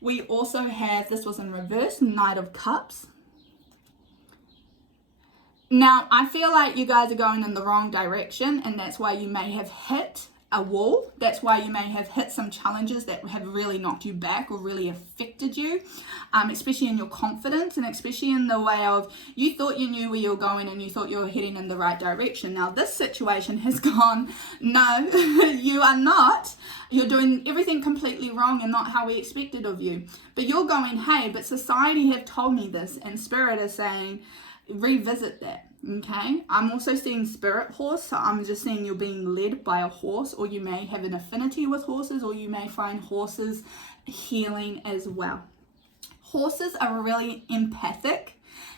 We also have, this was in reverse, Knight of Cups. Now, I feel like you guys are going in the wrong direction, and that's why you may have hit a wall. That's why you may have hit some challenges that have really knocked you back or really affected you, especially in your confidence, and especially in the way of you thought you knew where you were going and you thought you were heading in the right direction. Now this situation has gone, no, you are not. You're doing everything completely wrong and not how we expected of you. But you're going, hey, but society have told me this, and spirit is saying, revisit that. Okay, I'm also seeing spirit horse, so I'm just seeing you're being led by a horse, or you may have an affinity with horses, or you may find horses healing as well. Horses are really empathic.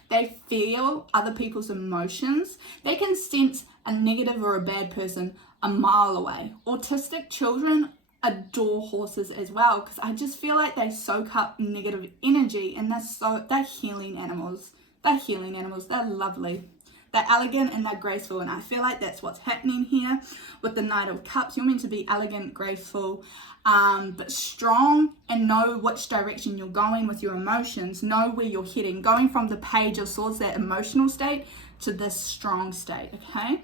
They feel other people's emotions. They can sense a negative or a bad person a mile away. Autistic children adore horses as well, because I just feel like they soak up negative energy, and they're healing animals. They're healing animals. They're lovely. They're elegant and they're graceful, and I feel like that's what's happening here with the Knight of Cups. You're meant to be elegant, graceful, but strong, and know which direction you're going with your emotions. Know where you're heading, going from the Page of Swords, that emotional state, to this strong state, okay?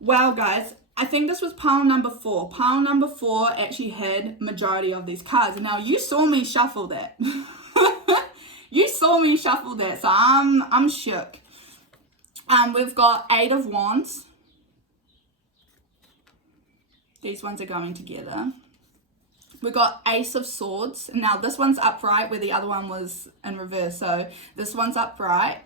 Wow, guys, I think this was pile number 4. Pile number 4 actually had majority of these cards. Now, you saw me shuffle that. You saw me shuffle that, so I'm shook. We've got 8 of Wands. These ones are going together. We've got Ace of Swords. Now this one's upright where the other one was in reverse. So this one's upright.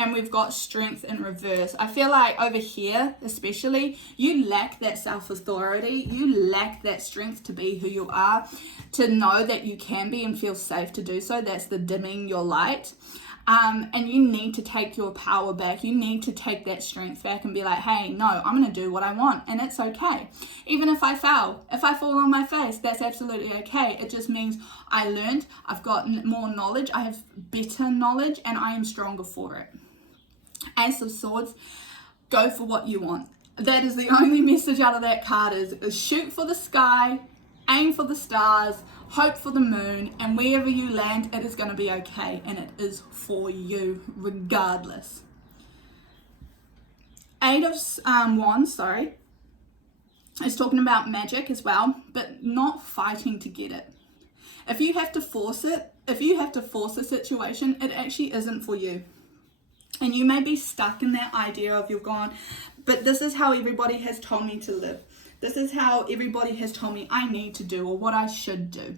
and we've got strength in reverse. I feel like over here, especially, you lack that self-authority. You lack that strength to be who you are, to know that you can be and feel safe to do so. That's the dimming your light. And you need to take your power back. You need to take that strength back and be like, hey, no, I'm going to do what I want. And it's okay. Even if I fail, if I fall on my face, that's absolutely okay. It just means I learned, I've got more knowledge, I have better knowledge, and I am stronger for it. Ace of Swords, go for what you want. That is the only message out of that card is shoot for the sky, aim for the stars, hope for the moon, and wherever you land, it is going to be okay, and it is for you regardless. Eight of Wands, is talking about magic as well, but not fighting to get it. If you have to force it, if you have to force a situation, it actually isn't for you. And you may be stuck in that idea of you're gone, but this is how everybody has told me to live. This is how everybody has told me I need to do or what I should do.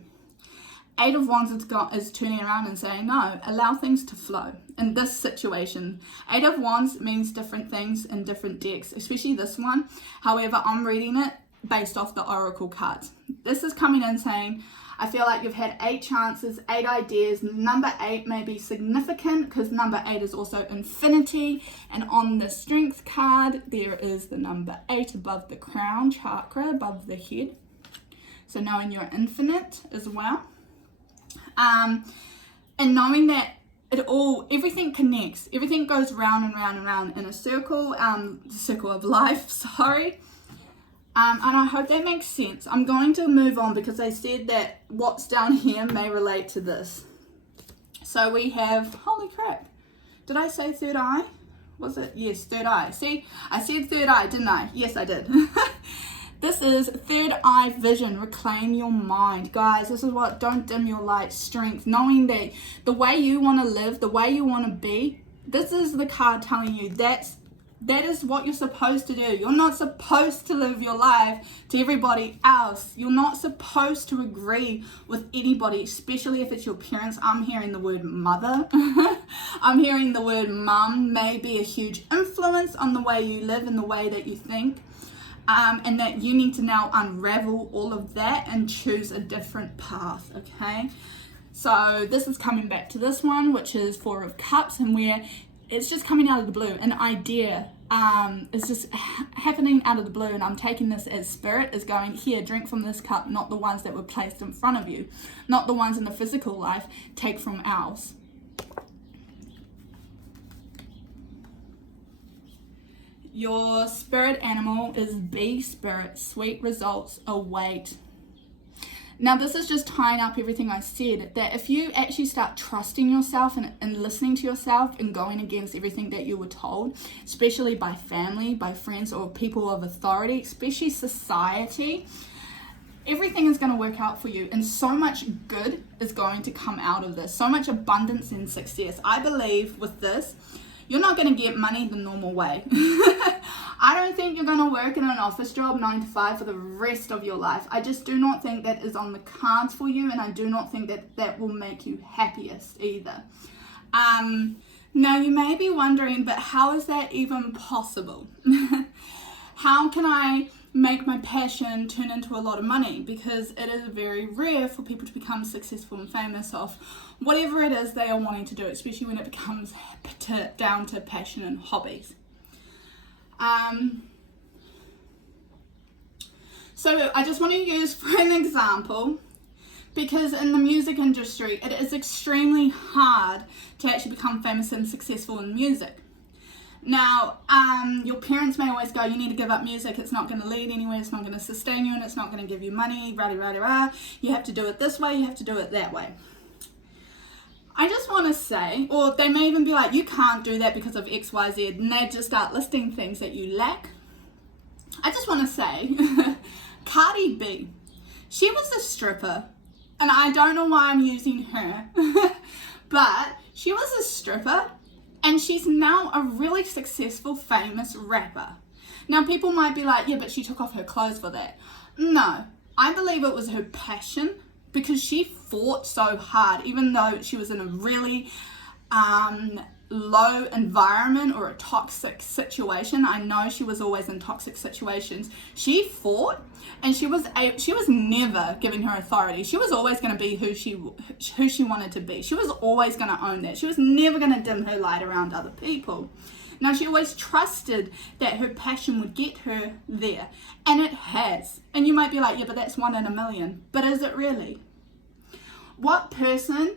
Eight of Wands is turning around and saying, no, allow things to flow in this situation. Eight of Wands means different things in different decks, especially this one. However, I'm reading it based off the Oracle cards. This is coming in saying, I feel like you've had 8 chances, 8 ideas. Number 8 may be significant because number 8 is also infinity. And on the strength card, there is the number 8 above the crown chakra, above the head. So knowing you're infinite as well. And knowing that everything connects, everything goes round and round and round in a circle, circle of life, and I hope that makes sense. I'm going to move on because I said that what's down here may relate to this. So we have, holy crap, did I say third eye? Was it? Yes, third eye. See, I said third eye, didn't I? Yes, I did. This is third eye vision. Reclaim your mind. Guys, this is what, don't dim your light, strength. Knowing that the way you want to live, the way you want to be, this is the card telling you that is what you're supposed to do. You're not supposed to live your life to everybody else. You're not supposed to agree with anybody, especially if it's your parents. I'm hearing the word mother. I'm hearing the word mum may be a huge influence on the way you live and the way that you think. And that you need to now unravel all of that and choose a different path, okay? So this is coming back to this one, which is Four of Cups, and where it's just coming out of the blue. An idea is just happening out of the blue, and I'm taking this as spirit is going, here, drink from this cup, not the ones that were placed in front of you, not the ones in the physical life, take from ours. Your spirit animal is bee spirit. Sweet results await. Now, this is just tying up everything I said, that if you actually start trusting yourself and listening to yourself and going against everything that you were told, especially by family, by friends, or people of authority, especially society, everything is going to work out for you, and so much good is going to come out of this. So much abundance and success. I believe with this, you're not going to get money the normal way. I don't think you're going to work in an office job 9 to 5 for the rest of your life. I just do not think that is on the cards for you, and I do not think that that will make you happiest either. Now you may be wondering, but how is that even possible? How can I make my passion turn into a lot of money? Because it is very rare for people to become successful and famous off whatever it is they are wanting to do, especially when it becomes down to passion and hobbies. So I just want to use for an example, because in the music industry, it is extremely hard to actually become famous and successful in music. Now, your parents may always go, you need to give up music, it's not going to lead anywhere, it's not going to sustain you, and it's not going to give you money, you have to do it this way, you have to do it that way. I just want to say, or they may even be like, you can't do that because of X, Y, Z, and they just start listing things that you lack. I just want to say, Cardi B, she was a stripper, and I don't know why I'm using her, but she was a stripper, and she's now a really successful, famous rapper. Now, people might be like, yeah, but she took off her clothes for that. No, I believe it was her passion, because she fought so hard, even though she was in a really low environment or a toxic situation. I know she was always in toxic situations. She fought, and she was never giving her authority. She was always going to be who she wanted to be. She was always going to own that. She was never going to dim her light around other people. Now, she always trusted that her passion would get her there, and it has. And you might be like, yeah, but that's 1 in a million. But is it really? What person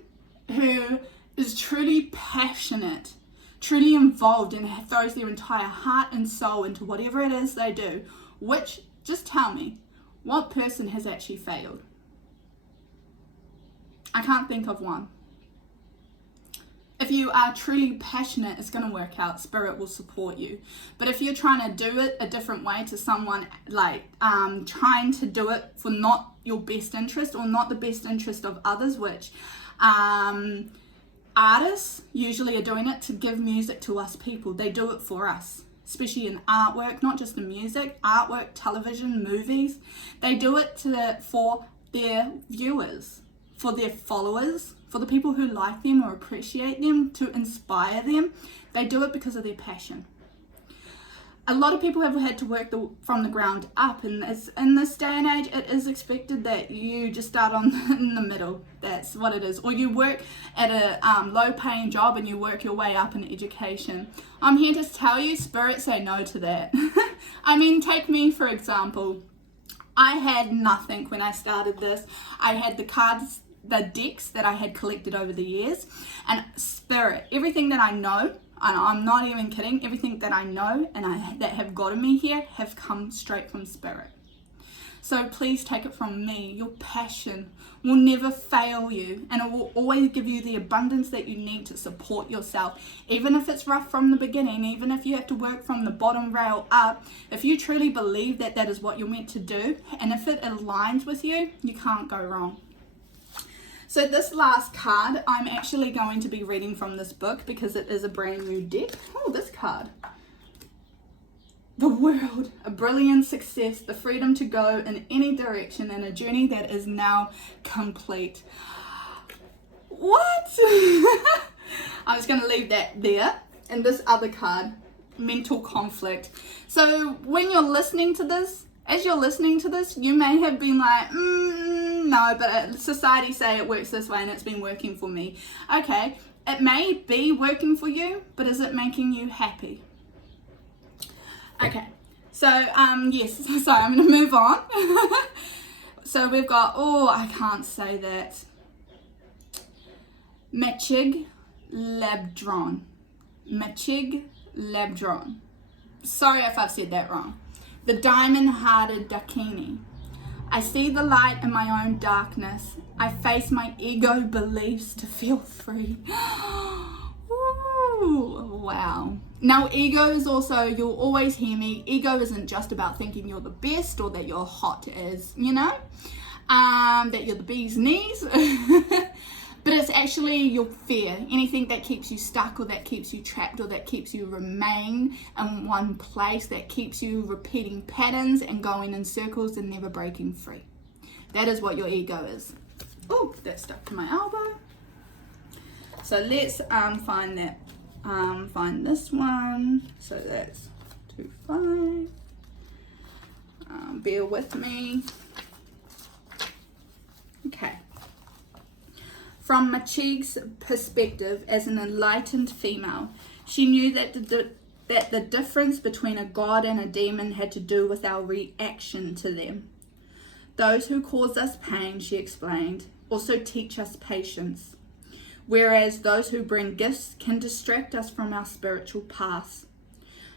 who is truly passionate, truly involved, and throws their entire heart and soul into whatever it is they do, just tell me, what person has actually failed? I can't think of one. If you are truly passionate, it's going to work out. Spirit will support you. But if you're trying to do it a different way to someone, like trying to do it for not your best interest or not the best interest of others, which artists usually are doing it to give music to us people. They do it for us, especially in artwork, not just in music, artwork, television, movies. They do it for their viewers, for their followers, for the people who like them or appreciate them, to inspire them. They do it because of their passion. A lot of people have had to work from the ground up, and in this day and age, it is expected that you just start in the middle. That's what it is. Or you work at a low-paying job and you work your way up in education. I'm here to tell you, Spirit, say no to that. I mean, take me for example. I had nothing when I started this. I had the decks that I had collected over the years, and Spirit, everything that I know, and I'm not even kidding, everything that I know and that have gotten me here have come straight from Spirit. So please take it from me. Your passion will never fail you, and it will always give you the abundance that you need to support yourself. Even if it's rough from the beginning, even if you have to work from the bottom rail up, if you truly believe that that is what you're meant to do, and if it aligns with you, you can't go wrong. So this last card, I'm actually going to be reading from this book because it is a brand new deck. Oh, this card. The world, a brilliant success, the freedom to go in any direction, and a journey that is now complete. What? I'm just going to leave that there. And this other card, mental conflict. So when you're listening to this, as you're listening to this, you may have been like, no, but society say it works this way and it's been working for me. Okay, it may be working for you, but is it making you happy? Okay, so yes, so I'm going to move on. So we've got, I can't say that. Machig Labdron. Sorry if I've said that wrong. The diamond-hearted Dakini. I see the light in my own darkness. I face my ego beliefs to feel free. Ooh, wow. Now, ego is also, you'll always hear me, ego isn't just about thinking you're the best or that you're hot as, that you're the bee's knees. But it's actually your fear, anything that keeps you stuck or that keeps you trapped or that keeps you remain in one place, that keeps you repeating patterns and going in circles and never breaking free. That is what your ego is. Oh, that stuck to my elbow. So let's find that. Find this one. So that's 2, 5. Bear with me. Okay. From Machig's perspective as an enlightened female, she knew that the difference between a god and a demon had to do with our reaction to them. Those who cause us pain, she explained, also teach us patience, whereas those who bring gifts can distract us from our spiritual paths.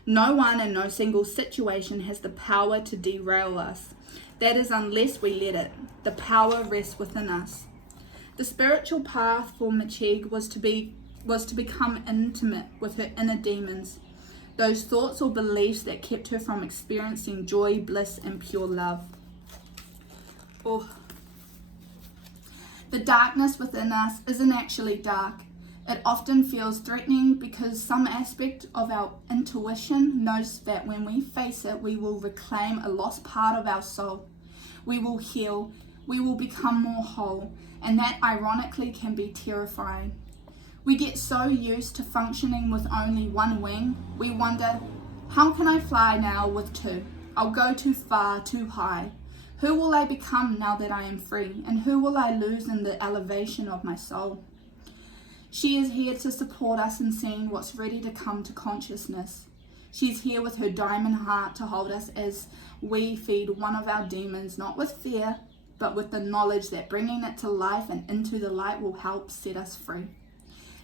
No one and no single situation has the power to derail us. That is, unless we let it. The power rests within us. The spiritual path for Machig was to become intimate with her inner demons, those thoughts or beliefs that kept her from experiencing joy, bliss, and pure love. Oh. The darkness within us isn't actually dark. It often feels threatening because some aspect of our intuition knows that when we face it, we will reclaim a lost part of our soul. We will heal. We will become more whole. And that ironically can be terrifying. We get so used to functioning with only one wing, we wonder, how can I fly now with two? I'll go too far, too high. Who will I become now that I am free? And who will I lose in the elevation of my soul? She is here to support us in seeing what's ready to come to consciousness. She's here with her diamond heart to hold us as we feed one of our demons, not with fear, but with the knowledge that bringing it to life and into the light will help set us free.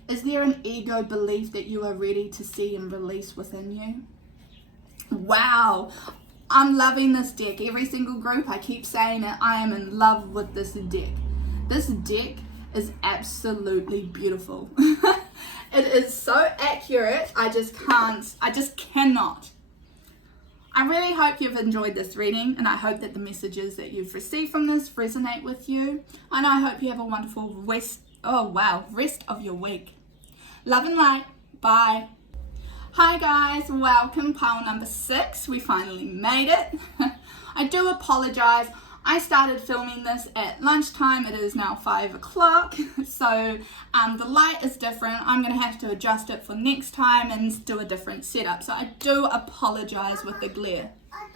Is there an ego belief that you are ready to see and release within you? Wow, I'm loving this deck. Every single group, I keep saying it, I am in love with this deck. This deck is absolutely beautiful. It is so accurate, I just cannot. I really hope you've enjoyed this reading, and I hope that the messages that you've received from this resonate with you. And I hope you have a wonderful rest of your week. Love and light. Bye. Hi guys, welcome, pile number 6. We finally made it. I do apologize. I started filming this at lunchtime. It is now 5 o'clock. So the light is different. I'm going to have to adjust it for next time and do a different setup. So I do apologize with the glare. I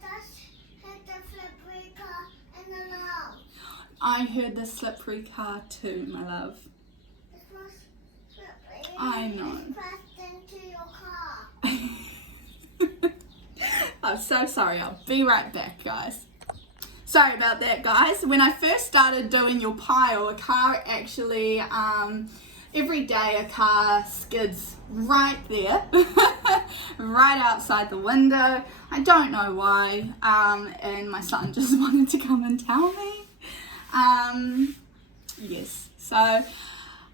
just hit the slippery car in the love. I heard the slippery car too, my love. It was slippery. I know. It crashed into your car. I'm so sorry. I'll be right back, guys. Sorry about that, guys. When I first started doing your pile, a car actually, every day a car skids right there, right outside the window. I don't know why, and my son just wanted to come and tell me. Yes, so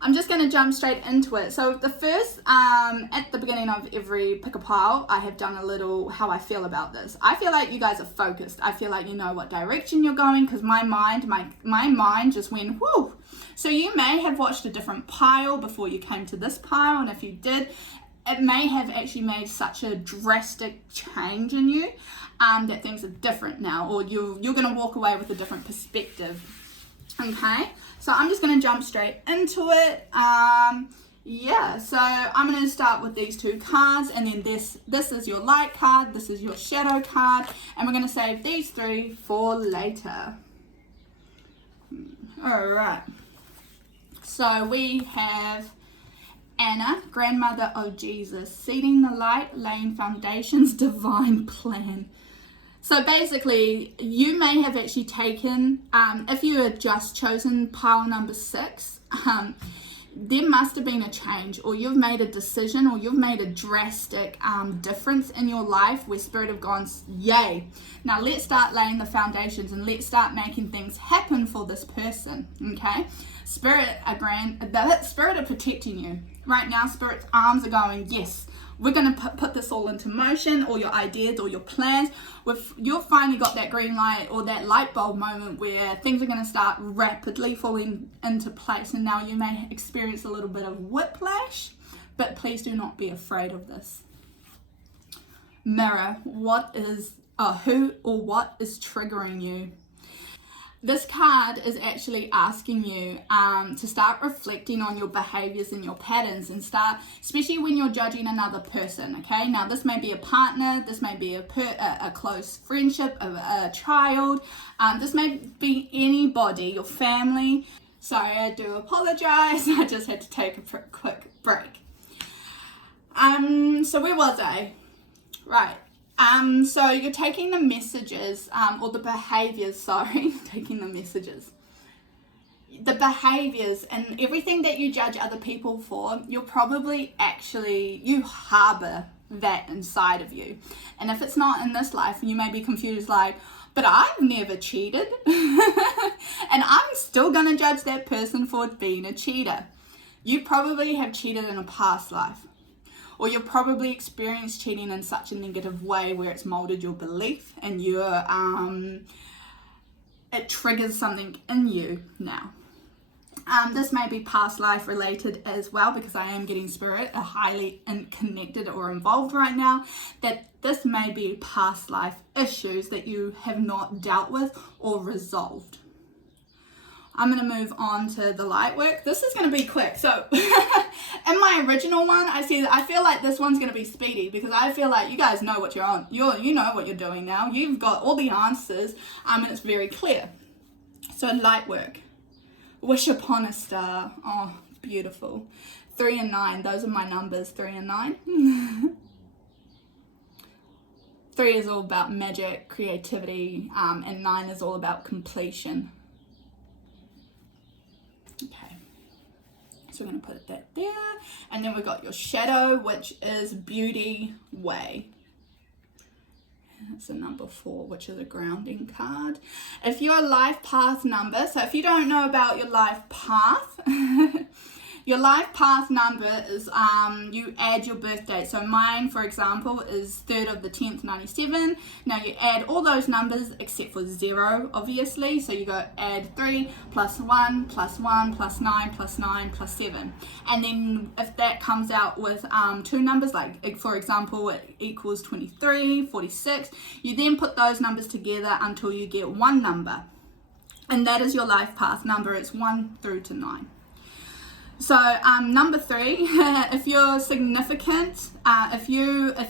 I'm just going to jump straight into it. So the first, at the beginning of every pick a pile, I have done a little how I feel about this. I feel like you guys are focused. I feel like you know what direction you're going, because my mind just went, whoo. So you may have watched a different pile before you came to this pile, and if you did, it may have actually made such a drastic change in you that things are different now, or you're going to walk away with a different perspective. Okay, so I'm just going to jump straight into it. Yeah, so I'm going to start with these 2 cards, and then this is your light card, this is your shadow card, and we're going to save these 3 for later. Alright, so we have Anna, grandmother of Jesus, seeding the light, laying foundations, divine plan. So basically, you may have actually taken, if you had just chosen pile number 6, there must have been a change, or you've made a decision, or you've made a drastic difference in your life where Spirit have gone, yay. Now let's start laying the foundations and let's start making things happen for this person, okay? Spirit are protecting you. Right now, Spirit's arms are going, yes, we're going to put this all into motion, or your ideas or your plans. You've finally got that green light or that light bulb moment where things are going to start rapidly falling into place, and now you may experience a little bit of whiplash, but please do not be afraid of this. Mirror, who or what is triggering you? This card is actually asking you to start reflecting on your behaviors and your patterns, and start, especially when you're judging another person, okay? Now, this may be a partner, this may be a close friendship, a child, this may be anybody, your family. Sorry, I do apologize. I just had to take a quick break. So where was I? Right. So you're taking the messages, or the behaviors, taking the messages. The behaviors and everything that you judge other people for, you're probably you harbor that inside of you. And if it's not in this life, you may be confused like, but I've never cheated. And I'm still going to judge that person for being a cheater. You probably have cheated in a past life. Or you've probably experienced cheating in such a negative way where it's molded your belief, and it triggers something in you now. This may be past life related as well, because I am getting Spirit are highly connected or involved right now, that this may be past life issues that you have not dealt with or resolved. I'm going to move on to the light work. This is going to be quick. So in my original one, I feel like this one's going to be speedy because I feel like you guys know what you're on. You know what you're doing now. You've got all the answers, and it's very clear. So light work. Wish upon a star. Oh, beautiful. 3 and 9. Those are my numbers, 3 and 9. 3 is all about magic, creativity, and 9 is all about completion. Okay, so we're going to put that there. And then we've got your shadow, which is beauty way. That's a number 4, which is a grounding card. If your life path number, so if you don't know about your life path, your life path number is, you add your birth date. So mine, for example, is 3rd of the 10th, 97. Now you add all those numbers except for 0, obviously. So you go add 3 plus 1 plus 1 plus 9 plus 9 plus 7. And then if that comes out with 2 numbers, like for example, it equals 23, 46, you then put those numbers together until you get one number. And that is your life path number. It's 1 through to 9. So number 3, if you're significant, if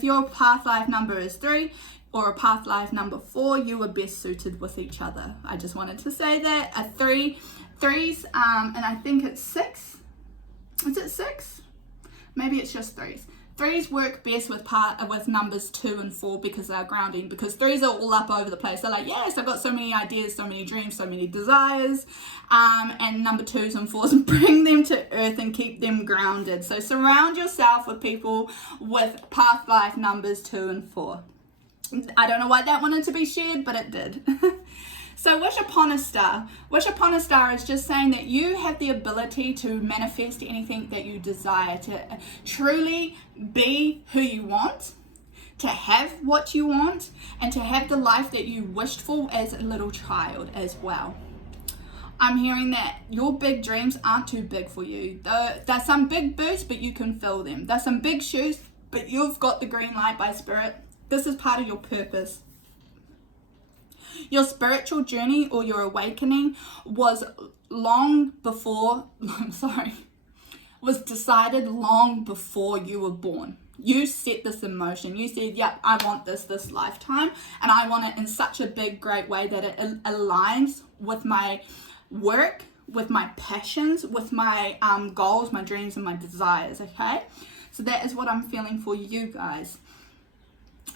your path life number is 3 or a path life number 4, you are best suited with each other. I just wanted to say that. A 3s, and I think it's 6. Is it 6? Maybe it's just 3s. 3s work best with numbers 2 and 4 because they're grounding, because 3s are all up over the place. They're like, yes, I've got so many ideas, so many dreams, so many desires. And number 2s and 4s bring them to earth and keep them grounded. So surround yourself with people with path life numbers 2 and 4. I don't know why that wanted to be shared, but it did. So wish upon a star. Wish upon a star is just saying that you have the ability to manifest anything that you desire, to truly be who you want, to have what you want, and to have the life that you wished for as a little child as well. I'm hearing that your big dreams aren't too big for you. There's some big boots, but you can fill them. There's some big shoes, but you've got the green light by Spirit. This is part of your purpose. Your spiritual journey or your awakening was decided long before you were born. You set this in motion. You said, yep, I want this lifetime, and I want it in such a big, great way that it aligns with my work, with my passions, with my goals, my dreams, and my desires, okay? So that is what I'm feeling for you guys.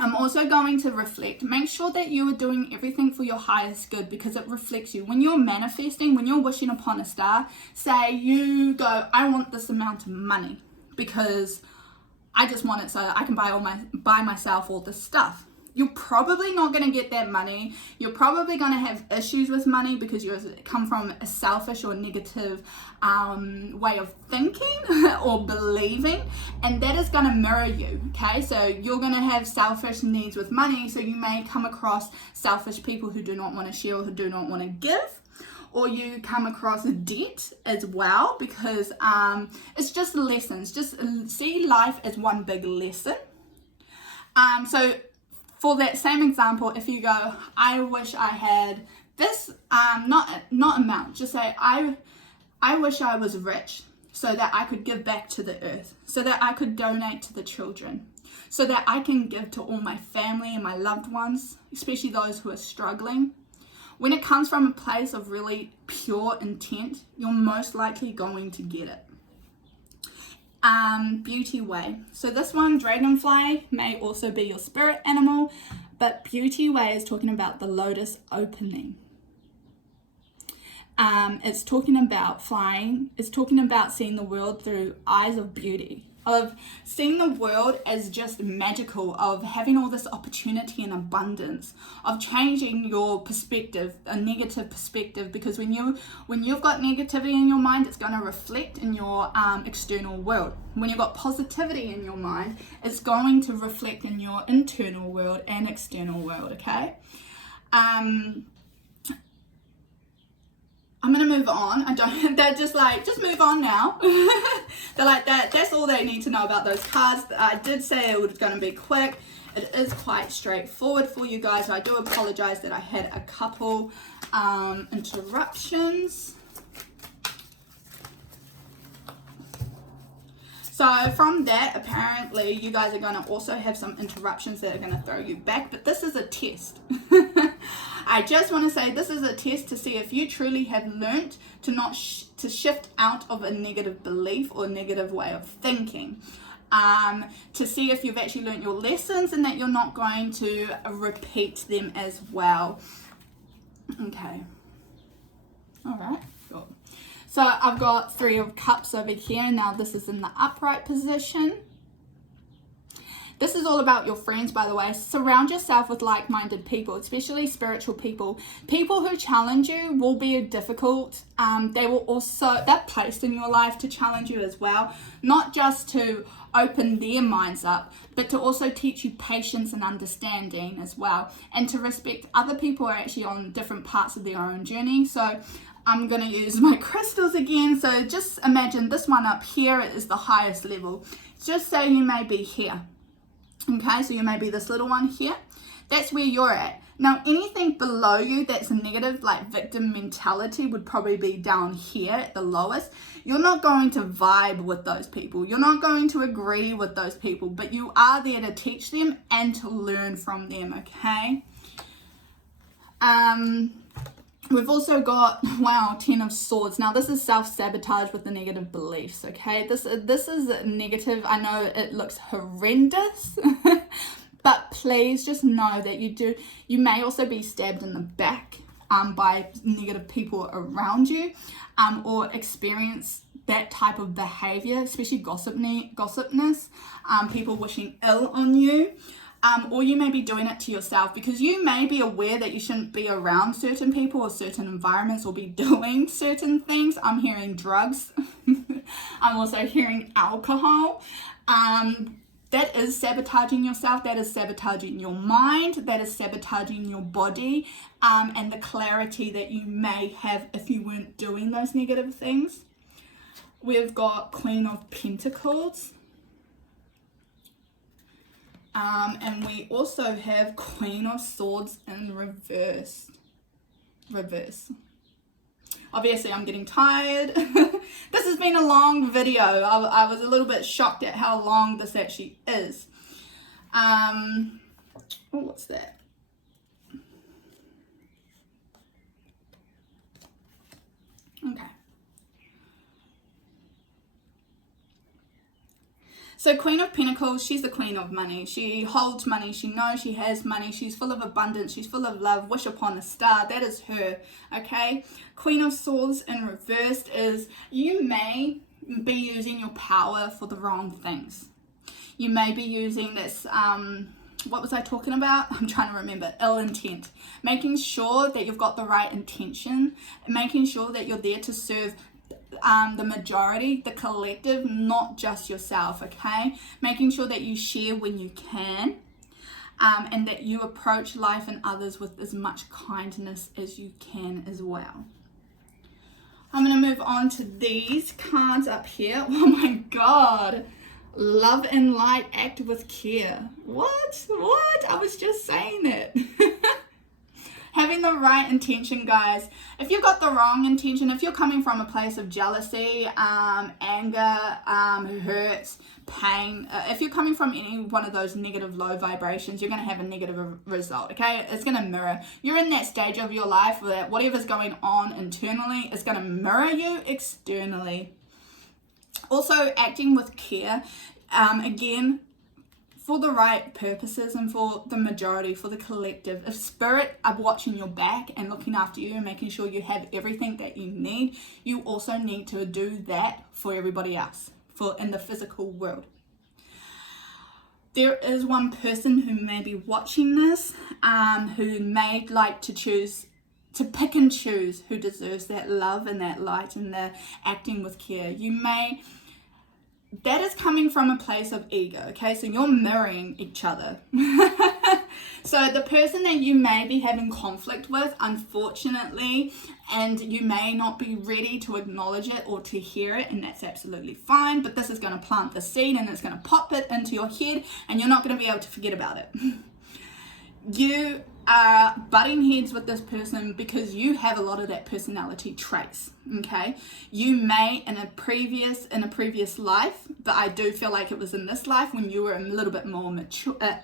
I'm also going to reflect. Make sure that you are doing everything for your highest good, because it reflects you. When you're manifesting, when you're wishing upon a star, say you go, I want this amount of money because I just want it so that I can buy myself all this stuff. You're probably not going to get that money. You're probably going to have issues with money because you come from a selfish or negative way of thinking or believing, and that is going to mirror you, okay? So you're going to have selfish needs with money, so you may come across selfish people who do not want to share or who do not want to give, or you come across debt as well, because it's just lessons. Just see life as one big lesson. So for that same example, if you go, I wish I had this, not amount, just say, I wish I was rich so that I could give back to the earth, so that I could donate to the children, so that I can give to all my family and my loved ones, especially those who are struggling. When it comes from a place of really pure intent, you're most likely going to get it. Beauty way. So this one, dragonfly, may also be your spirit animal, but beauty way is talking about the lotus opening. It's talking about flying. It's talking about seeing the world through eyes of beauty, of seeing the world as just magical, of having all this opportunity and abundance, of changing your perspective, a negative perspective, because when you've got negativity in your mind, it's going to reflect in your external world. When you've got positivity in your mind, it's going to reflect in your internal world and external world, okay? I'm going to move on. They're just like, just move on now. They're like, that's all they need to know about those cards. I did say it was going to be quick. It is quite straightforward for you guys. I do apologize that I had a couple interruptions. So from that, apparently you guys are going to also have some interruptions that are going to throw you back, but this is a test. I just want to say this is a test to see if you truly have learnt to not to shift out of a negative belief or negative way of thinking. To see if you've actually learnt your lessons and that you're not going to repeat them as well. Okay. All right. Cool. So I've got 3 of Cups over here. Now this is in the upright position. This is all about your friends, by the way. Surround yourself with like-minded people, especially spiritual people. People who challenge you will be difficult. They're placed in your life to challenge you as well. Not just to open their minds up, but to also teach you patience and understanding as well. And to respect other people who are actually on different parts of their own journey. So I'm going to use my crystals again. So just imagine this one up here is the highest level. Just say you may be here. Okay, so you may be this little one here. That's where you're at. Now, anything below you that's negative, like victim mentality, would probably be down here at the lowest. You're not going to vibe with those people. You're not going to agree with those people, but you are there to teach them and to learn from them, okay? We've also got, wow, 10 of Swords. Now, this is self-sabotage with the negative beliefs, okay? This is negative. I know it looks horrendous, but please just know that you may also be stabbed in the back by negative people around you, or experience that type of behavior, especially gossipness, people wishing ill on you. Or you may be doing it to yourself because you may be aware that you shouldn't be around certain people or certain environments or be doing certain things. I'm hearing drugs. I'm also hearing alcohol. That is sabotaging yourself. That is sabotaging your mind. That is sabotaging your body, and the clarity that you may have if you weren't doing those negative things. We've got Queen of Pentacles. And we also have Queen of Swords in reverse. Obviously, I'm getting tired. This has been a long video. I was a little bit shocked at how long this actually is. Oh, what's that? Okay. So Queen of Pentacles, she's the queen of money. She holds money. She knows she has money. She's full of abundance. She's full of love. Wish upon a star. That is her, okay? Queen of Swords in reversed is you may be using your power for the wrong things. You may be using this, what was I talking about? I'm trying to remember. Ill intent. Making sure that you've got the right intention. Making sure that you're there to serve the majority, the collective, not just yourself, okay? Making sure that you share when you can, and that you approach life and others with as much kindness as you can as well. I'm going to move on to these cards up here. Oh my God. Love and light, act with care. What? I was just saying it. Having the right intention, guys. If you've got the wrong intention, if you're coming from a place of jealousy, anger, hurt, pain, if you're coming from any one of those negative low vibrations, you're going to have a negative result, okay? It's going to mirror. You're in that stage of your life where whatever's going on internally is going to mirror you externally. Also, acting with care, again, for the right purposes and for the majority, for the collective. If spirit are watching your back and looking after you and making sure you have everything that you need, you also need to do that for everybody else, for in the physical world. There is one person who may be watching this, who may like to pick and choose who deserves that love and that light and the acting with care. That is coming from a place of ego, okay? So you're mirroring each other. So the person that you may be having conflict with, unfortunately, and you may not be ready to acknowledge it or to hear it, and that's absolutely fine, but this is going to plant the seed and it's going to pop it into your head and you're not going to be able to forget about it. You are butting heads with this person because you have a lot of that personality traits, okay? You may in a previous life, but I do feel like it was in this life when you were a little bit more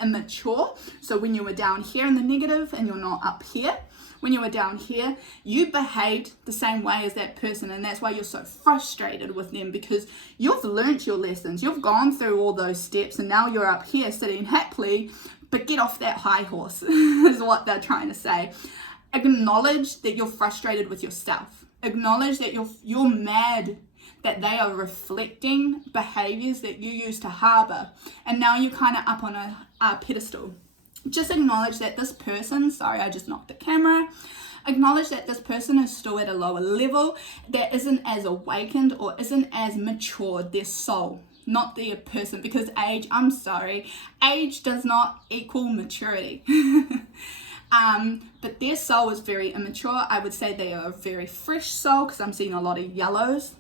immature. So when you were down here in the negative and you're not up here, when you were down here, you behaved the same way as that person, and that's why you're so frustrated with them, because you've learnt your lessons, you've gone through all those steps, and now you're up here sitting happily. But get off that high horse is what they're trying to say. Acknowledge that you're frustrated with yourself. Acknowledge that you're mad that they are reflecting behaviors that you used to harbor, and now you're kind of up on a pedestal. Just acknowledge that this person, sorry, I just knocked the camera. Acknowledge that this person is still at a lower level, that isn't as awakened or isn't as matured, their soul, not the person, because age, I'm sorry, age does not equal maturity. But their soul is very immature. I would say they are a very fresh soul, because I'm seeing a lot of yellows.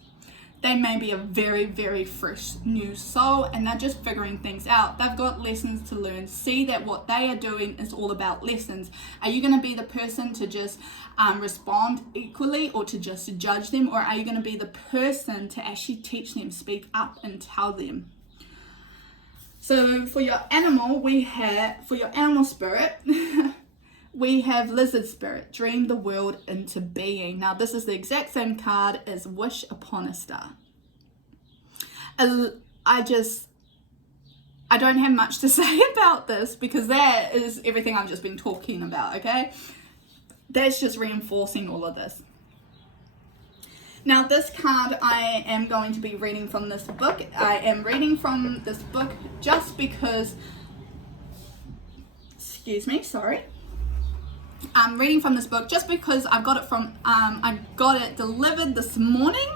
They may be a very, very fresh new soul, and they're just figuring things out. They've got lessons to learn. See that what they are doing is all about lessons. Are you going to be the person to just respond equally, or to just judge them? Or are you going to be the person to actually teach them, speak up and tell them? So for your animal, for your animal spirit, we have lizard spirit, dream the world into being. Now this is the exact same card as wish upon a star. I don't have much to say about this, because that is everything I've just been talking about, okay? That's just reinforcing all of this. Now this card, I am going to be reading from this book. I am reading from this book just because, excuse me, sorry. I'm reading from this book just because I got it delivered this morning.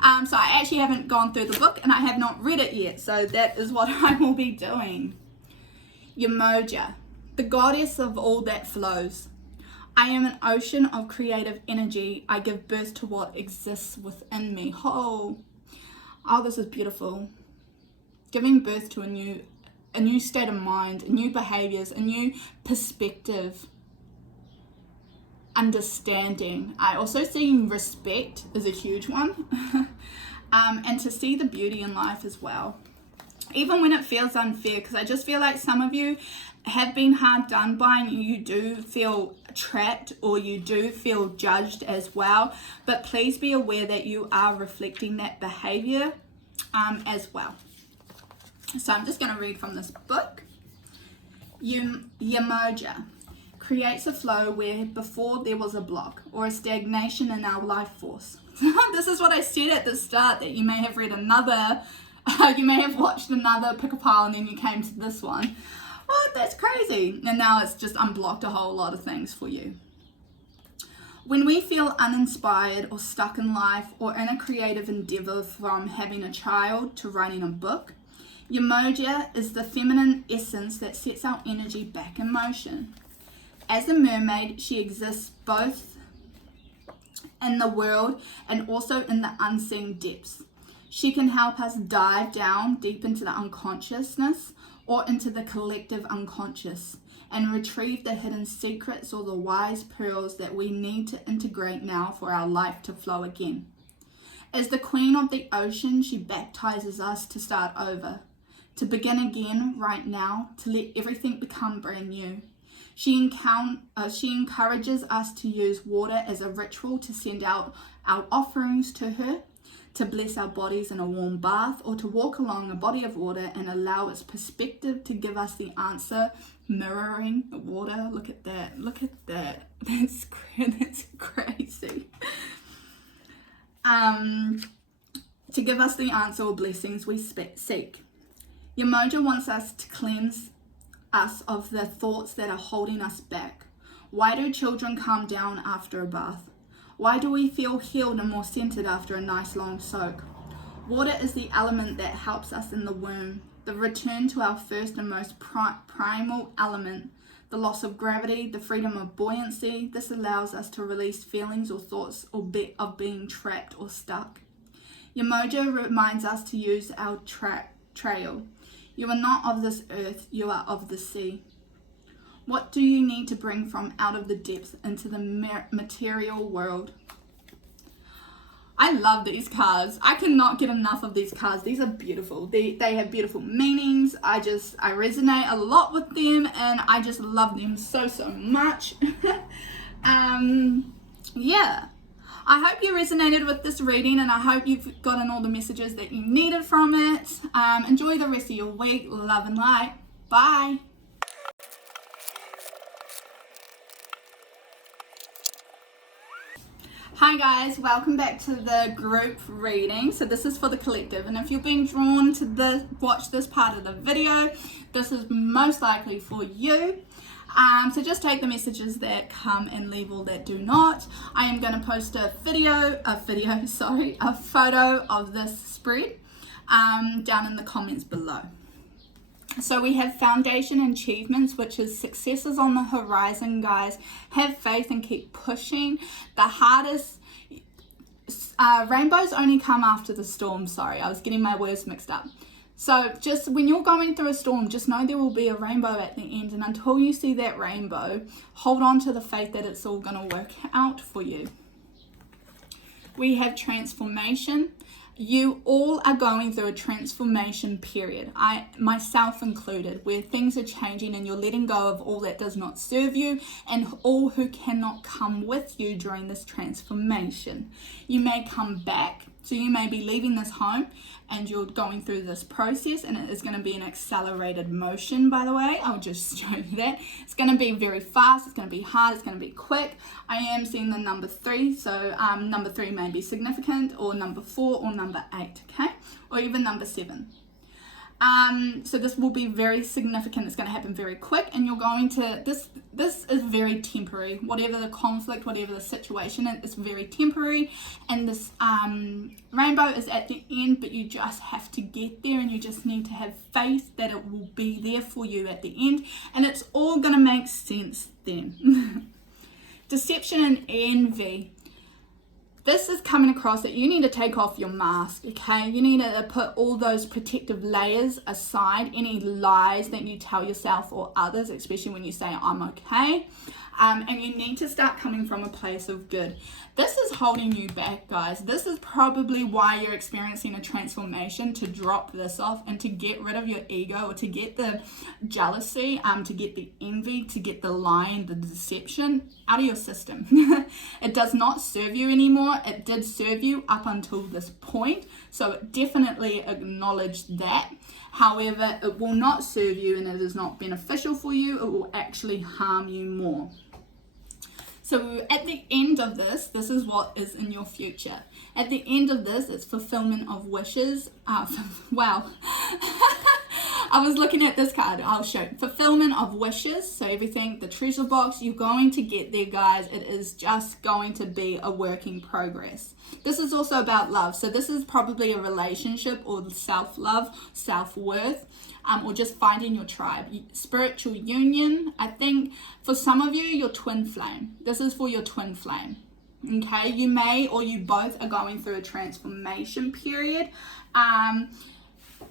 So I actually haven't gone through the book and I have not read it yet. So that is what I will be doing. Yamoja, the goddess of all that flows. I am an ocean of creative energy. I give birth to what exists within me. Oh, this is beautiful. Giving birth to a new state of mind, new behaviors, a new perspective. Understanding. I also see respect is a huge one. And to see the beauty in life as well, even when it feels unfair, because I just feel like some of you have been hard done by and you do feel trapped or you do feel judged as well, but please be aware that you are reflecting that behavior as well. So I'm just going to read from this book. Yamoja creates a flow where before there was a block or a stagnation in our life force. This is what I said at the start, that you may have read another, you may have watched another pick a pile and then you came to this one. What? That's crazy. And now it's just unblocked a whole lot of things for you. When we feel uninspired or stuck in life or in a creative endeavor, from having a child to writing a book, Yamoja is the feminine essence that sets our energy back in motion. As a mermaid, she exists both in the world and also in the unseen depths. She can help us dive down deep into the unconsciousness or into the collective unconscious and retrieve the hidden secrets or the wise pearls that we need to integrate now for our life to flow again. As the queen of the ocean, she baptizes us to start over, to begin again right now, to let everything become brand new. She encourages us to use water as a ritual to send out our offerings to her, to bless our bodies in a warm bath, or to walk along a body of water and allow its perspective to give us the answer. Mirroring water, look at that, that's crazy. To give us the answer or blessings we seek. Yamoja wants us to cleanse us of the thoughts that are holding us back. Why do children calm down after a bath? Why do we feel healed and more centered after a nice long soak? Water is the element that helps us in the womb, the return to our first and most primal element, the loss of gravity, the freedom of buoyancy. This allows us to release feelings or thoughts of being trapped or stuck. Yamoja reminds us to use our trail. You are not of this earth, you are of the sea. What do you need to bring from out of the depths into the material world? I love these cards. I cannot get enough of these cards. These are beautiful. They have beautiful meanings. I resonate a lot with them, and I just love them so much. Yeah. I hope you resonated with this reading, and I hope you've gotten all the messages that you needed from it. Enjoy the rest of your week. Love and light. Bye. Hi guys, welcome back to the group reading. So this is for the collective, and if you're being drawn to watch this part of the video, this is most likely for you. So just take the messages that come and leave all that do not. I am going to post a photo of this spread down in the comments below. So we have foundation achievements, which is successes on the horizon, guys. Have faith and keep pushing. The hardest rainbows only come after the storm. Sorry, I was getting my words mixed up. So just when you're going through a storm, just know there will be a rainbow at the end. And until you see that rainbow, hold on to the faith that it's all going to work out for you. We have transformation. You all are going through a transformation period, myself included, where things are changing and you're letting go of all that does not serve you and all who cannot come with you during this transformation. You may come back, so you may be leaving this home and you're going through this process, and it is going to be an accelerated motion, by the way. I'll just show you that. It's going to be very fast, it's going to be hard, it's going to be quick. I am seeing the number 3, so number 3 may be significant, or number 4, or number 8, okay? Or even number 7. So this will be very significant. It's going to happen very quick, and you're going to, this is very temporary. Whatever the conflict, whatever the situation, it's very temporary, and this rainbow is at the end, but you just have to get there, and you just need to have faith that it will be there for you at the end, and it's all going to make sense then. Deception and envy. This is coming across that you need to take off your mask, okay? You need to put all those protective layers aside, any lies that you tell yourself or others, especially when you say, I'm okay. And you need to start coming from a place of good. This is holding you back, guys. This is probably why you're experiencing a transformation, to drop this off and to get rid of your ego, or to get the jealousy, to get the envy, to get the lying, the deception out of your system. It does not serve you anymore. It did serve you up until this point, so definitely acknowledge that. However, it will not serve you, and it is not beneficial for you. It will actually harm you more. So at the end of this is what is in your future. At the end of this, it's fulfillment of wishes. Wow. I was looking at this card. I'll show you. Fulfillment of wishes. So everything, the treasure box, you're going to get there, guys. It is just going to be a work in progress. This is also about love. So this is probably a relationship, or self-love, self-worth. Or just finding your tribe. Spiritual union. I think for some of you, your twin flame. This is for your twin flame. Okay, you may, or you both are going through a transformation period.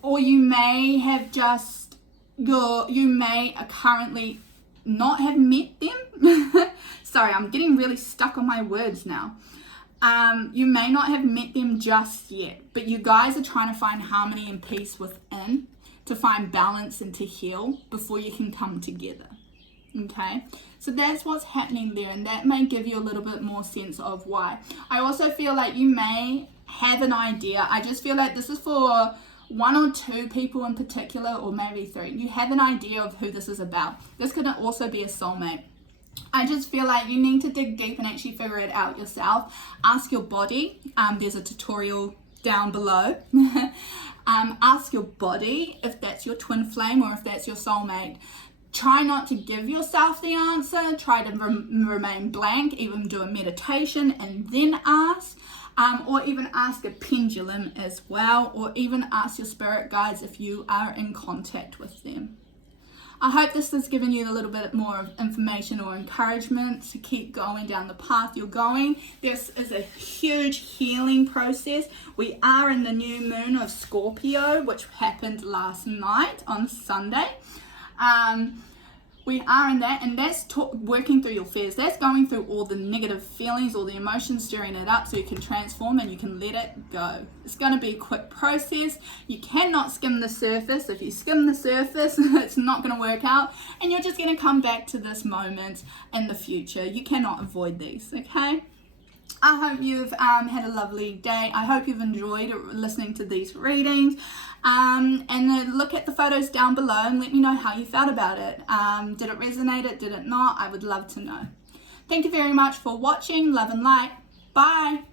Or you may have just, you may currently not have met them. Sorry, I'm getting really stuck on my words now. You may not have met them just yet, but you guys are trying to find harmony and peace within, to find balance and to heal before you can come together. Okay, so that's what's happening there, and that may give you a little bit more sense of why. I also feel like you may have an idea. I just feel like this is for 1 or 2 people in particular, or maybe 3. You have an idea of who this is about. This could also be a soulmate. I just feel like you need to dig deep and actually figure it out yourself. Ask your body. There's a tutorial down below. Ask your body if that's your twin flame or if that's your soulmate. Try not to give yourself the answer. Try to remain blank. Even do a meditation and then ask. Or even ask a pendulum as well. Or even ask your spirit guides if you are in contact with them. I hope this has given you a little bit more of information or encouragement to keep going down the path you're going. This is a huge healing process. We are in the new moon of Scorpio, which happened last night on Sunday. We are in that, and that's working through your fears. That's going through all the negative feelings, all the emotions, stirring it up so you can transform and you can let it go. It's going to be a quick process. You cannot skim the surface. If you skim the surface, it's not going to work out, and you're just going to come back to this moment in the future. You cannot avoid these, okay? I hope you've had a lovely day. I hope you've enjoyed listening to these readings. And then look at the photos down below and let me know how you felt about it. Did it resonate? Did it not? I would love to know. Thank you very much for watching. Love and light. Bye.